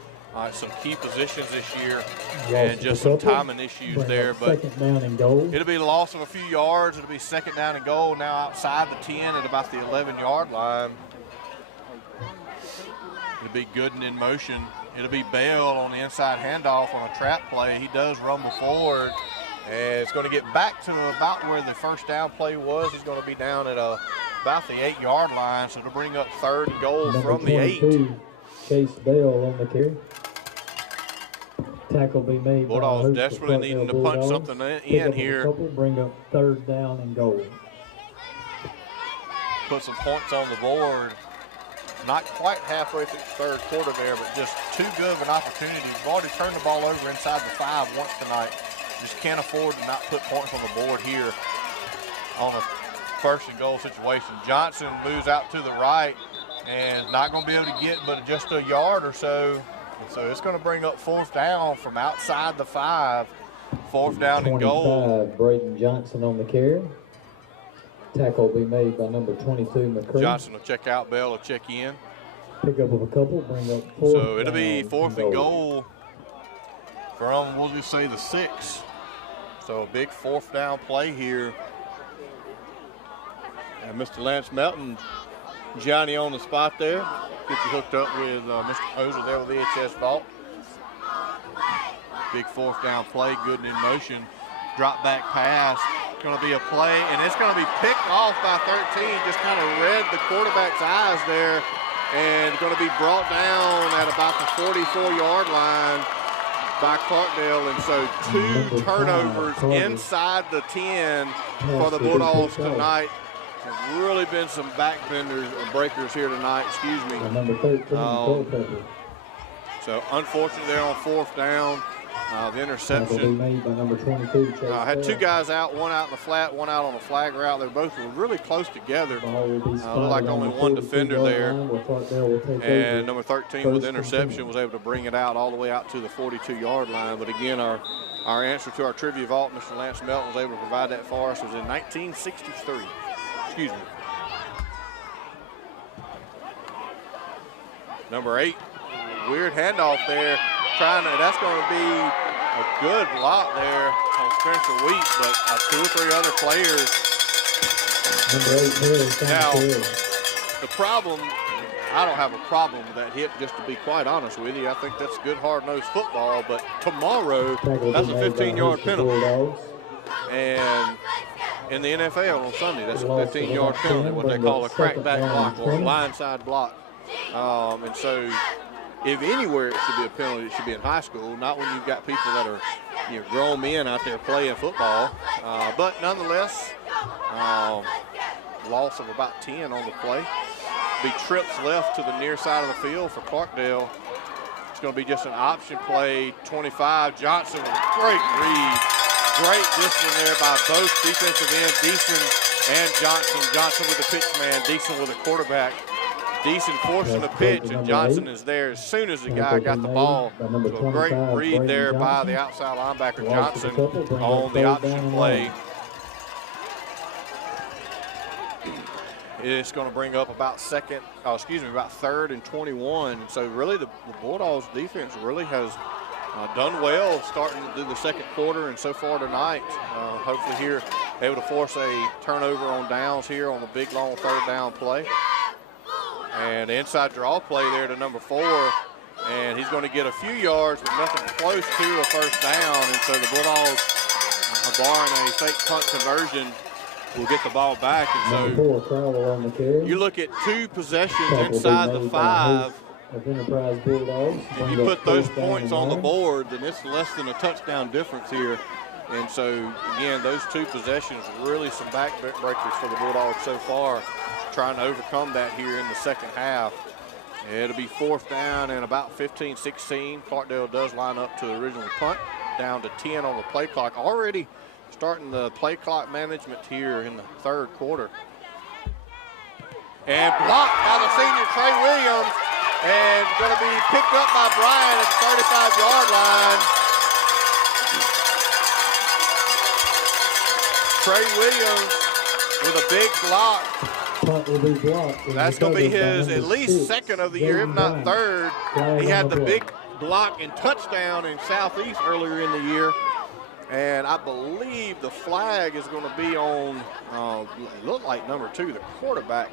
some key positions this year and just some timing issues there. But second down and goal. it'll be a loss of a few yards. It'll be second down and goal now outside the 10 at about the 11-yard line. It'll be Gooden in motion. It'll be Bell on the inside handoff on a trap play. He does rumble forward, and it's going to get back to about where the first down play was. He's going to be down at about the 8-yard line, so it'll bring up third and goal from the 8. Chase Bell on the carry. Tackle be made. Bulldogs desperately needing to punch something in here. Bring up third down and goal. Put some points on the board. Not quite halfway through the third quarter there, but just too good of an opportunity. We've already turned the ball over inside the 5 once tonight. Just can't afford to not put points on the board here on a first and goal situation. Johnson moves out to the right and not going to be able to get but just a yard or so. So it's going to bring up fourth down from outside the 5. Fourth down and goal. Braden Johnson on the carry. Tackle will be made by number 22, McCray. Johnson will check out, Bell will check in. Pick up of a couple, bring up fourth. So it'll be fourth and goal from, we'll just say, the 6. So a big fourth down play here. And Mr. Lance Melton, Johnny on the spot there. Get you hooked up with Mr. Poser there with the EHS Vault. Big fourth down play, Gooden in motion. Drop back pass. Going to be a play, and it's going to be picked off by 13. Just kind of read the quarterback's eyes there, and going to be brought down at about the 44-yard line by Clarkdale. And so 2 turnovers inside the 10 for the Bulldogs tonight. There's really been some back benders or breakers here tonight. Excuse me. Number 13, so unfortunate there on fourth down. The interception. Made by number 22, had 2 guys out, one out in the flat, one out on the flag route. They both were really close together. Looked like only one defender there. And number 13 with the interception was able to bring it out all the way out to the 42-yard line. But again, our answer to our trivia vault, Mr. Lance Melton was able to provide that for us, was in 1963. Excuse me. Number 8, weird handoff there. That's going to be a good block there on Spencer Wheat, but 2 or 3 other players. Now, the problem, I don't have a problem with that hit, just to be quite honest with you. I think that's good hard-nosed football, but tomorrow, that's a 15-yard penalty. And in the NFL on Sunday, that's a 15-yard penalty, what they call a crackback block or a blindside block. And so, if anywhere it should be a penalty, it should be in high school, not when you've got people that are grown men out there playing football. But nonetheless, loss of about 10 on the play. Be trips left to the near side of the field for Clarkdale. It's going to be just an option play. 25, Johnson with a great read. Great discipline there by both defensive ends, Deason and Johnson. Johnson with the pitch man, Deason with the quarterback. Deason forcing the pitch, and Johnson is there as soon as the guy got the ball. So a great read there by the outside linebacker Johnson on the option play. It's going to bring up about third and 21. And so really the Bulldogs defense really has done well starting to do the second quarter and so far tonight. Hopefully here able to force a turnover on downs here on the big long third down play. And the inside draw play there to number 4. And he's going to get a few yards, but nothing close to a first down. And so the Bulldogs, barring a fake punt conversion, will get the ball back. And so you look at 2 possessions inside the 5. If you put those points on the board, then it's less than a touchdown difference here. And so, again, those 2 possessions, really some back breakers for the Bulldogs so far, trying to overcome that here in the second half. It'll be fourth down and about 15-16. Clarkdale does line up to the original punt, down to 10 on the play clock. Already starting the play clock management here in the third quarter. And blocked by the senior Trey Williams, and going to be picked up by Brian at the 35-yard line. Trey Williams with a big block. That's going to be his at least second of the year, if not third. He had the big block and touchdown in Southeast earlier in the year. And I believe the flag is going to be on, it looked like number 2, the quarterback.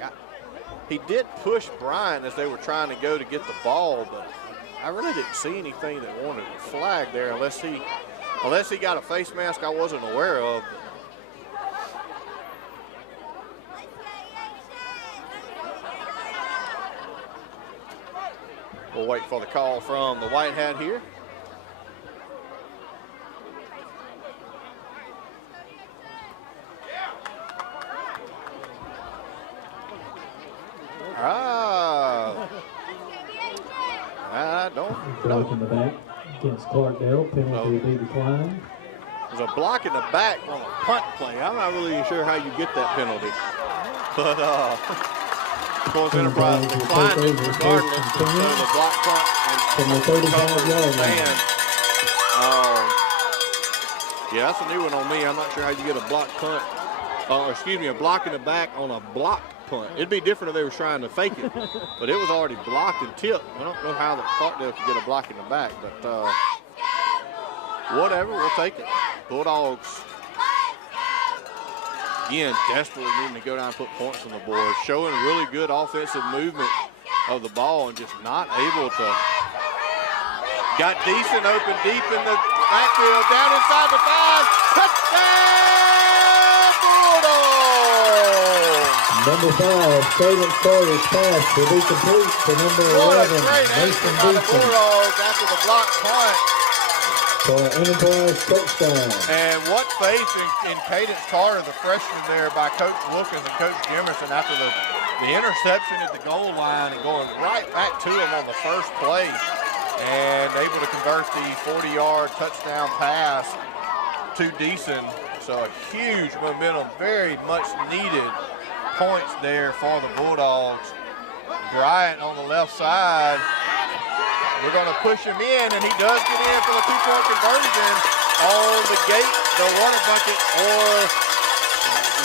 He did push Bryant as they were trying to go to get the ball, but I really didn't see anything that wanted a flag there unless he got a face mask I wasn't aware of. We'll wait for the call from the White Hat here. I don't know. In the back against Clarkdale, penalty will be declined. There's a block in the back on a punt play. I'm not really sure how you get that penalty. But of course, Enterprise declined it regardless. So the block punt and from the 35-yard line. Yeah, that's a new one on me. I'm not sure how you get a block punt, a block in the back on a block punt. It'd be different if they were trying to fake it, but it was already blocked and tipped. I don't know how the Clarkdale could get a block in the back, but whatever, we'll take it. Bulldogs, again, desperately needing to go down and put points on the board, showing really good offensive movement of the ball and just not able to. Got Decent open deep in the backfield, down inside the 5, touchdown Bulldogs! Number 5, Cadence Carter's pass will be complete to number 11, Mason by the Decent. Bulldogs after the block punt. For an Enterprise touchdown. And what faith in Cadence Carter, the freshman there, by Coach Wilkins and Coach Jimerson after the interception at the goal line and going right back to him on the first play and able to convert the 40-yard touchdown pass to Deason. So a huge momentum, very much needed points there for the Bulldogs. Bryant on the left side. We're going to push him in, and he does get in for the 2-point conversion on the gate, the water bucket, or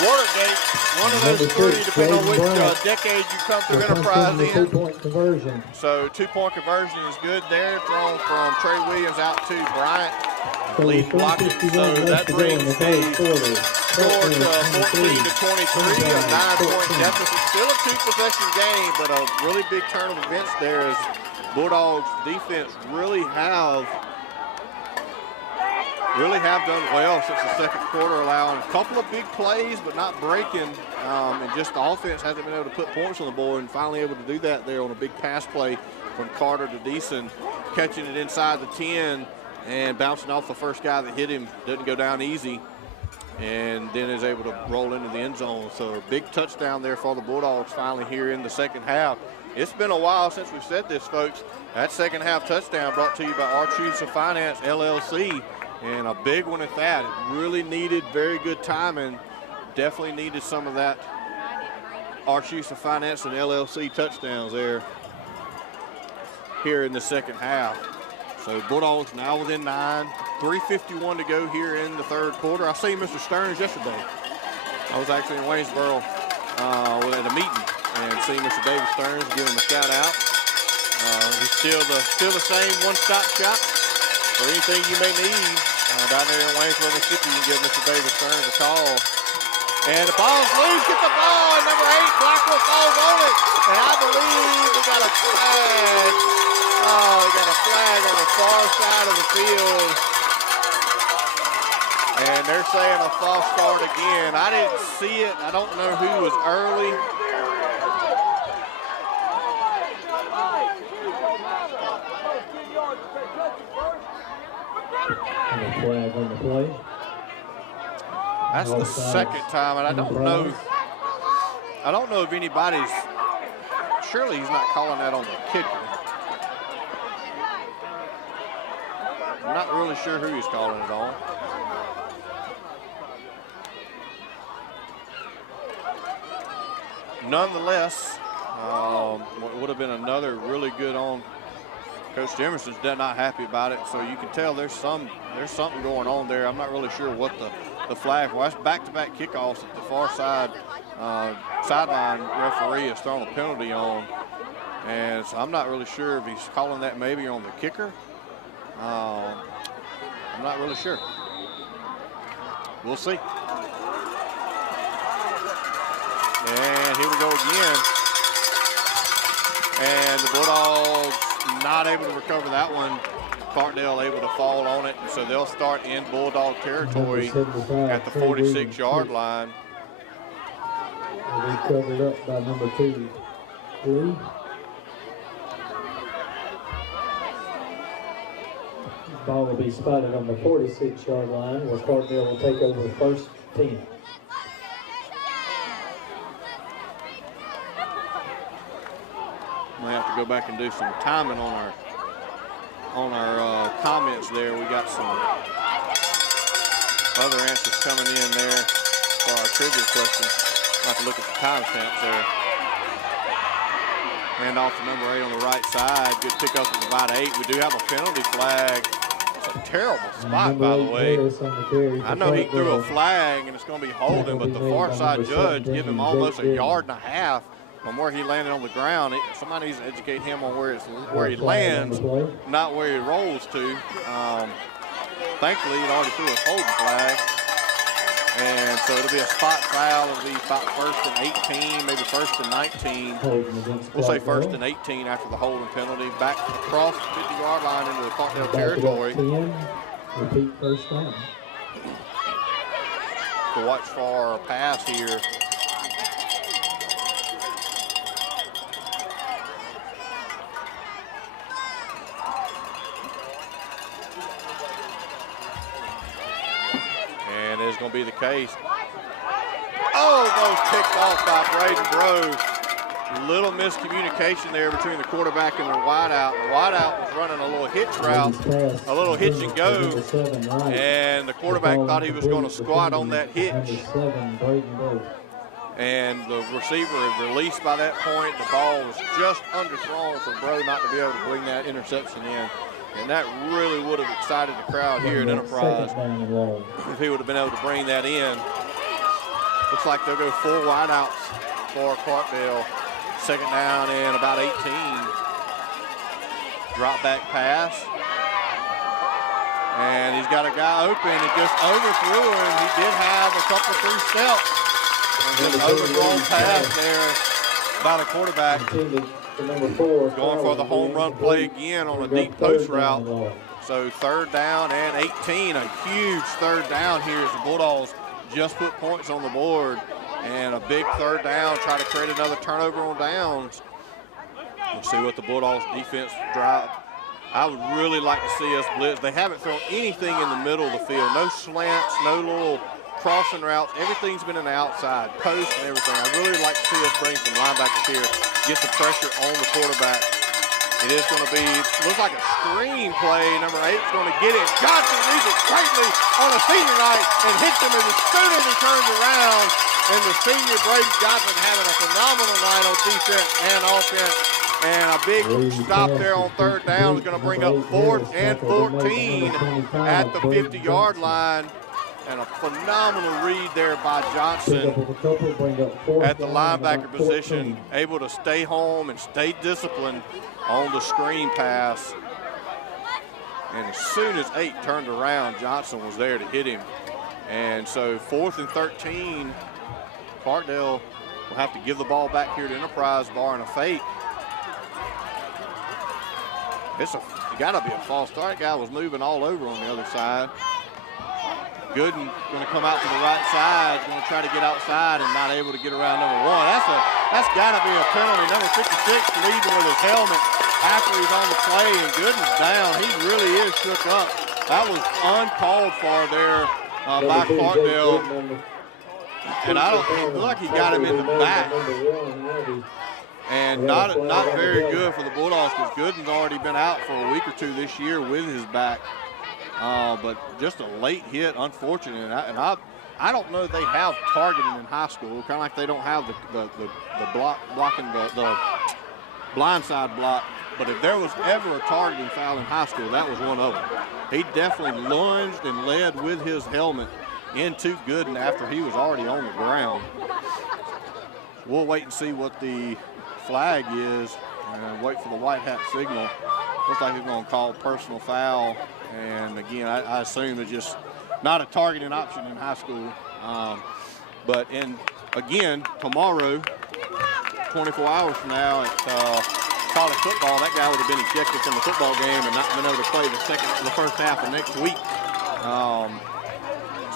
Watergate. One of those three, depending on which decade you come through Enterprise in. 2-point conversion. So 2-point conversion is good there, thrown from Trey Williams out to Bryant. Lead blocking, so that brings the score to 14 to 23, a 9-point deficit. Still a 2-possession game, but a really big turn of events there as Bulldogs defense really have done well since the second quarter, allowing a couple of big plays but not breaking, and just the offense hasn't been able to put points on the board, and finally able to do that there on a big pass play from Carter to Deason, catching it inside the 10 and bouncing off the first guy that hit him. Doesn't go down easy, and then is able to roll into the end zone. So a big touchdown there for the Bulldogs finally here in the second half. It's been a while since we've said this, folks. That second half touchdown brought to you by Archie's of Finance, LLC, and a big one at that. It really needed very good timing. Definitely needed some of that Archie's of Finance and LLC touchdowns there here in the second half. So Bulldogs now within 9, 3:51 to go here in the third quarter. I seen Mr. Stearns yesterday. I was actually in Waynesboro at a meeting and seeing Mr. David Stearns, give him a shout out. He's still the same one-stop shop for anything you may need down there in Waynesboro, Mississippi. You can give Mr. David Stearns a call. And the ball's loose, get the ball, and number 8, Blackwell falls on it. And I believe we got a flag. Oh, we got a flag on the far side of the field. And they're saying a false start again. I didn't see it. I don't know who was early. And a flag on the play. That's the second time, and I don't know if anybody's, surely he's not calling that on the kicker. I'm not really sure who he's calling it on. Nonetheless, what would have been another really good on. Coach Jimerson's not happy about it, so you can tell there's something going on there. I'm not really sure what the flag was. That's back-to-back kickoffs at the far side. Sideline referee has thrown a penalty on And so I'm not really sure if he's calling that maybe on the kicker. I'm not really sure. We'll see. And here we go again. And the Bulldogs not able to recover that one. Clarkdale able to fall on it. And so they'll start in Bulldog territory at the 46-yard line. They covered up by number 2, Lee. Ball will be spotted on the 46-yard line, where Clarkdale will take over first 10. We have to go back and do some timing on our comments there. We got some other answers coming in there for our trivia question. We'll have to look at the timestamps there. Hand off to number 8 on the right side. Good pickup of about 8. We do have a penalty flag. It's a terrible spot, by the way. I know he threw a flag and it's going to be holding, but the far side judge gave him almost a yard and a half from where he landed on the ground. Somebody needs to educate him on where he lands, not where he rolls to. Thankfully, he already threw a holding flag. And so it'll be a spot foul. It'll be about 1st and 18, maybe 1st and 19. We'll say 1st and 18 after the holding penalty. Back across the 50-yard line into the Clarkdale territory. Repeat first down. To watch for a pass here. And it's going to be the case. Oh, those picked off by Braden Grove. Little miscommunication there between the quarterback and the wideout. The wideout was running a little hitch route, a little hitch and go, and the quarterback thought he was going to squat on that hitch. And the receiver had released by that point. The ball was just underthrown for Bro not to be able to bring that interception in. And that really would have excited the crowd here at Enterprise if he would have been able to bring that in. Looks like they'll go 4 wideouts for Clarkdale. 2nd down and about 18. Drop back pass. And he's got a guy open. He just overthrew him. He did have a couple 3 steps. And just overthrown pass there by the quarterback. Going for the home run play again on a deep post route. So 3rd down and 18. A huge 3rd down here as the Bulldogs just put points on the board. And a big 3rd down, try to create another turnover on downs. We'll see what the Bulldogs defense drive. I would really like to see us blitz. They haven't thrown anything in the middle of the field. No slants, no little crossing routes. Everything's been in the outside, post and everything. I'd really like to see us bring some linebackers here, get the pressure on the quarterback. It is going to be, looks like a screen play. Number 8 is going to get it. Johnson reads it greatly on a senior night and hits him as soon as he turns around. And the senior Braden Johnson having a phenomenal night on defense and offense. And a big stop there on 3rd down is going to bring up 4th and 14 at the 50-yard line. And a phenomenal read there by Johnson at the linebacker position, able to stay home and stay disciplined on the screen pass. And as soon as 8 turned around, Johnson was there to hit him. And so 4th and 13, Clarkdale will have to give the ball back here to Enterprise, barring a fake. It got to be a false start. That guy was moving all over on the other side. Gooden going to come out to the right side, going to try to get outside and not able to get around number 1. That's got to be a penalty. Number 56 leading with his helmet after he's on the play, and Gooden's down. He really is shook up. That was uncalled for there by Clarkdale. And I don't think, look like he got him in the back. And not very good for the Bulldogs because Gooden's already been out for a week or 2 this year with his back. But just a late hit, unfortunate. And I don't know they have targeting in high school, kind of like they don't have the blocking the blindside block. But if there was ever a targeting foul in high school, that was one of them. He definitely lunged and led with his helmet into Gooden after he was already on the ground. We'll wait and see what the flag is. and wait for the white hat signal. Looks like he's going to call personal foul. And again, I assume it's just not a targeting option in high school. But again, tomorrow, 24 hours from now at college football, that guy would have been ejected from the football game and not been able to play the first half of next week.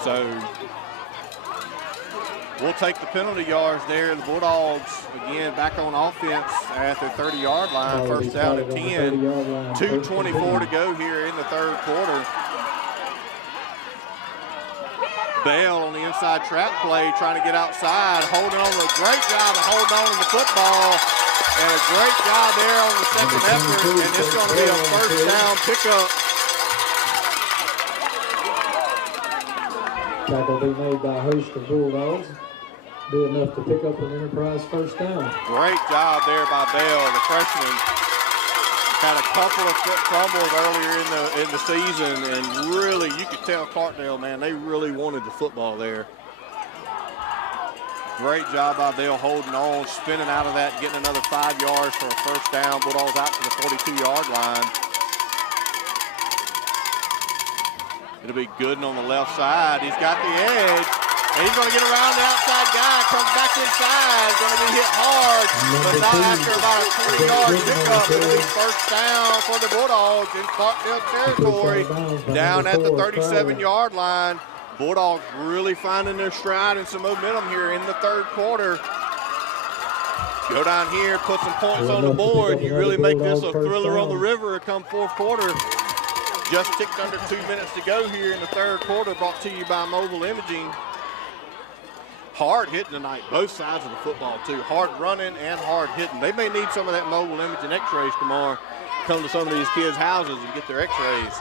So we'll take the penalty yards there. The Bulldogs, again, back on offense at their 30-yard line. First down and 10. 2:24 to go here in the third quarter. Bell on the inside trap play, trying to get outside, holding on. A great job of holding on to the football. And a great job there on the second effort. And it's going to be a first down pickup. Tackle be made by host of Bulldogs. Be enough to pick up an Enterprise first down. Great job there by Bell, the freshman. Had a couple of fumbles earlier in the season, and really, you could tell Clarkdale, man, they really wanted the football there. Great job by Bell holding on, spinning out of that, getting another 5 yards for a first down. Bulldogs out to the 42-yard line. It'll be Gooden on the left side. He's got the edge. And he's going to get around the outside guy, comes back inside, going to be hit hard, but not after about a 20-yard pickup. It'll be first down for the Bulldogs in Clarkdale territory, down at the 37-yard line. Bulldogs really finding their stride and some momentum here in the third quarter. Go down here, put some points on the board. You really make this a thriller on the river come fourth quarter. Just ticked under 2 minutes to go here in the third quarter, brought to you by Mobile Imaging. Hard hitting tonight, both sides of the football too. Hard running and hard hitting. They may need some of that Mobile Imaging x-rays tomorrow. Come to some of these kids' houses and get their x-rays.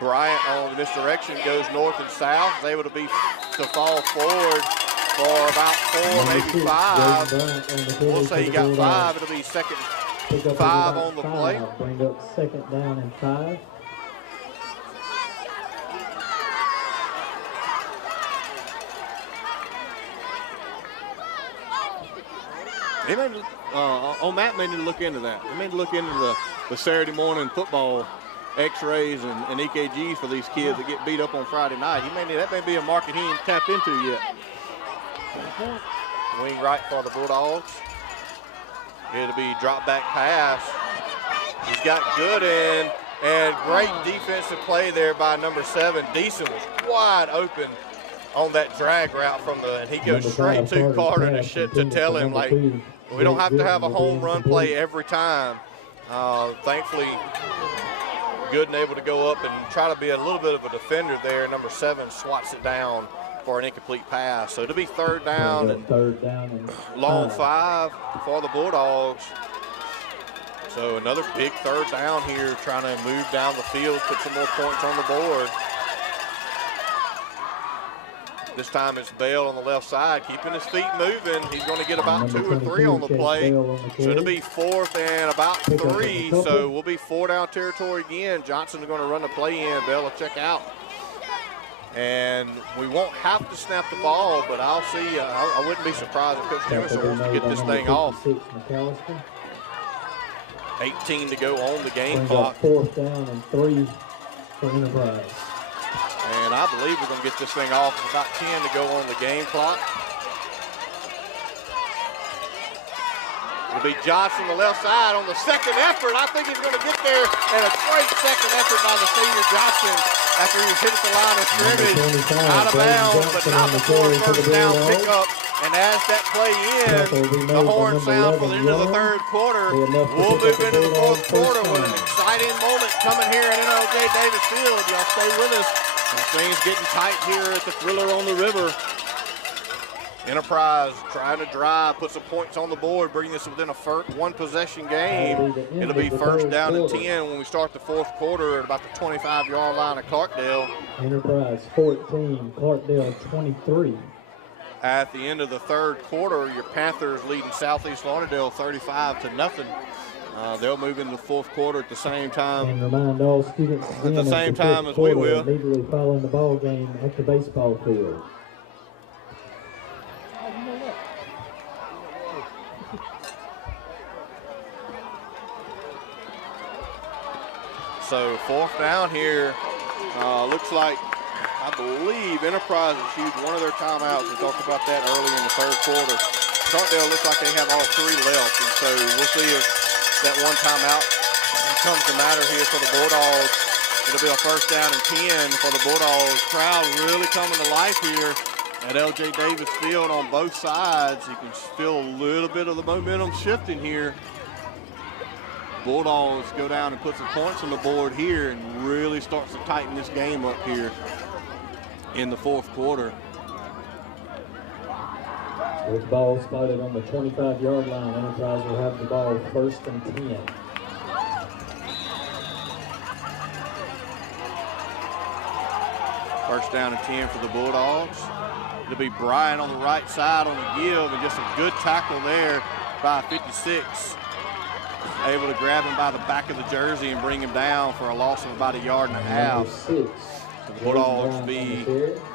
Bryant on this direction goes north and south. Is able to fall forward for about 4, maybe 5. We'll say you got 5. It'll be second 5 on the play. Bring up second down and 5. They may, Matt may need to look into that. They may need to look into the Saturday morning football x-rays and EKGs for these kids that get beat up on Friday night. That may be a market he ain't tapped into yet. Wing right for the Bulldogs. It'll be drop back pass. He's got Gooden, and great defensive play there by number 7. Deason was wide open on that drag route and he goes straight to Carter to tell him, like, we don't have to have a home run play every time. Thankfully, Gooden able to go up and try to be a little bit of a defender there. Number 7 swats it down for an incomplete pass. So it'll be third down and long 5 for the Bulldogs. So another big third down here, trying to move down the field, put some more points on the board. This time it's Bell on the left side, keeping his feet moving. He's going to get about 2 or 3 on the play. So it'll be fourth and about 3. So we'll be 4 down territory again. Johnson's going to run the play in. Bell will check out. And we won't have to snap the ball, but I'll see. I wouldn't be surprised if Coach Jefferson wants to get this thing off. 18 to go on the game clock. Fourth down and 3 for Enterprise. And I believe we're going to get this thing off with about 10 to go on the game clock. It'll be Johnson on the left side on the second effort. I think he's going to get there. And a great second effort by the senior Johnson after he was hit at the line of scrimmage. Out of bounds, but not before a first down pickup. And as that play ends, the horn sound for the end of the third quarter. We'll move into the fourth quarter with an exciting moment coming here at NLJ Davis Field. Y'all stay with us. Things getting tight here at the thriller on the river. Enterprise trying to drive, put some points on the board, bring this within a one possession game. It'll be first down and 10 when we start the fourth quarter at about the 25-yard line of Clarkdale. Enterprise 14, Clarkdale 23. At the end of the third quarter, your Panthers leading Southeast Lauderdale 35-0. They'll move into the fourth quarter at the same time. And remind all students at the same time as we will. Immediately following the ball game at the baseball field. So 4th down here. Looks like, I believe, Enterprise has used one of their timeouts. We talked about that earlier in the 3rd quarter. Clarkdale looks like they have all 3 left, and so we'll see if that one timeout comes to matter here for the Bulldogs. It'll be a 1st down and 10 for the Bulldogs. Crowd really coming to life here at L.J. Davis Field on both sides. You can feel a little bit of the momentum shifting here. Bulldogs go down and put some points on the board here and really starts to tighten this game up here in the 4th quarter. With the ball spotted on the 25-yard line, Enterprise will have the ball 1st and 10. First down and 10 for the Bulldogs. It'll be Brian on the right side on the give, and just a good tackle there by 56. Able to grab him by the back of the jersey and bring him down for a loss of about 1.5 yards. The Bulldogs be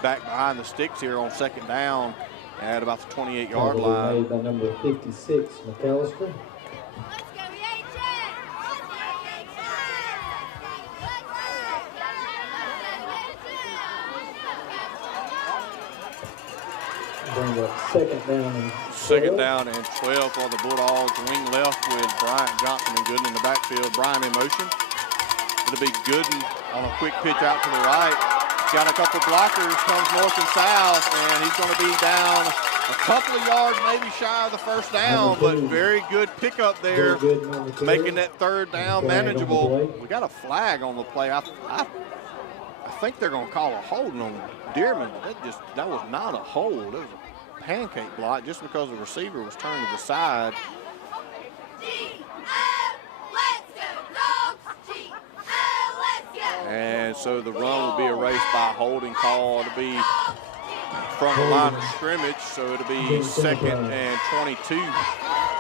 back behind the sticks here on 2nd down at about the 28-yard line. Made by number 56, McAllister. Bring up 2nd down and 12. 2nd down and 12 for the Bulldogs. Wing left with Bryant Johnson and Gooden in the backfield. Bryant in motion. It'll be Gooden on a quick pitch out to the right. Got a couple blockers, comes north and south, and he's going to be down a couple of yards, maybe shy of the 1st down, but very good pickup there, making that 3rd down manageable. We got a flag on the play. I think they're going to call a holding on Dearman, but that was not a hold. It was a pancake block just because the receiver was turned to the side. And so the run will be erased by a holding call. It'll be from the line of scrimmage, so it'll be 2nd and 22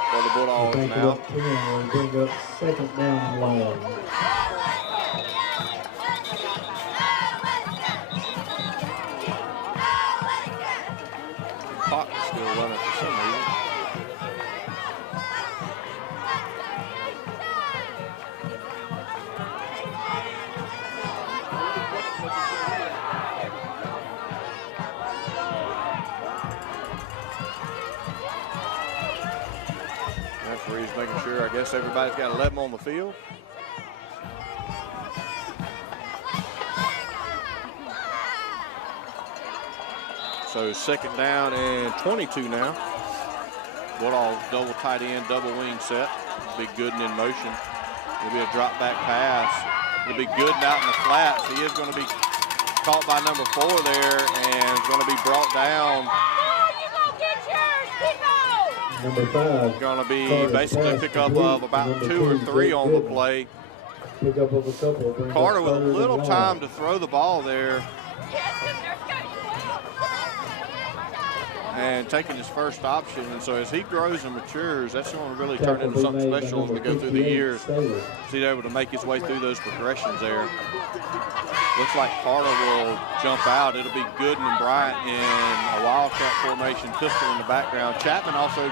for the Bulldogs now. Bring up 2nd down line. Clock is still running for some reason. Referee's making sure, I guess everybody's got 11 on the field. So 2nd down and 22 now. Bulldogs double tight end, double wing set. Big Gooden in motion. It'll be a drop back pass. It'll be Gooden out in the flats. He is going to be caught by number 4 there and is going to be brought down. Number 5. Going to be basically a pickup of about 2 or 3 on the play. Pickup of a couple. Carter with a little time to throw the ball there. And taking his first option, and so as he grows and matures, that's going to really turn into something special as we go through the years. He's able to make his way through those progressions there. Looks like Carter will jump out. It'll be Gooden and Bryant in a wildcat formation, pistol in the background. Chapman also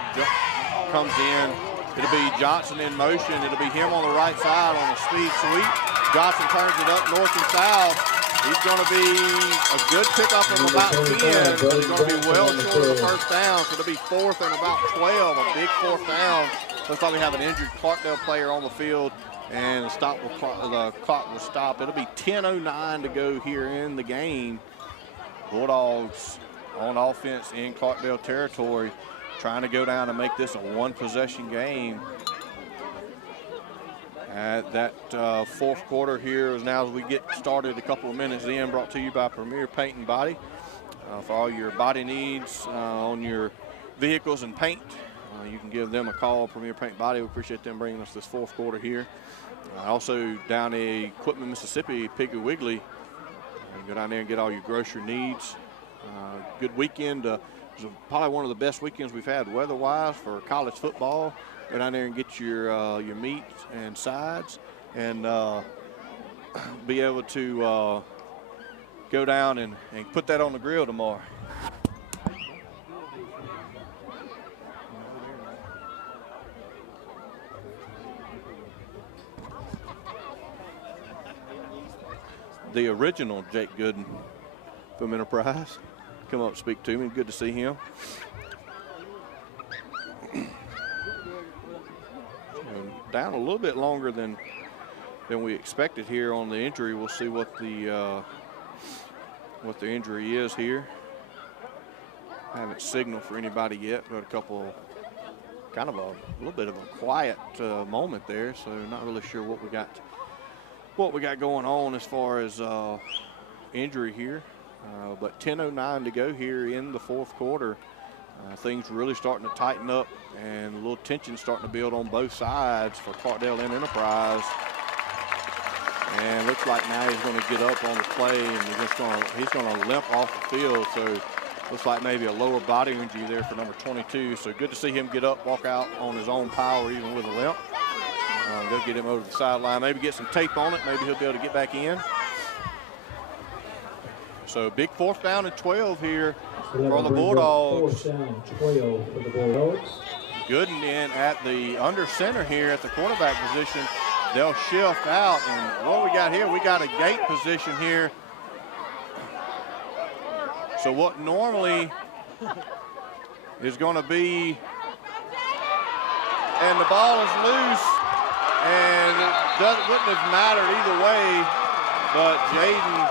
comes in. It'll be Johnson in motion. It'll be him on the right side on a speed sweep. Johnson turns it up north and south. He's going to be a good pickup of about 10, but he's going to be well short of the 1st down. So it'll be 4th and about 12, a big 4th down. Looks like we have an injured Clarkdale player on the field, and the clock will stop. It'll be 10:09 to go here in the game. Bulldogs on offense in Clarkdale territory, trying to go down and make this a 1-possession game. That 4th quarter here is now as we get started a couple of minutes in, brought to you by Premier Paint and Body. For all your body needs on your vehicles and paint, you can give them a call, Premier Paint Body. We appreciate them bringing us this 4th quarter here. Also down in Equipment, Mississippi, Piggly Wiggly. Go down there and get all your grocery needs. Good weekend. It was probably one of the best weekends we've had weather-wise for college football. Go down there and get your meat and sides, and be able to go down and put that on the grill tomorrow. the original Jake Gooden from Enterprise. Come up and speak to me. Good to see him. Down a little bit longer than we expected here on the injury. We'll see what the injury is here. Haven't signaled for anybody yet, but a couple, kind of a little bit of a quiet moment there. So not really sure what we got going on as far as injury here. But 10:09 to go here in the fourth quarter. Things really starting to tighten up, and a little tension starting to build on both sides for Clarkdale and Enterprise. And looks like now he's going to get up on the play, and he's going to limp off the field. So looks like maybe a lower body injury there for number 22. So good to see him get up, walk out on his own power, even with a limp. They'll get him over to the sideline, maybe get some tape on it. Maybe he'll be able to get back in. So big 4th down and 12 here for the Bulldogs. 4th down and 12 for the Bulldogs. Gooden in at the under center here at the quarterback position. They'll shift out, and what we got here, we got a gate position here. So what normally is going to be, and the ball is loose, and it wouldn't have mattered either way, but Jaden,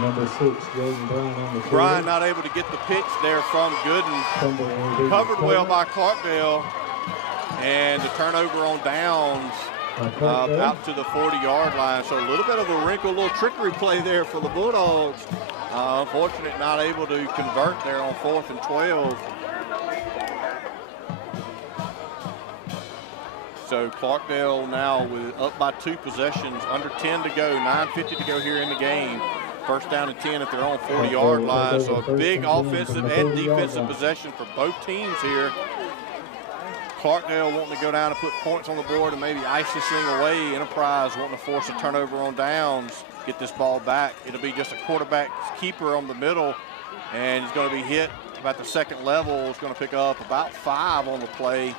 number 6, Jaden Bryan on the field. Bryan not able to get the pitch there from Gooden. Covered well by Clarkdale, and the turnover on downs out to the 40-yard line. So a little bit of a wrinkle, a little trickery play there for the Bulldogs. Unfortunate not able to convert there on 4th and 12. So Clarkdale now up by 2 possessions, under 10 to go, 9:50 to go here in the game. 1st down and 10 at their own 40-yard line. So a big offensive and defensive possession for both teams here. Clarkdale wanting to go down and put points on the board and maybe ice this thing away. Enterprise wanting to force a turnover on downs, get this ball back. It'll be just a quarterback keeper on the middle, and he's going to be hit about the 2nd level. It's going to pick up about 5 on the play.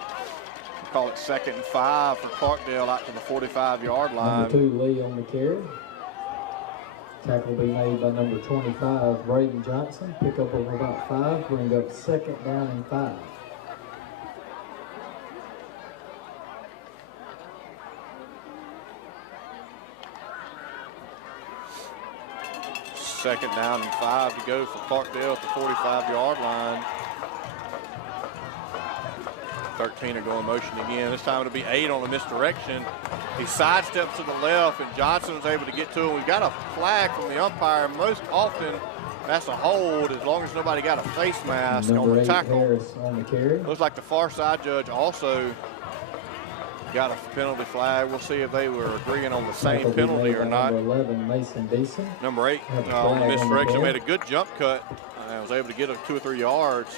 We'll call it 2nd and 5 for Clarkdale out to the 45-yard line. Number 2, Lee on the carry. Tackle will be made by number 25, Braden Johnson. Pick up over about 5, bring up 2nd down and 5. Second down and 5 to go for Clarkdale at the 45-yard line. 13 are going motion again. This time it'll be 8 on a misdirection. He sidesteps to the left, and Johnson was able to get to him. We've got a flag from the umpire. Most often, that's a hold as long as nobody got a face mask on the tackle. Harris on the carry. Looks like the far side judge also got a penalty flag. We'll see if they were agreeing on the same penalty or not. Number 11, Mason Deason. Number 8 on the misdirection made a good jump cut. Was able to get it 2 or 3 yards.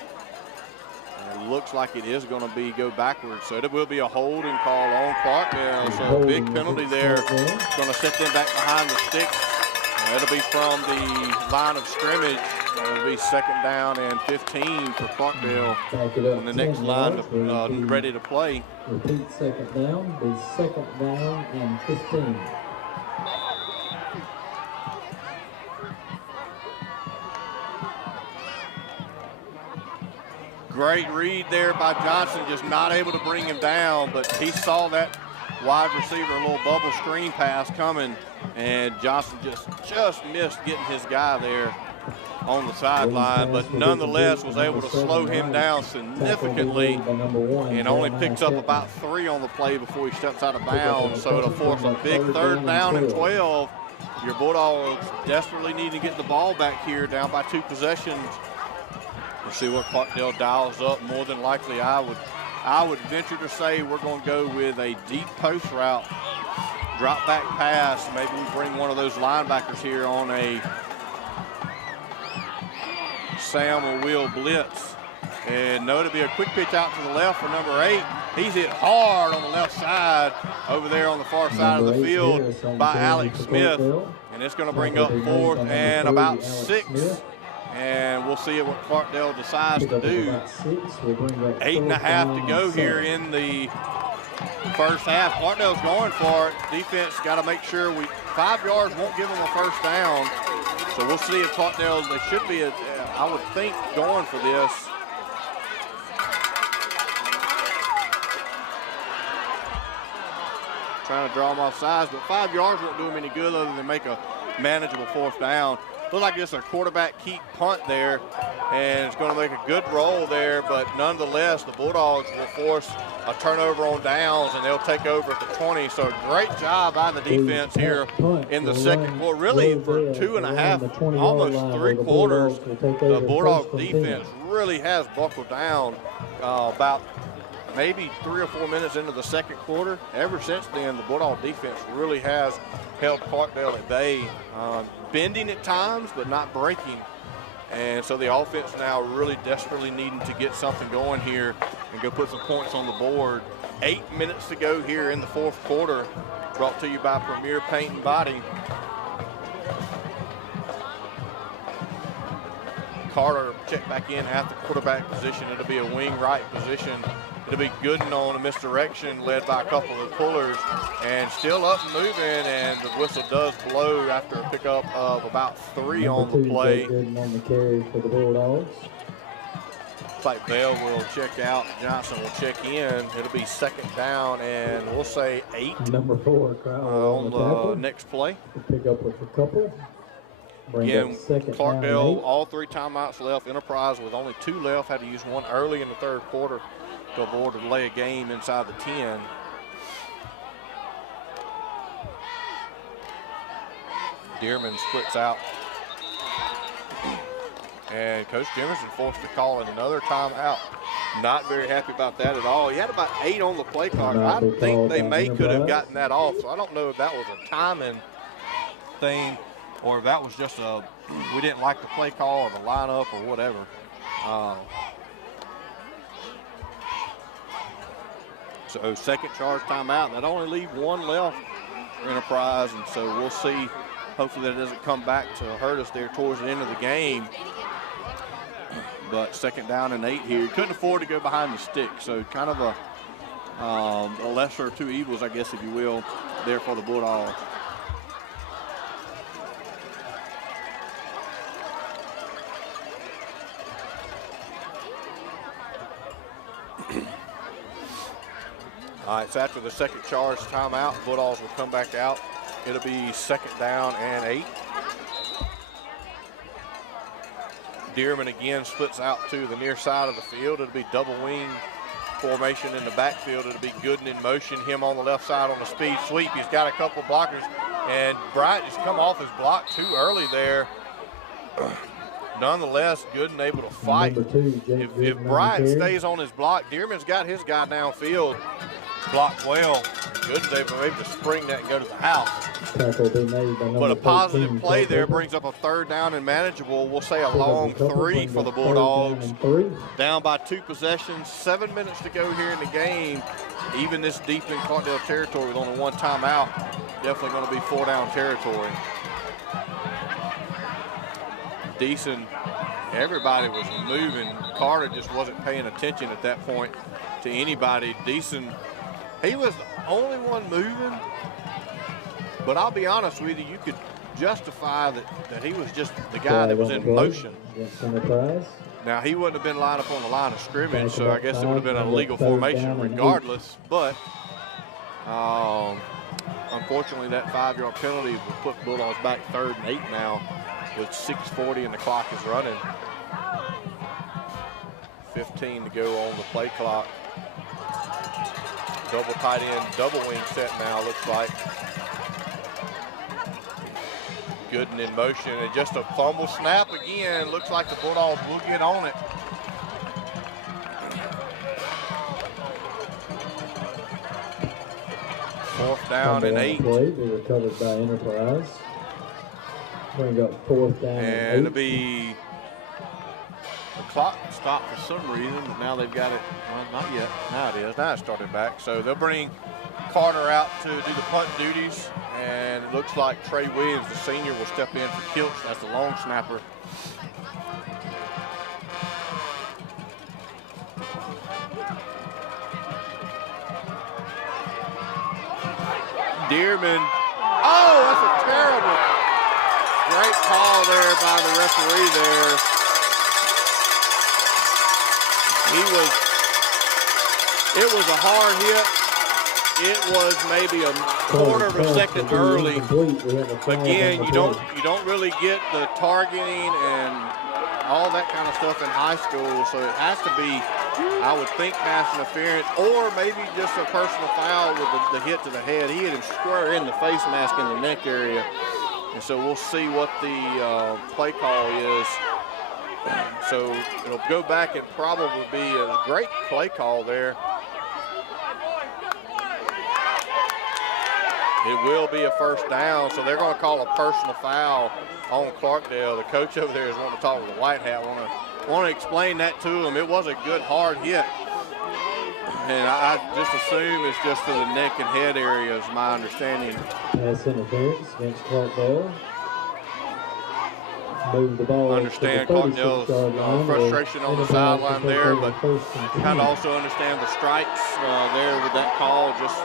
It looks like it is going to go backwards. So it will be a holding call on Clarkdale. So a big penalty there. It's going to set them back behind the sticks. It'll be from the line of scrimmage. It'll be 2nd down and 15 for Clarkdale on the next line ready to play. Repeat 2nd down. Be 2nd down and 15. Great read there by Johnson, just not able to bring him down, but he saw that wide receiver, a little bubble screen pass coming, and Johnson just missed getting his guy there on the sideline, but nonetheless was able to slow him down significantly and only picks up about 3 on the play before he steps out of bounds. So it'll force a big 3rd down and 12. Your Bulldogs desperately need to get the ball back here, down by 2 possessions. We'll see what Clarkdale dials up. More than likely, I would venture to say we're going to go with a deep post route, drop back pass. Maybe we bring one of those linebackers here on a Sam or Will blitz. And no, it'll be a quick pitch out to the left for number 8. He's hit hard on the left side over there on the far side of the field by Alex Smith. And it's going to bring up 4th and about 6. And we'll see what Clarkdale decides to do. 8.5 to go here in the first half. Clarkdale's going for it. Defense got to make sure we 5 yards won't give them a first down. So we'll see if Clarkdale, they should be, I would think, going for this. Trying to draw them off sides, but 5 yards won't do them any good other than make a manageable fourth down. Looks like it's a quarterback keep punt there, and it's going to make a good roll there, but nonetheless, the Bulldogs will force a turnover on downs, and they'll take over at the 20. So great job by the defense here in the second quarter. Really, for 2.5, almost 3 quarters, the Bulldogs defense really has buckled down about maybe 3 or 4 minutes into the second quarter. Ever since then, the Bulldog defense really has held Clarkdale at bay, bending at times, but not breaking. And so the offense now really desperately needing to get something going here and go put some points on the board. 8 minutes to go here in the fourth quarter, brought to you by Premier Paint and Body. Carter checked back in at the quarterback position. It'll be a wing right position. It'll be Gooden on a misdirection, led by a couple of pullers, and still up and moving, and the whistle does blow after a pickup of about 3 on the play. Gooden on the carry for the Bulldogs. Looks like Bell will check out, Johnson will check in. It'll be second down, and we'll say 8. Number 4, on the next play. Pick up with a couple. Again, Clarkdale, all 3 timeouts left. Enterprise with only 2 left, had to use 1 early in the third quarter to avoid a delay a game inside the 10. Dearman splits out. And Coach Jefferson forced to call in another timeout. Not very happy about that at all. He had about 8 on the play clock. I think they could have gotten that off, so I don't know if that was a timing thing or if that was just we didn't like the play call or the lineup or whatever. So second charge timeout. That only leave 1 left for Enterprise, and so we'll see. Hopefully that doesn't come back to hurt us there towards the end of the game. But second down and 8 here. Couldn't afford to go behind the stick, so kind of a lesser of 2 evils, I guess, if you will, there for the Bulldogs. All right, so after the second charge timeout, Bulldogs will come back out. It'll be second down and 8. Dearman again splits out to the near side of the field. It'll be double wing formation in the backfield. It'll be Gooden in motion, him on the left side on the speed sweep. He's got a couple blockers, and Bryant just come off his block too early there. Nonetheless, Gooden able to fight. If Bryant stays on his block, Dearman's got his guy downfield blocked well. Gooden's able to spring that and go to the house. But a positive play there brings up a third down and manageable. We'll say a long 3 for the Bulldogs. Down by 2 possessions, 7 minutes to go here in the game. Even this deep in Clarkdale territory with only 1 timeout, definitely going to be 4-down territory. Decent. Everybody was moving. Carter just wasn't paying attention at that point to anybody. Decent. He was the only one moving, but I'll be honest with you, you could justify that he was just the guy that was in motion. Now, he wouldn't have been lined up on the line of scrimmage, so I guess it would have been an illegal formation regardless, but unfortunately that 5-yard penalty will put Bulldogs back 3rd and 8 now with 6:40 and the clock is running. 15 to go on the play clock. Double tight end, double wing set now, looks like. Gooden in motion, and just a fumble snap again. Looks like the Bulldogs will get on it. Fourth down and 8. Play, they were covered by Enterprise. Bring up 4th down and 8. It'll be the clock stopped for some reason, but now they've got it. Well, not yet. Now it is. Now it's started back. So they'll bring Carter out to do the punt duties, and it looks like Trey Williams, the senior, will step in for Kilch. That's the long snapper. Dearman. Oh, that's a great call there by the referee there. It was a hard hit. It was maybe a quarter of a second early. Again, you don't really get the targeting and all that kind of stuff in high school, so it has to be, I would think, pass interference or maybe just a personal foul with the hit to the head. He hit him square in the face mask in the neck area, and so we'll see what the play call is. So it'll go back and probably be a great play call there. It will be a first down, so they're going to call a personal foul on Clarkdale. The coach over there is wanting to talk with the white hat. Want to explain that to him. It was a good hard hit, and I just assume it's just to the neck and head area is my understanding. Pass interference against Clarkdale. Move the ball. Understand Clarkdale's frustration on the sideline there, but kind of also understand the strikes there with that call, just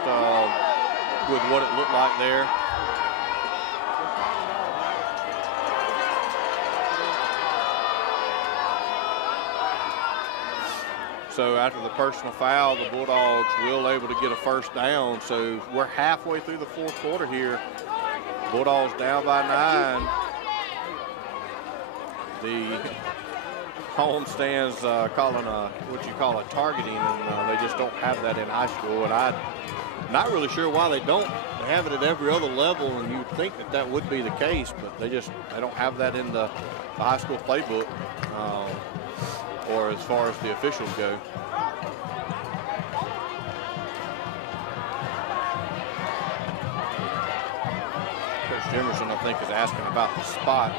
with what it looked like there. So after the personal foul, the Bulldogs will able to get a first down. So we're halfway through the fourth quarter here. Bulldogs down by 9. The home stands calling what you call a targeting, and they just don't have that in high school. And I'm not really sure why they don't. They have it at every other level, and you'd think that that would be the case, but they don't have that in the high school playbook, or as far as the officials go. Coach Jimerson, I think, is asking about the spot.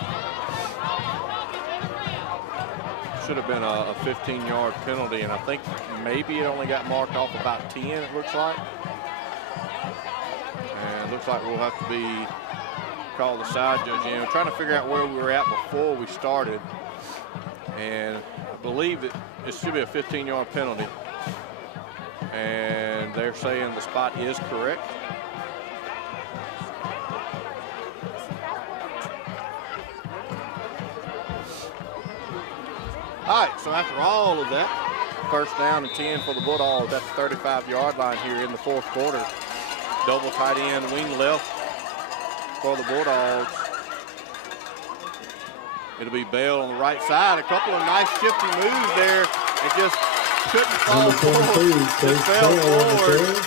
Should have been a 15-yard penalty, and I think maybe it only got marked off about 10, it looks like. And it looks like we'll have to be called the side judge in. We're trying to figure out where we were at before we started, and I believe it should be a 15-yard penalty. And they're saying the spot is correct. All right, so after all of that, first down and 10 for the Bulldogs at the 35-yard line here in the fourth quarter. Double tight end, wing left for the Bulldogs. It'll be Bell on the right side. A couple of nice shifty moves there. It just couldn't fall forward. Just fell forward.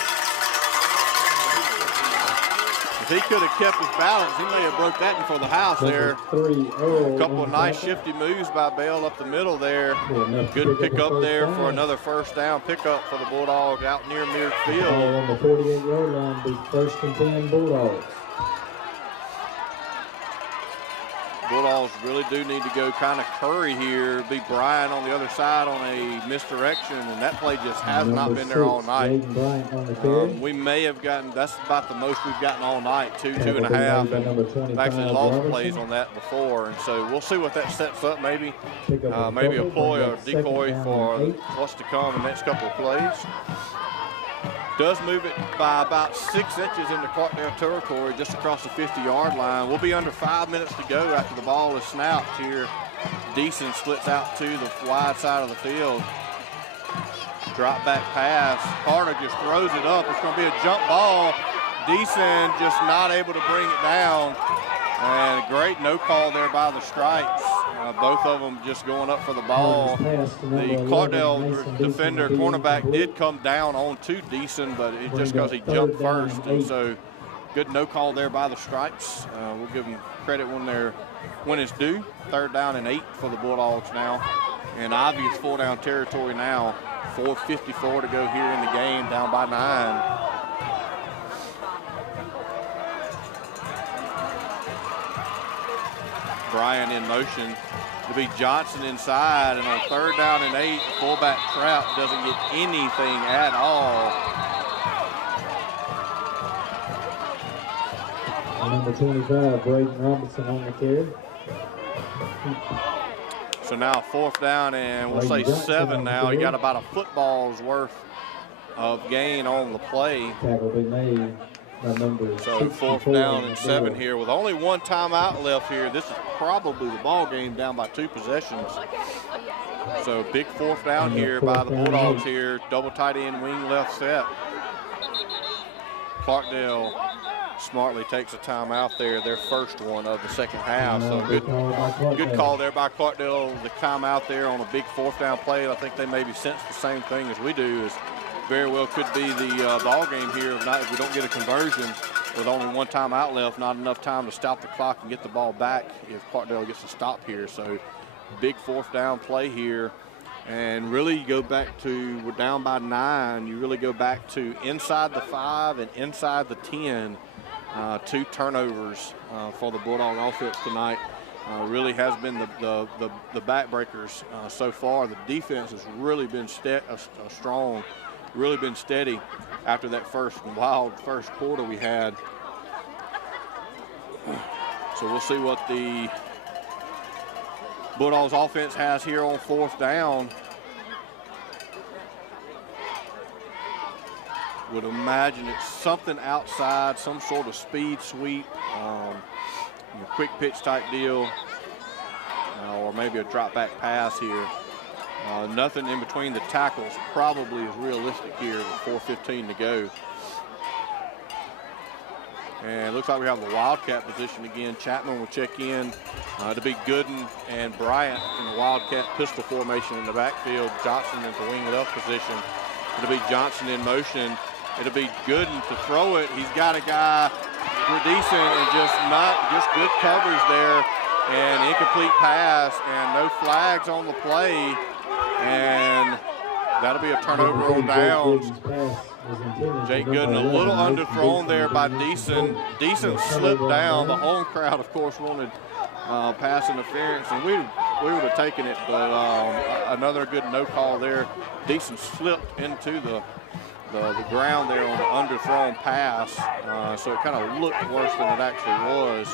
If he could have kept his balance, he may have broke that one for the house there. A couple of nice shifty moves by Bell up the middle there. Good pickup there for another first down pickup for the Bulldogs out near midfield. On the 48-yard line, the first and 10 Bulldogs. Bulldogs really do need to go kind of Curry here. Be Bryan on the other side on a misdirection, and that play just has not been there all night. We may have gotten, that's about the most we've gotten all night, two and a half, and actually lost plays on that before. And so we'll see what that sets up, maybe a ploy or decoy for what's to come in the next couple of plays. Does move it by about 6 inches into Clarkdale territory, just across the 50-yard line. We'll be under 5 minutes to go after the ball is snapped here. Deason splits out to the wide side of the field. Drop back pass. Carter just throws it up. It's going to be a jump ball. Deason just not able to bring it down. And a great no call there by the Stripes. Both of them just going up for the ball. The Clarkdale defender, cornerback, did come down on to Deason, but it's just because he jumped first. And so good no call there by the Stripes. We'll give them credit when it's due. 3rd down and 8 for the Bulldogs now. And obvious 4-down territory now. 4:54 to go here in the game, down by 9. Bryan in motion. It'll be Johnson inside, and on 3rd down and 8, fullback Trout doesn't get anything at all. Number 25, Braden Robinson on the carry. So now 4th down, and we'll say 7 now. You got about a football's worth of gain on the play. Tackle be made So 4th down and 7 here with only one timeout left here. This is probably the ball game down by 2 possessions. So big 4th down here by the Bulldogs here. Double tight end wing left set. Clarkdale smartly takes a timeout there, their first one of the second half. So good call there by Clarkdale, the timeout there on a big 4th down play. I think they maybe sense the same thing as we do, is very well could be the ball game here if we don't get a conversion with only one timeout left, not enough time to stop the clock and get the ball back if Clarkdale gets a stop here. So big 4th down play here. And really you go back to, we're down by 9, you really go back to inside the 5 and inside the 10. 2 turnovers for the Bulldog offense tonight. Really has been the backbreakers so far. The defense has really been strong, really been steady after that wild first quarter we had. So we'll see what the Bulldogs offense has here on 4th down. Would imagine it's something outside, some sort of speed sweep, quick pitch type deal, or maybe a drop back pass here. Nothing in between the tackles probably is realistic here with 4:15 to go. And it looks like we have the Wildcat position again. Chapman will check in to be Gooden and Bryant in the Wildcat pistol formation in the backfield. Johnson in the wing left position. It'll be Johnson in motion. It'll be Gooden to throw it. He's got a guy decent and just good coverage there, and incomplete pass and no flags on the play, and that'll be a turnover on downs. Jake Gooden a little underthrown there by Deason. Deason slipped down. The home crowd, of course, wanted pass interference, and we would have taken it, but another good no call there. Deason slipped into the ground there on the underthrown pass, so it kind of looked worse than it actually was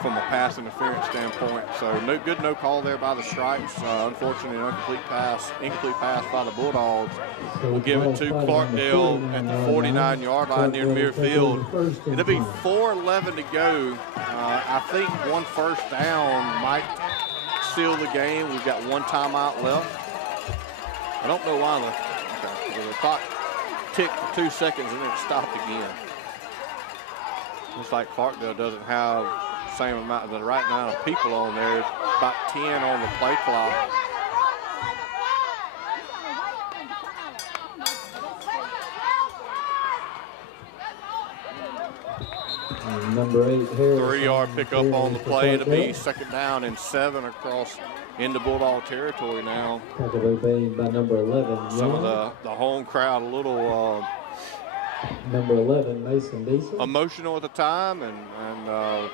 from a pass interference standpoint. So no call there by the Stripes. Unfortunately, an incomplete pass by the Bulldogs. We'll give it to Clarkdale at the 49-yard line near midfield. It'll be 4:11 to go. I think one 1st down might seal the game. We've got one timeout left. I don't know why the clock ticked for 2 seconds and then it stopped again. Looks like Clarkdale doesn't have the same amount, the right amount of people on there. About 10 on the play clock. Number 8, Harris. 3-yard pickup on the play. It'll be 2nd down and 7 across into Bulldog territory now. By number 11. Some of the home crowd a little number 11, Mason Deason. Emotional at the time, and a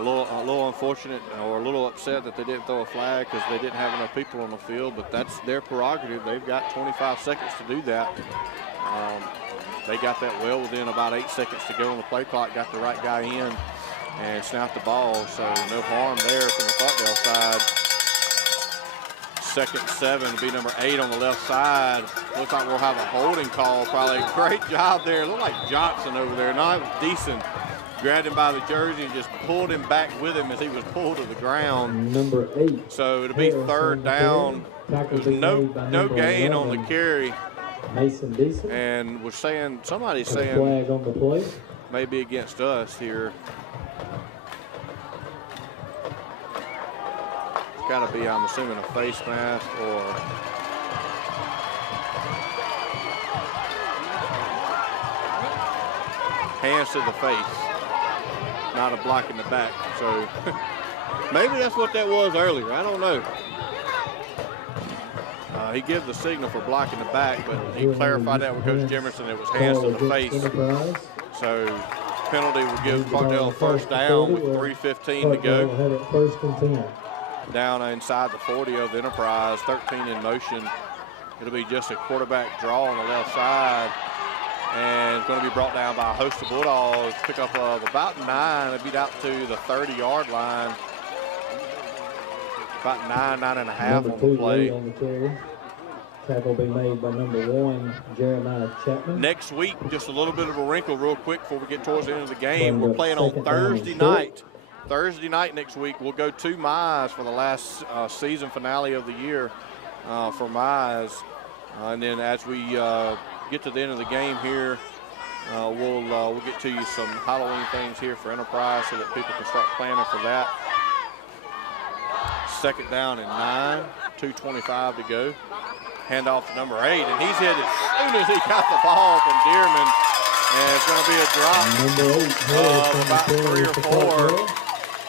little unfortunate or a little upset that they didn't throw a flag because they didn't have enough people on the field, but that's their prerogative. They've got 25 seconds to do that. They got that well within about 8 seconds to go on the play clock, got the right guy in and snapped the ball, so no harm there from the Clarkdale side. 2nd and 7 to be number 8 on the left side. Looks like we'll have a holding call probably. Great job there. Looked like Johnson over there. No, it was decent. Grabbed him by the jersey and just pulled him back with him as he was pulled to the ground. Number 8. So it'll be 3rd down. There's no gain on the carry. Mason Deason. And we're saying, somebody's saying flag on the play. Maybe against us here. It's got to be, I'm assuming, a face mask or hands to the face, not a block in the back. So maybe that's what that was earlier. I don't know. He gave the signal for blocking the back, but he clarified that with Coach Jimerson. It was hands to the face. So penalty will give Clarkdale a 1st down with 3:15 to go. 1st and 10. Down inside the 40 of the Enterprise, 13 in motion. It'll be just a quarterback draw on the left side. And it's going to be brought down by a host of Bulldogs. Pick up of about 9. It'll beat out to the 30-yard line. About 9.5 on the play. Tackle will be made by number 1, Jeremiah Chapman. Next week, just a little bit of a wrinkle real quick before we get towards the end of the game. Bring We're up playing on second down and Thursday short. night. Thursday night next week, we'll go to Mize for the last season finale of the year for Mize. And then as we get to the end of the game here, we'll get to you some Halloween things here for Enterprise so that people can start planning for that. Second down and 9, 2:25 to go. Handoff to number 8, and he's hit as soon as he got the ball from Dearman. And it's going to be a drop of about 3 or 4.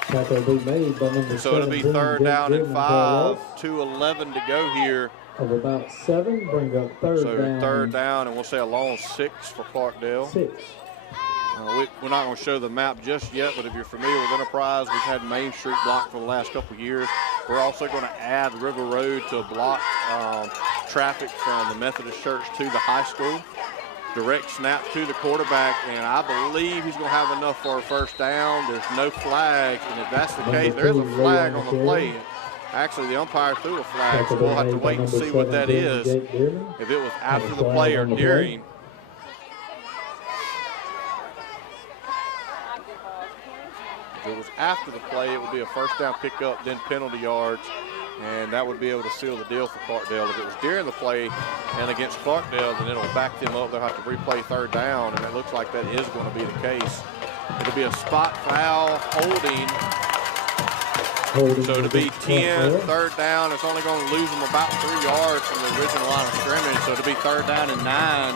Tackle will be made by number 7. So it'll be third down and 5, 2:11 to go here. Of about 7, bring up third down. So third down, and we'll say a long 6 for Clarkdale. 6. We're not going to show the map just yet, but if you're familiar with Enterprise, we've had Main Street blocked for the last couple of years. We're also going to add River Road to block traffic from the Methodist Church to the high school. Direct snap to the quarterback, and I believe he's going to have enough for a first down. There's no flag, and if that's the case, there's a flag on the play. Actually, the umpire threw a flag, so we'll have to wait and see what that is. If it was after the play or during. If it was after the play, it would be a first down pickup, then penalty yards, and that would be able to seal the deal for Clarkdale. If it was during the play and against Clarkdale, then it'll back them up. They'll have to replay third down, and it looks like that is going to be the case. It'll be a spot foul, holding. So it'll be 10, third down. It's only going to lose them about 3 yards from the original line of scrimmage. So it'll be third down and 9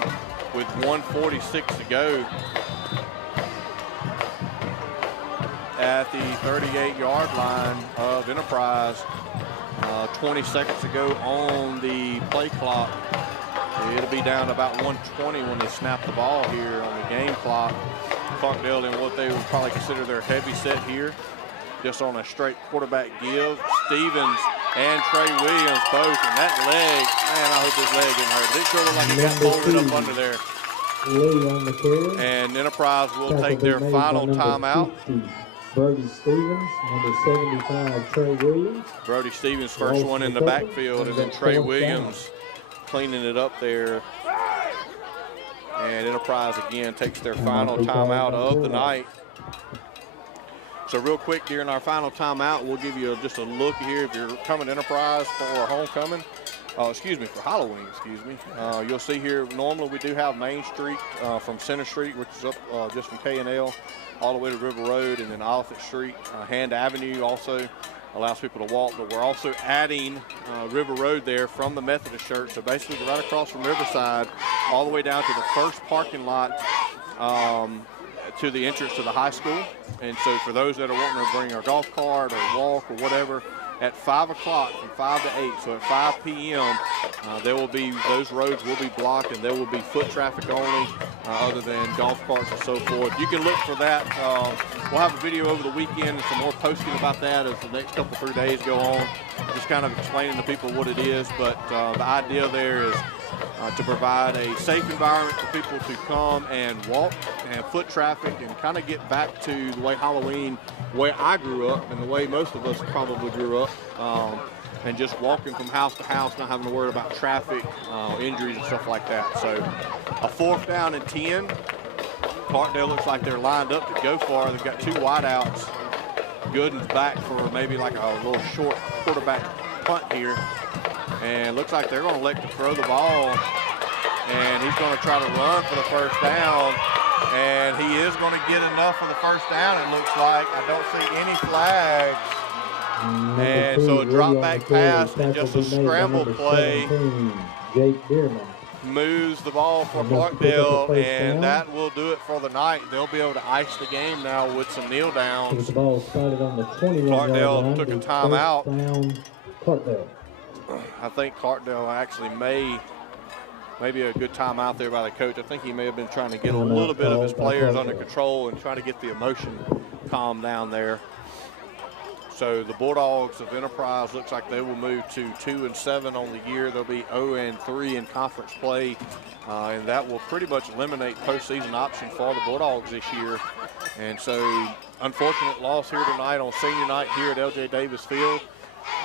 with 1:46 to go at the 38-yard line of Enterprise. 20 seconds to go on the play clock. It'll be down to about 1:20 when they snap the ball here on the game clock. Clarkdale in what they would probably consider their heavy set here, just on a straight quarterback give. Stevens and Trey Williams both, and that leg, man, I hope his leg didn't hurt. It sure looked like he got folded up under there. Lee on the carry. And Enterprise will take their final timeout. 50, Brody Stevens, number 75, Trey Williams. Brody Stevens, first one in the backfield, and then Trey Williams cleaning it up there. And Enterprise again takes their final timeout of the night. So real quick, during our final timeout, we'll give you just a look here. If you're coming to Enterprise for homecoming, for Halloween, you'll see here, normally we do have Main Street from Center Street, which is up just from K&L, all the way to River Road, and then Oliphant Street. Hand Avenue also allows people to walk, but we're also adding River Road there from the Methodist Church. So basically right across from Riverside, all the way down to the first parking lot to the entrance to the high school. And so for those that are wanting to bring a golf cart or walk or whatever, at 5 o'clock from 5 to 8, so at 5 p.m., those roads will be blocked, and there will be foot traffic only other than golf carts and so forth. You can look for that. We'll have a video over the weekend and some more posting about that as the next couple 3 days go on, just kind of explaining to people what it is. But the idea there is to provide a safe environment for people to come and walk and foot traffic and kind of get back to the way Halloween, the way I grew up and the way most of us probably grew up, and just walking from house to house, not having to worry about traffic, injuries and stuff like that. So a 4th down and 10. Clarkdale looks like they're lined up to go for. They've got 2 wideouts. Gooden's back for maybe like a little short quarterback punt here. And looks like they're going to elect to throw the ball. And he's going to try to run for the first down. And he is going to get enough for the first down, it looks like. I don't see any flags. And so a drop back pass and just a scramble play moves the ball for Clarkdale, and that will do it for the night. They'll be able to ice the game now with some kneel downs. Clarkdale took a timeout. I think Clarkdale actually maybe a good timeout there by the coach. I think he may have been trying to get a little bit of his players under control and trying to get the emotion calmed down there. So the Bulldogs of Enterprise looks like they will move to 2-7 on the year. They'll be 0-3 in conference play, and that will pretty much eliminate postseason option for the Bulldogs this year. And so unfortunate loss here tonight on senior night here at L.J. Davis Field.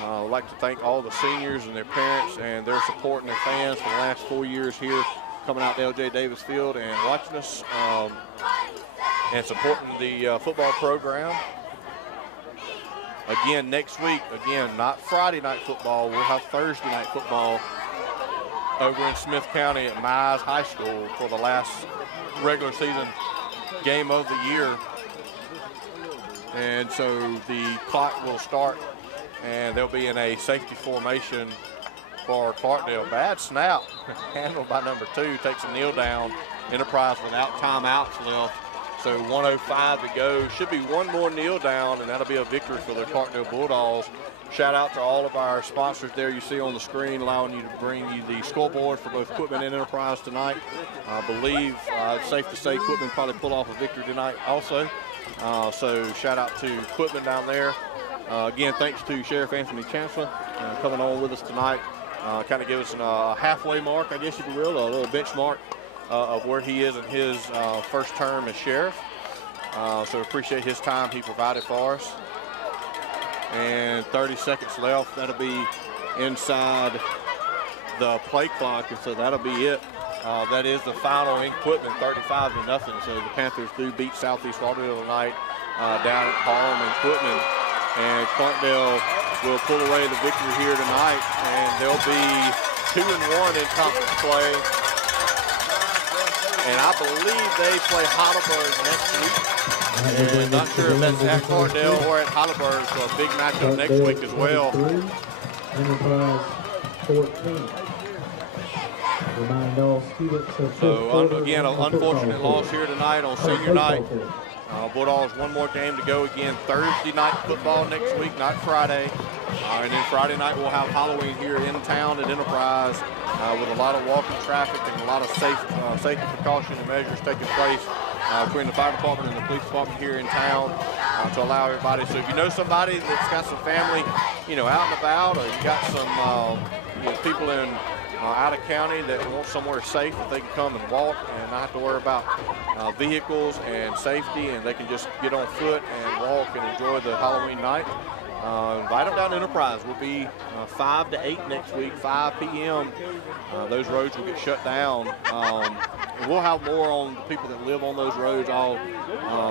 I'd like to thank all the seniors and their parents and their support and their fans for the last 4 years here, coming out to L.J. Davis Field and watching us and supporting the football program. Again, next week, not Friday night football, we'll have Thursday night football over in Smith County at Mize High School for the last regular season game of the year. And so the clock will start, and they'll be in a safety formation for Clarkdale. Bad snap handled by number 2, takes a kneel down. Enterprise without timeouts left. So 1:05 to go. Should be one more kneel down, and that'll be a victory for the Clarkdale Bulldogs. Shout out to all of our sponsors there you see on the screen, allowing you to bring you the scoreboard for both Quitman and Enterprise tonight. I believe it's safe to say Quitman probably pull off a victory tonight also. So shout out to Quitman down there. Again, thanks to Sheriff Anthony Chancellor coming on with us tonight. Kind of give us a halfway mark, I guess if you will, a little benchmark of where he is in his first term as sheriff. So appreciate his time he provided for us. And 30 seconds left. That'll be inside the play clock, and so that'll be it. That is the final in Quitman, 35-0. So the Panthers do beat Southeast Lauderdale tonight down at Harlem and Quitman. And Clarkdale will pull away the victory here tonight, and they'll be 2-1 in conference play. And I believe they play Heidelberg next week. And not sure if that's at Clarkdale or at Heidelberg, so a big matchup next week as well. Enterprise 14. Remind all students of so again, an unfortunate loss here tonight on senior night. Bulldogs one more game to go. Again, Thursday night football next week, not Friday. And then Friday night we'll have Halloween here in town at Enterprise with a lot of walking traffic and a lot of safety precaution and measures taking place between the fire department and the police department here in town to allow everybody. So if you know somebody that's got some family, out and about, or you got some people in out of county that want somewhere safe that they can come and walk and not have to worry about vehicles and safety, and they can just get on foot and walk and enjoy the Halloween night. Invite them down to Enterprise. We'll be 5 to 8 next week, 5 p.m. Those roads will get shut down. And we'll have more on the people that live on those roads. I'll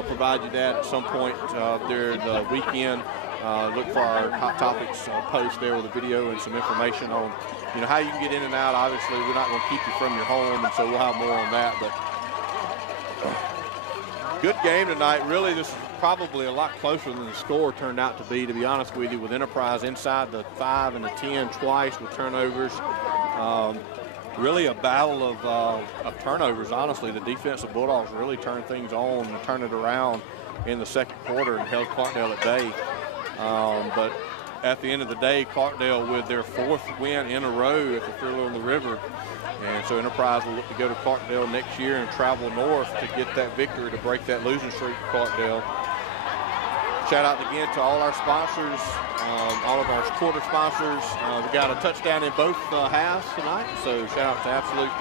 provide you that at some point during the weekend. Look for our Hot Topics post there with a video and some information on how you can get in and out. Obviously, we're not going to keep you from your home, and so we'll have more on that. But good game tonight. Really, this is probably a lot closer than the score turned out to be honest with you, with Enterprise inside the 5 and the 10 twice with turnovers. Really a battle of turnovers, honestly. The defensive Bulldogs really turned things on and turned it around in the second quarter and held Clarkdale at bay. But at the end of the day, Clarkdale with their 4th win in a row at the Thrill on the River. And so Enterprise will look to go to Clarkdale next year and travel north to get that victory to break that losing streak for Clarkdale. Shout out again to all our sponsors, all of our quarter sponsors. We got a touchdown in both halves tonight, so shout out to Absolute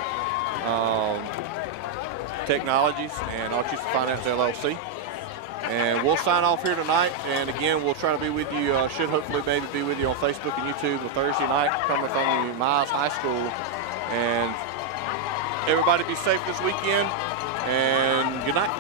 Technologies and Archista Finance LLC. And we'll sign off here tonight, and again, we'll try to be with you, should hopefully maybe be with you on Facebook and YouTube on Thursday night, coming from the Miles High School. And everybody be safe this weekend, and good night.